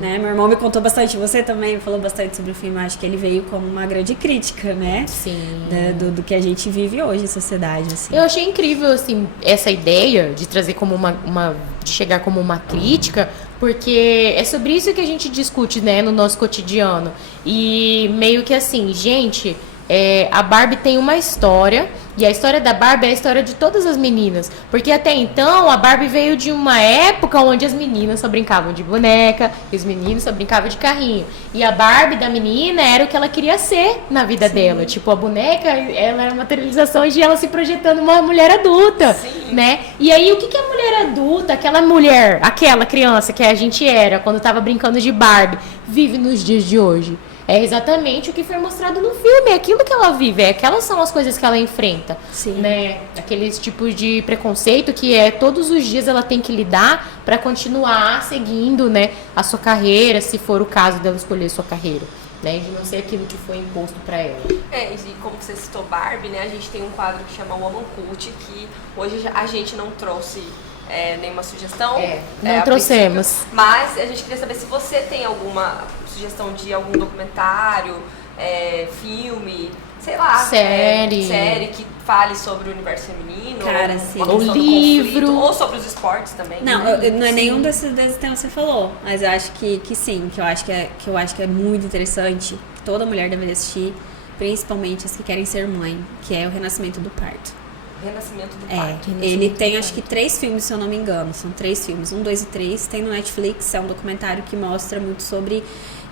Né? Meu irmão me contou bastante, você também falou bastante sobre o filme. Acho que ele veio como uma grande crítica, né? Sim. Do que a gente vive hoje, a sociedade, assim. Eu achei incrível, assim, essa ideia de trazer como de chegar como uma crítica, porque é sobre isso que a gente discute, né, no nosso cotidiano. E meio que assim, gente, a Barbie tem uma história, e a história da Barbie é a história de todas as meninas. Porque até então, a Barbie veio de uma época onde as meninas só brincavam de boneca, e os meninos só brincavam de carrinho. E a Barbie da menina era o que ela queria ser na vida dela. Tipo, a boneca, ela era uma materialização de ela se projetando uma mulher adulta, né? E aí, o que a mulher adulta, aquela criança que a gente era quando tava brincando de Barbie, vive nos dias de hoje? É exatamente o que foi mostrado no filme, é aquilo que ela vive, aquelas são as coisas que ela enfrenta, né? Aqueles tipos de preconceito que todos os dias ela tem que lidar para continuar seguindo, né, a sua carreira, se for o caso dela escolher sua carreira, né, de não ser aquilo que foi imposto para ela. E como você citou Barbie, né, a gente tem um quadro que chama Woman Cult, que hoje a gente não trouxe nenhuma sugestão. Não trouxemos. Mas a gente queria saber se você tem alguma sugestão de algum documentário, filme, sei lá, série que fale sobre o universo feminino, cara, sim. Ou livro, ou sobre os esportes também. Não, não é nenhum desses temas que você falou, mas eu acho que sim, que eu acho que é muito interessante, que toda mulher deveria assistir, principalmente as que querem ser mãe, que é o Renascimento do Parto. Renascimento do Parto. Ele tem acho que 3 filmes, se eu não me engano. São 3 filmes, 1, 2 e 3. Tem no Netflix, é um documentário que mostra muito sobre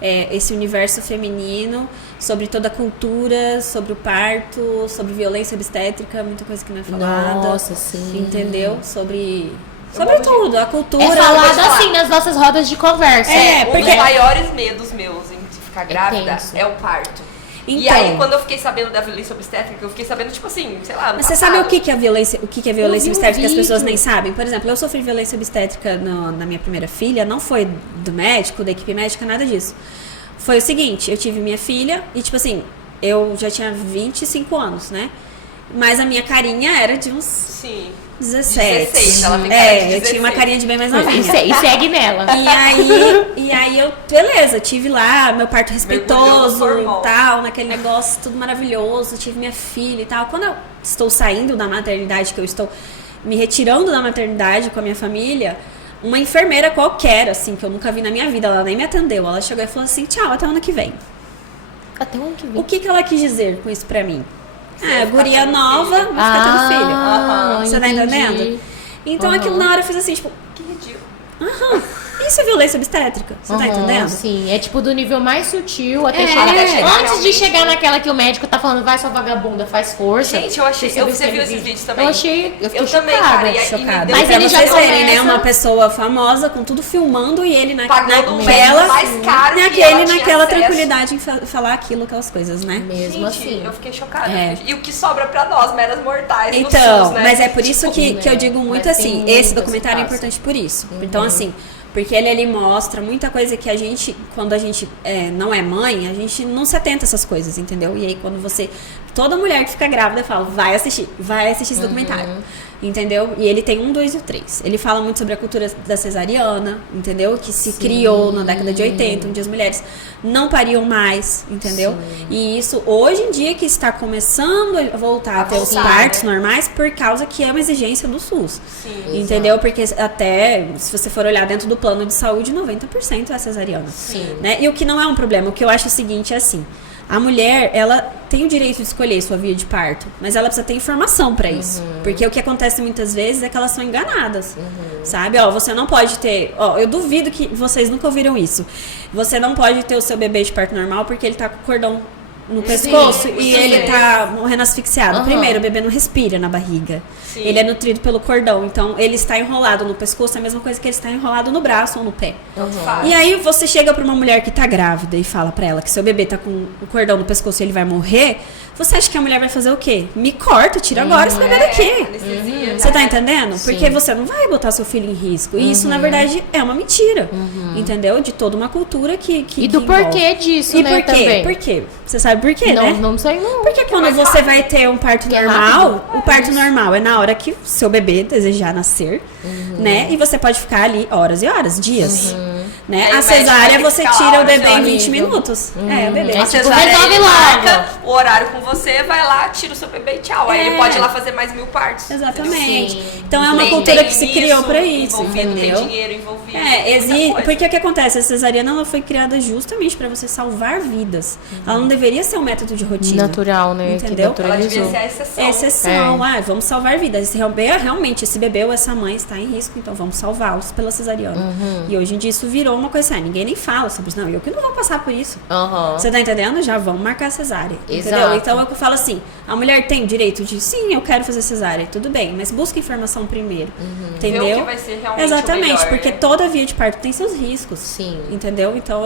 esse universo feminino, sobre toda a cultura, sobre o parto, sobre violência obstétrica, muita coisa que não é falada. Nossa, sim. Entendeu? Sobre tudo, a cultura. É falado assim nas nossas rodas de conversa. Um dos maiores medos meus em ficar grávida é o parto. Então, e aí, quando eu fiquei sabendo da violência obstétrica, eu fiquei sabendo, tipo assim, sei lá, no Mas você sabe o que é violência obstétrica que as pessoas nem sabem? Por exemplo, eu sofri violência obstétrica na minha primeira filha, não foi do médico, da equipe médica, nada disso. Foi o seguinte, eu tive minha filha e, tipo assim, eu já tinha 25 anos, né? Mas a minha carinha era de uns 17. 16, ela tem cara de 16. Eu tinha uma carinha de bem mais novinha. E segue nela. E aí eu, beleza, tive lá meu parto respeitoso e tal, naquele negócio tudo maravilhoso, tive minha filha e tal. Quando eu estou saindo da maternidade, que eu estou me retirando da maternidade com a minha família, uma enfermeira qualquer, assim, que eu nunca vi na minha vida, ela nem me atendeu, ela chegou e falou assim, tchau, até o ano que vem. Até o ano que vem? O que ela quis dizer com isso pra mim? Guria nova, vai ficar tendo filho. Você tá entendendo? Então aquilo na hora eu fiz assim, tipo, que ridículo. Isso é violência obstétrica, você tá entendendo? Sim, é tipo do nível mais sutil até chegar. Antes de chegar naquela que o médico tá falando, vai sua vagabunda, faz força. Gente, você viu esses vídeos também? Eu fiquei também, cara. Chocada. Mas ele já verem, né? Uma pessoa famosa com tudo filmando e ele naquela tranquilidade em falar aquelas coisas, né? Mesmo assim. Eu fiquei chocada. E o que sobra pra nós, meras mortais, então, SUS, né? mas é por isso que eu digo muito assim, esse documentário é importante por isso. Então, assim, porque ele mostra muita coisa que a gente, quando a gente não é mãe, a gente não se atenta a essas coisas, entendeu? E aí quando você toda mulher que fica grávida, eu falo, vai assistir esse documentário. Entendeu? E ele tem 1, 2 e 3. Ele fala muito sobre a cultura da cesariana, entendeu? Que se criou na década de 80, onde as mulheres não pariam mais, entendeu? Sim. E isso, hoje em dia, que está começando a voltar a ter os partos normais, por causa que é uma exigência do SUS. Sim, entendeu? Porque até, se você for olhar dentro do plano de saúde, 90% é cesariana. Sim. Né? E o que não é um problema, o que eu acho é o seguinte, é assim... A mulher, ela tem o direito de escolher sua via de parto, mas ela precisa ter informação pra isso. Porque o que acontece muitas vezes é que elas são enganadas, sabe? Ó, você não pode ter... Ó, eu duvido que vocês nunca ouviram isso. Você não pode ter o seu bebê de parto normal porque ele tá com o cordão no pescoço e ele tá morrendo asfixiado. Primeiro, o bebê não respira na barriga. Sim. Ele é nutrido pelo cordão. Então, ele está enrolado no pescoço, é a mesma coisa que ele está enrolado no braço ou no pé. E aí, você chega pra uma mulher que tá grávida e fala pra ela que seu bebê tá com o cordão no pescoço e ele vai morrer. Você acha que a mulher vai fazer o quê? Me corta, tira agora esse bebê daqui. Você tá entendendo? Sim. Porque você não vai botar seu filho em risco. E isso, na verdade, é uma mentira. Entendeu? De toda uma cultura que e do porquê disso, e né, por quê? também. Por quê? Você sabe por quê, né? Não sei não. Porque quando você vai ter um parto normal, o parto normal é na hora que seu bebê desejar nascer, né? E você pode ficar ali horas e horas, dias. Né? A cesárea você tira o bebê em 20 minutos. É, o bebê. A cesárea ele marca o horário com você, vai lá, tira o seu bebê e tchau. Aí ele pode ir lá fazer mais 1000 partos. Exatamente. Então é uma cultura que se criou pra isso, entendeu? Tem dinheiro envolvido. Porque o que acontece? A cesariana ela foi criada justamente pra você salvar vidas. Ela não deveria ser um método de rotina. Natural, né? Entendeu? Ela devia ser a exceção. Exceção. Vamos salvar vidas. Realmente, esse bebê ou essa mãe está em risco, então vamos salvá-los pela cesariana. E hoje em dia isso virou uma coisa assim, ninguém nem fala sobre isso. Não, eu que não vou passar por isso. Você tá entendendo? Já vamos marcar cesárea. Entendeu? Então eu falo assim, a mulher tem o direito de, sim, eu quero fazer cesárea, tudo bem, mas busca informação primeiro. Entendeu? Ver o que vai ser realmente exatamente, o melhor, porque né? toda via de parto tem seus riscos. Sim. Entendeu? Então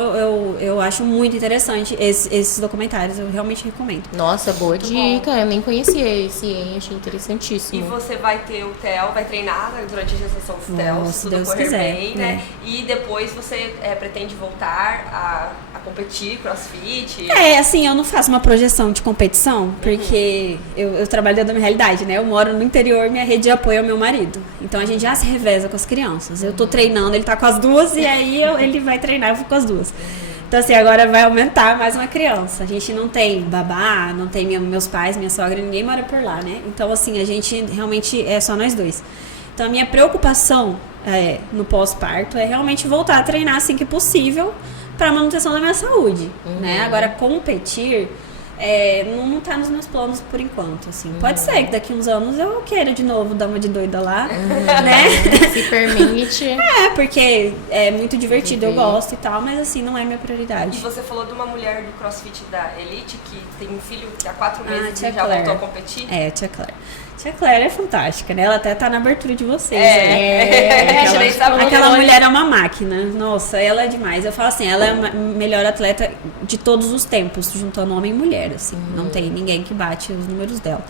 eu acho muito interessante esses documentários, eu realmente recomendo. Nossa, boa dica. Eu nem conhecia esse, hein? Achei interessantíssimo. E você vai ter o TEL, vai treinar durante a gestação do TEL, se tudo Deus correr quiser, bem, né? E depois você pretende voltar a competir, crossfit? Assim, eu não faço uma projeção de competição, porque eu trabalho dentro da minha realidade, né? Eu moro no interior, minha rede de apoio é o meu marido. Então a gente já se reveza com as crianças. Eu tô treinando, ele tá com as duas, e aí ele vai treinar, eu fico com as duas. Então, assim, agora vai aumentar mais uma criança. A gente não tem babá, não tem meus pais, minha sogra, ninguém mora por lá, né? Então, assim, a gente realmente é só nós dois. Então, a minha preocupação no pós-parto é realmente voltar a treinar assim que possível para a manutenção da minha saúde, né? Agora, competir não tá nos meus planos por enquanto, assim. Pode ser que daqui uns anos eu queira de novo dar uma de doida lá, né? Se permite. porque é muito divertido, eu gosto e tal, mas assim, não é minha prioridade. E você falou de uma mulher do CrossFit da Elite que tem um filho que há 4 meses e já Claire. voltou a competir? Tia Claire. Tia Claire é fantástica, né? Ela até tá na abertura de vocês. Aquela mulher é uma máquina. Nossa, ela é demais. Eu falo assim, ela é a melhor atleta de todos os tempos, juntando homem e mulher, assim. Não tem ninguém que bate os números dela,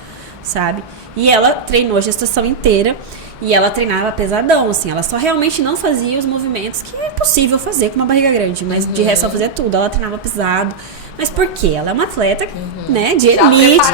sabe? E ela treinou a gestação inteira e ela treinava pesadão, assim. Ela só realmente não fazia os movimentos que é possível fazer com uma barriga grande, mas de resto ela fazia tudo. Ela treinava pesado. Mas por quê? Ela é uma atleta, né, de elite,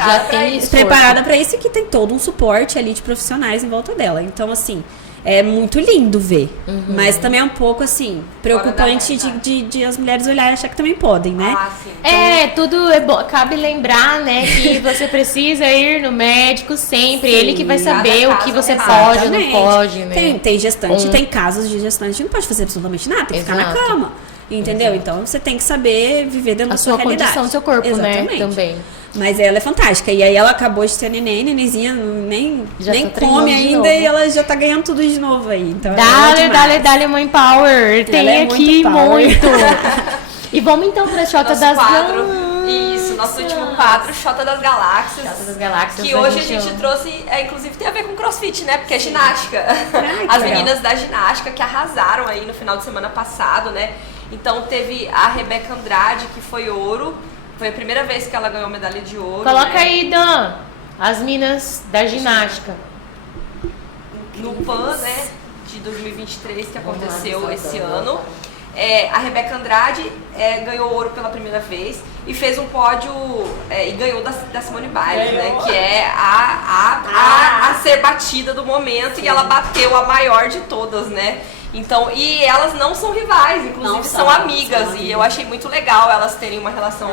preparada para isso e que tem todo um suporte ali de profissionais em volta dela. Então, assim, é muito lindo ver. Mas também é um pouco, assim, preocupante de as mulheres olharem e achar que também podem, né? Então, tudo é bom. Cabe lembrar, né, que você precisa ir no médico sempre. Ele que vai saber o que você pode, não pode, né? Tem gestante, tem casos de gestante que não pode fazer absolutamente nada, tem que ficar na cama. Entendeu? Então você tem que saber viver dentro da sua realidade. A sua condição do seu corpo, exatamente, né? Também. Mas ela é fantástica. E aí ela acabou de ter nenenzinha, nem come ainda e ela já tá ganhando tudo de novo aí. Então Dale, mãe power. Tem aqui muito. E vamos então pra Xota das Galáxias. Isso, nosso último quadro, Xota das Galáxias. Xota das Galáxias. Que hoje a gente trouxe, inclusive tem a ver com CrossFit, né? Porque é ginástica. As meninas da ginástica que arrasaram aí no final de semana passado, né? Então teve a Rebeca Andrade, que foi ouro. Foi a primeira vez que ela ganhou medalha de ouro. Coloca aí, Dan, as minas da ginástica. No PAN, né, de 2023, que aconteceu esse ano. A Rebeca Andrade ganhou ouro pela primeira vez e fez um pódio e ganhou da Simone Biles, né? Que é a ser batida do momento. Sim. E ela bateu a maior de todas, né? Então, e elas não são rivais, inclusive são amigas. E eu achei muito legal elas terem uma relação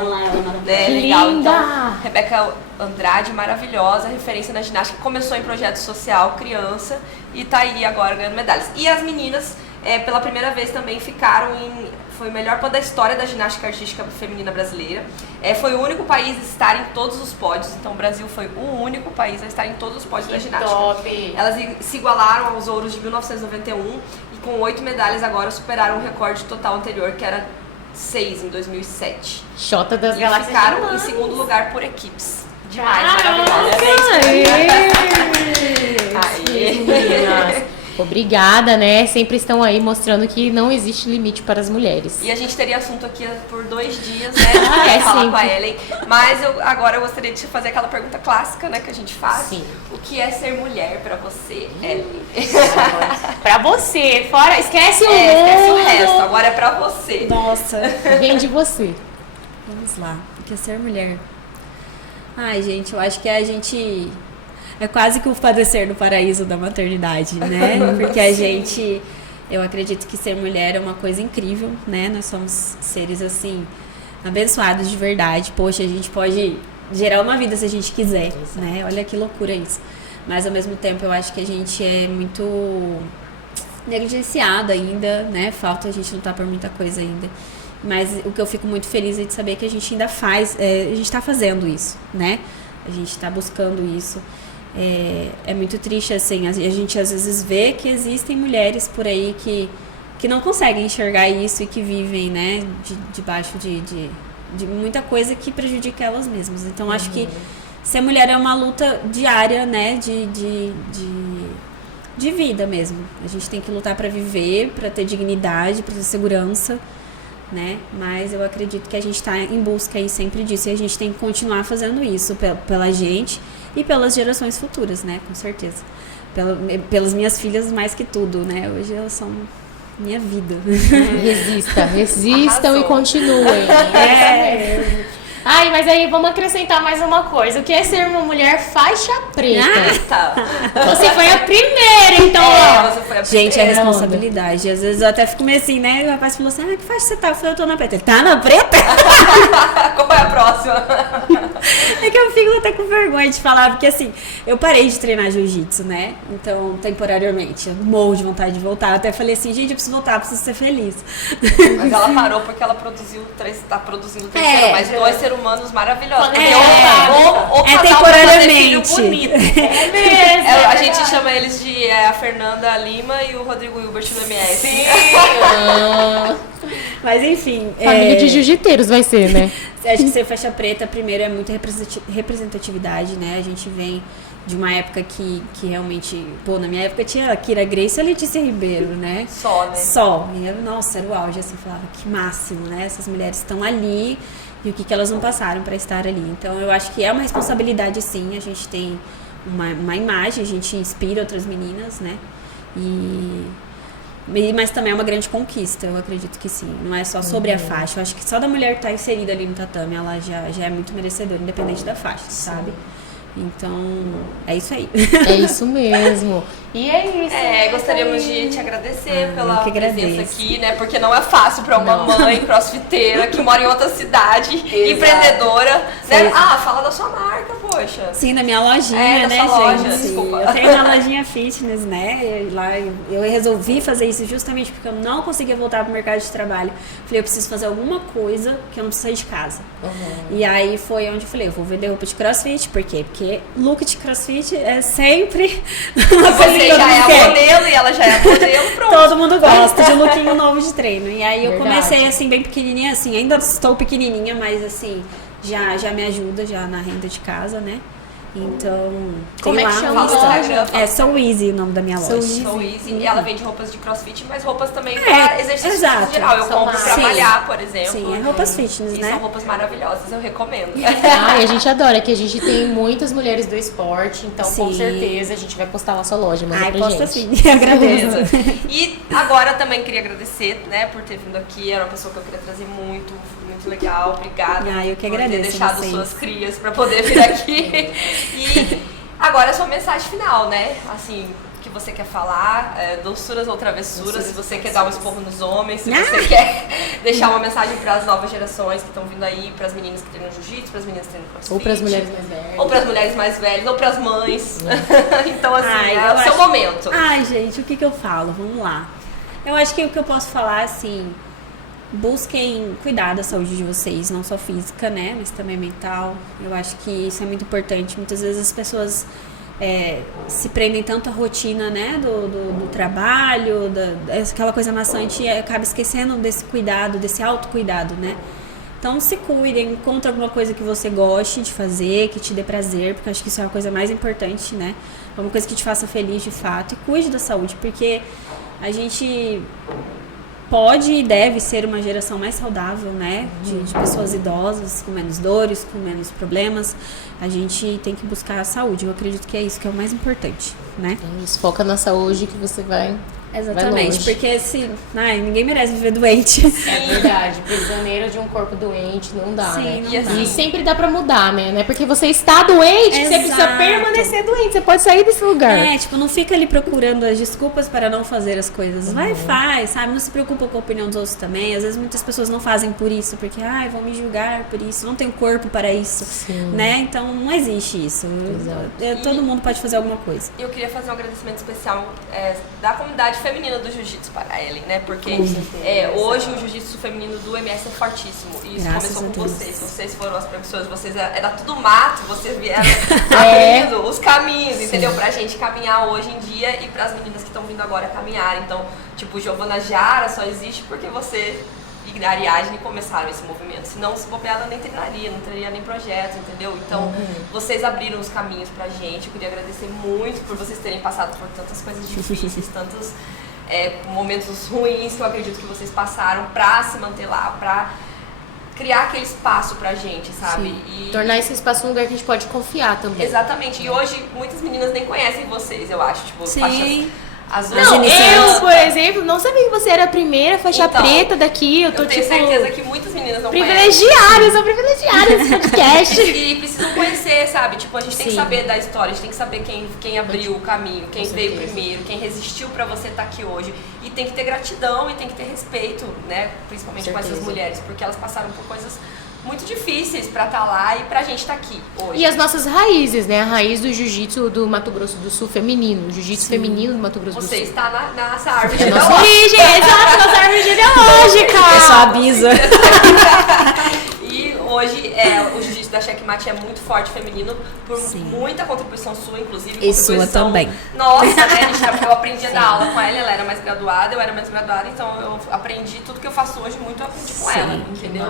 legal. Então, Rebeca Andrade, maravilhosa, referência na ginástica, começou em projeto social, criança, e tá aí agora ganhando medalhas. E as meninas, pela primeira vez também ficaram foi o melhor pódio da história da ginástica artística feminina brasileira. Foi o único país a estar em todos os pódios, então o Brasil foi o único país a estar em todos os pódios da ginástica. Top. Elas se igualaram aos ouros de 1991 e com 8 medalhas agora superaram o recorde total anterior, que era 6 em 2007. Xota das Galáxias. E ficaram em segundo lugar por equipes. Demais, maravilhosa. Obrigada, né? Sempre estão aí mostrando que não existe limite para as mulheres. E a gente teria assunto aqui por 2 dias, né? Falar com a Ellen. Mas agora eu gostaria de fazer aquela pergunta clássica, né? Que a gente faz. Sim. O que é ser mulher para você, Ellen? Pra você. Fora, esquece o esquece o resto. Agora é pra você. Nossa. Vem de você. Vamos lá. O que é ser mulher? Ai, gente, eu acho que a gente... É quase que o padecer do paraíso da maternidade, né? Porque a gente... Eu acredito que ser mulher é uma coisa incrível, né? Nós somos seres, assim, abençoados de verdade. Poxa, a gente pode gerar uma vida se a gente quiser, né? Olha que loucura isso. Mas, ao mesmo tempo, eu acho que a gente é muito negligenciado ainda, né? Falta a gente lutar por muita coisa ainda. Mas o que eu fico muito feliz é de saber que a gente ainda faz... a gente está fazendo isso, né? A gente está buscando isso. É muito triste, assim, a gente às vezes vê que existem mulheres por aí que não conseguem enxergar isso e que vivem, né, debaixo de muita coisa que prejudica elas mesmas. Então, acho que ser mulher é uma luta diária, né, de vida mesmo. A gente tem que lutar para viver, para ter dignidade, para ter segurança, né, mas eu acredito que a gente está em busca aí sempre disso e a gente tem que continuar fazendo isso pela gente e pelas gerações futuras, né, com certeza. Pelas minhas filhas mais que tudo, né, hoje elas são minha vida. Resistam e continuem. Ai, mas aí vamos acrescentar mais uma coisa. O que é ser uma mulher faixa preta? Você foi a primeira, então. Você foi a primeira. Gente, é responsabilidade. Às vezes eu até fico meio assim, né? O rapaz falou assim, que faixa você tá? Eu falei, eu tô na preta. Ele tá na preta? Qual é a próxima? É que eu fico até com vergonha de falar, porque assim, eu parei de treinar jiu-jitsu, né? Então, temporariamente, eu morro de vontade de voltar. Eu até falei assim, gente, eu preciso voltar, eu preciso ser feliz. Mas ela parou porque ela tá produzindo terceiro, mas 2 seres humanos maravilhosos. Temporariamente. Bonito. É mesmo. A gente chama eles de a Fernanda Lima e o Rodrigo Hilbert do MS. Sim. Mas enfim. Família de jiu-jiteiros vai ser, né? Acho que ser faixa preta, primeiro, é muita representatividade, né? A gente vem de uma época que realmente... Pô, na minha época tinha a Kira Grace e a Letícia Ribeiro, né? Só, né? Só. E eu, nossa, era o auge, assim, falava, que máximo, né? Essas mulheres estão ali e o que elas não passaram para estar ali. Então, eu acho que é uma responsabilidade, sim. A gente tem uma imagem, a gente inspira outras meninas, né? Mas também é uma grande conquista, eu acredito que sim. Não é só sobre a faixa. Eu acho que só da mulher estar inserida ali no tatame, ela já é muito merecedora, independente da faixa, sabe? Então, é isso aí. É isso mesmo. E é isso. Gostaríamos de te agradecer pela presença aqui, né? Porque não é fácil para uma mãe crossfiteira que mora em outra cidade, empreendedora, né? Fala da sua marca, poxa. Sim, da minha lojinha, né, loja, gente? desculpa. Eu tenho uma lojinha fitness, né? E lá eu resolvi fazer isso justamente porque eu não conseguia voltar pro mercado de trabalho. Falei, eu preciso fazer alguma coisa que eu não preciso sair de casa. E aí foi onde eu falei, eu vou vender roupa de crossfit. Por quê? Porque look de crossfit é sempre uma coisa. Você já é a modelo e ela já é a modelo, pronto. Todo mundo gosta de lookinho novo de treino. E aí eu comecei assim, bem pequenininha, assim, ainda estou pequenininha, mas assim, já me ajuda já na renda de casa, né? Então, Como tem é que lá chama no a Instagram. loja? É So Easy o nome da minha loja. So Easy. E ela vende roupas de crossfit, mas roupas também para exercício exato. em geral. Eu compro pra Sim. malhar, por exemplo. Sim, é roupas fitness, E né? são roupas maravilhosas, eu recomendo. Ai, a gente adora, que a gente tem muitas mulheres do esporte, então com Sim. certeza a gente vai postar lá na sua loja, manda Ai, pra posta gente. sim, agradeço. E agora também queria agradecer, né, por ter vindo aqui. Era uma pessoa que eu queria trazer muito legal. Obrigada Eu que por agradeço ter deixado vocês. suas crias pra poder vir aqui. E agora a sua mensagem final, né? Assim, que você quer falar, doçuras ou travessuras, se você quer dar um esporro nos homens, se você quer deixar uma mensagem para as novas gerações que estão vindo aí, para as meninas que treinam jiu-jitsu, para as meninas que treinam crossfit. Ou para as mulheres mais velhas. Ou para as mulheres mais velhas, ou para as mães. Então, assim, é o eu seu acho- momento. Ai, gente, o que eu falo? Vamos lá. Eu acho que o que eu posso falar, assim, busquem cuidar da saúde de vocês, não só física, né, mas também mental. Eu acho que isso é muito importante. Muitas vezes as pessoas se prendem tanto à rotina, né, do trabalho, aquela coisa maçante, e acaba esquecendo desse cuidado, desse autocuidado, né. Então se cuidem, encontre alguma coisa que você goste de fazer, que te dê prazer, porque eu acho que isso é a coisa mais importante, né, uma coisa que te faça feliz de fato, e cuide da saúde, porque a gente pode e deve ser uma geração mais saudável, né? De pessoas idosas, com menos dores, com menos problemas. A gente tem que buscar a saúde. Eu acredito que é isso que é o mais importante, né? Isso, foca na saúde que você vai. Exatamente, porque ninguém merece viver doente. É verdade, prisioneiro de um corpo doente não dá, Sim, né? não E dá. sempre dá pra mudar, né? Não é porque você está doente que você precisa Exato. permanecer doente. Você pode sair desse lugar. Não fica ali procurando as desculpas para não fazer as coisas. Vai e faz, sabe? Não se preocupa com a opinião dos outros também. Às vezes muitas pessoas não fazem por isso, porque, vão me julgar por isso, não tenho corpo para isso, né? Então não existe isso. Todo mundo pode fazer alguma coisa. Eu queria fazer um agradecimento especial da comunidade feminina do jiu-jitsu para a Ellen, né? Porque hoje o jiu-jitsu feminino do MS é fortíssimo. E isso Graças começou a com Deus. vocês. Vocês foram as professoras, vocês era tudo mato, vocês vieram abrindo os caminhos, entendeu? Pra gente caminhar hoje em dia e pras meninas que estão vindo agora caminhar. Então, tipo, Giovana Jara só existe porque você e Ariadne começaram esse movimento. Senão, se bobear, ela nem treinaria, não teria nem projetos, entendeu? Então, vocês abriram os caminhos pra gente. Eu queria agradecer muito por vocês terem passado por tantas coisas difíceis, tantos momentos ruins que eu acredito que vocês passaram pra se manter lá, pra criar aquele espaço pra gente, sabe? E tornar esse espaço um lugar que a gente pode confiar também. Exatamente. E hoje muitas meninas nem conhecem vocês, eu acho. Tipo, faixas azuis. Não, eu, por exemplo, não sabia que você era a primeira faixa preta daqui. Eu tenho certeza que muitas meninas não privilegiadas, são privilegiadas nesse podcast. E precisam conhecer, sabe? Tipo, a gente tem que saber da história, a gente tem que saber quem abriu o caminho, quem veio primeiro, quem resistiu pra você estar aqui hoje. E tem que ter gratidão e tem que ter respeito, né? Principalmente com essas mulheres, porque elas passaram por coisas muito difíceis pra estar lá e pra gente estar aqui hoje. E as nossas raízes, né? A raiz do jiu-jitsu do Mato Grosso do Sul feminino, jiu-jitsu feminino do Mato Grosso do Sul. Você está na nossa árvore É genealógica. nossa origem, exato, nossa árvore genealógica. Eu só aviso. E hoje o jiu-jitsu da Checkmate é muito forte feminino, por muita contribuição sua, inclusive. E sua também. Nossa, né? Eu aprendi a dar aula com ela era mais graduada, eu era mais graduada, então eu aprendi tudo que eu faço hoje, muito eu aprendi com ela, entendeu?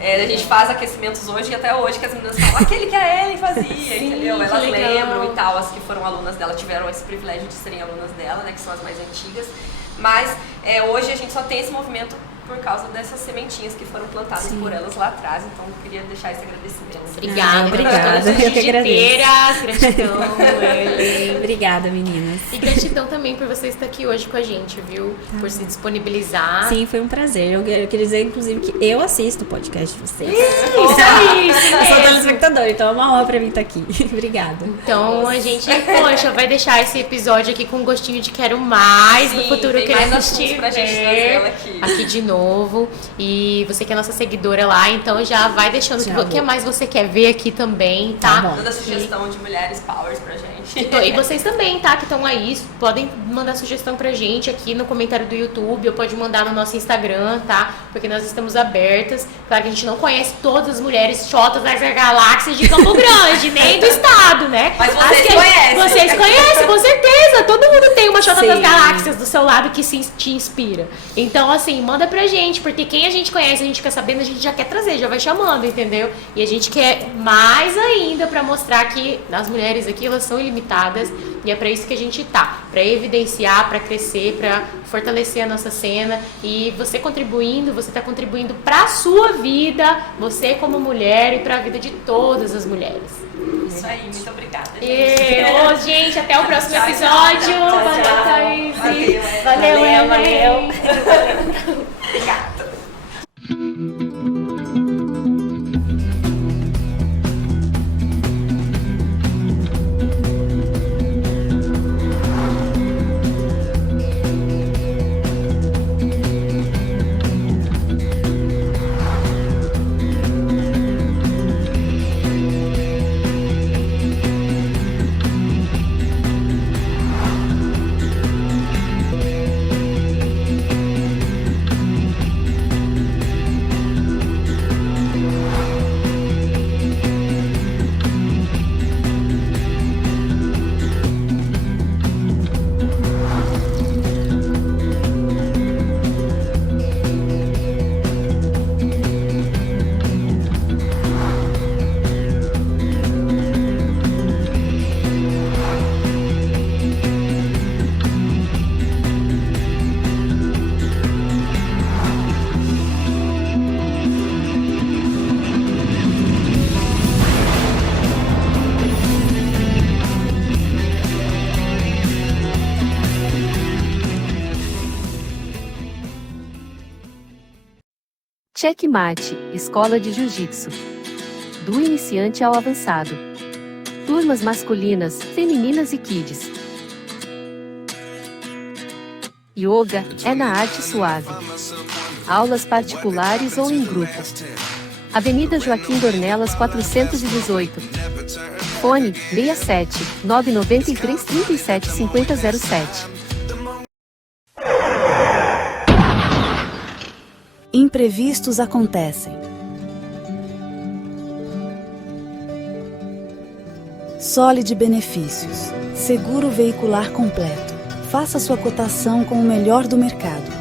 A gente faz aquecimentos hoje e até hoje que as meninas falam aquele que a Ellen fazia, entendeu? Elas lembram e tal, as que foram alunas dela tiveram esse privilégio de serem alunas dela, né? Que são as mais antigas. Mas hoje a gente só tem esse movimento por causa dessas sementinhas que foram plantadas por elas lá atrás, então eu queria deixar esse agradecimento. Obrigada. Eu que agradeço. Gratidão, Ellen. Obrigada, meninas. E gratidão também por você estar aqui hoje com a gente, viu? Por se disponibilizar. Sim, foi um prazer. Eu queria dizer, inclusive, que eu assisto o podcast de vocês. Isso aí, Eu sou telespectadora, então é uma honra pra mim estar aqui. Obrigada. Então a gente, poxa, vai deixar esse episódio aqui com um gostinho de quero mais. No futuro tem queremos mais te assuntos pra gente trazer ver ela aqui de novo. E você que é nossa seguidora lá, então já vai deixando o que mais você quer ver aqui também, tá? Toda sugestão de mulheres powers pra gente. E vocês também, tá? Que estão aí, podem mandar sugestão pra gente aqui no comentário do YouTube, ou pode mandar no nosso Instagram, tá? Porque nós estamos abertas. Claro que a gente não conhece todas as mulheres chotas das galáxias de Campo Grande, nem do estado, né? Mas vocês conhecem. Vocês conhecem, com certeza. Todo mundo tem uma chota Sim. das galáxias do seu lado que te inspira. Então, assim, manda pra gente, porque quem a gente conhece, a gente quer sabendo, a gente já quer trazer, já vai chamando, entendeu? E a gente quer mais ainda pra mostrar que as mulheres aqui, elas são ilimitadas, e é pra isso que a gente tá, pra evidenciar, pra crescer, pra fortalecer a nossa cena. E você contribuindo, você tá contribuindo pra sua vida, você como mulher, e pra vida de todas as mulheres. Isso aí, muito obrigada. Gente, até o próximo episódio. Valeu, Thaís. Valeu. Obrigada. Checkmate, Escola de Jiu-Jitsu. Do iniciante ao avançado. Turmas masculinas, femininas e kids. Yoga é na arte suave. Aulas particulares ou em grupo. Avenida Joaquim Dornelas 418. Fone 67 993 37 5007. Imprevistos acontecem. Solid Benefícios. Seguro veicular completo. Faça sua cotação com o melhor do mercado.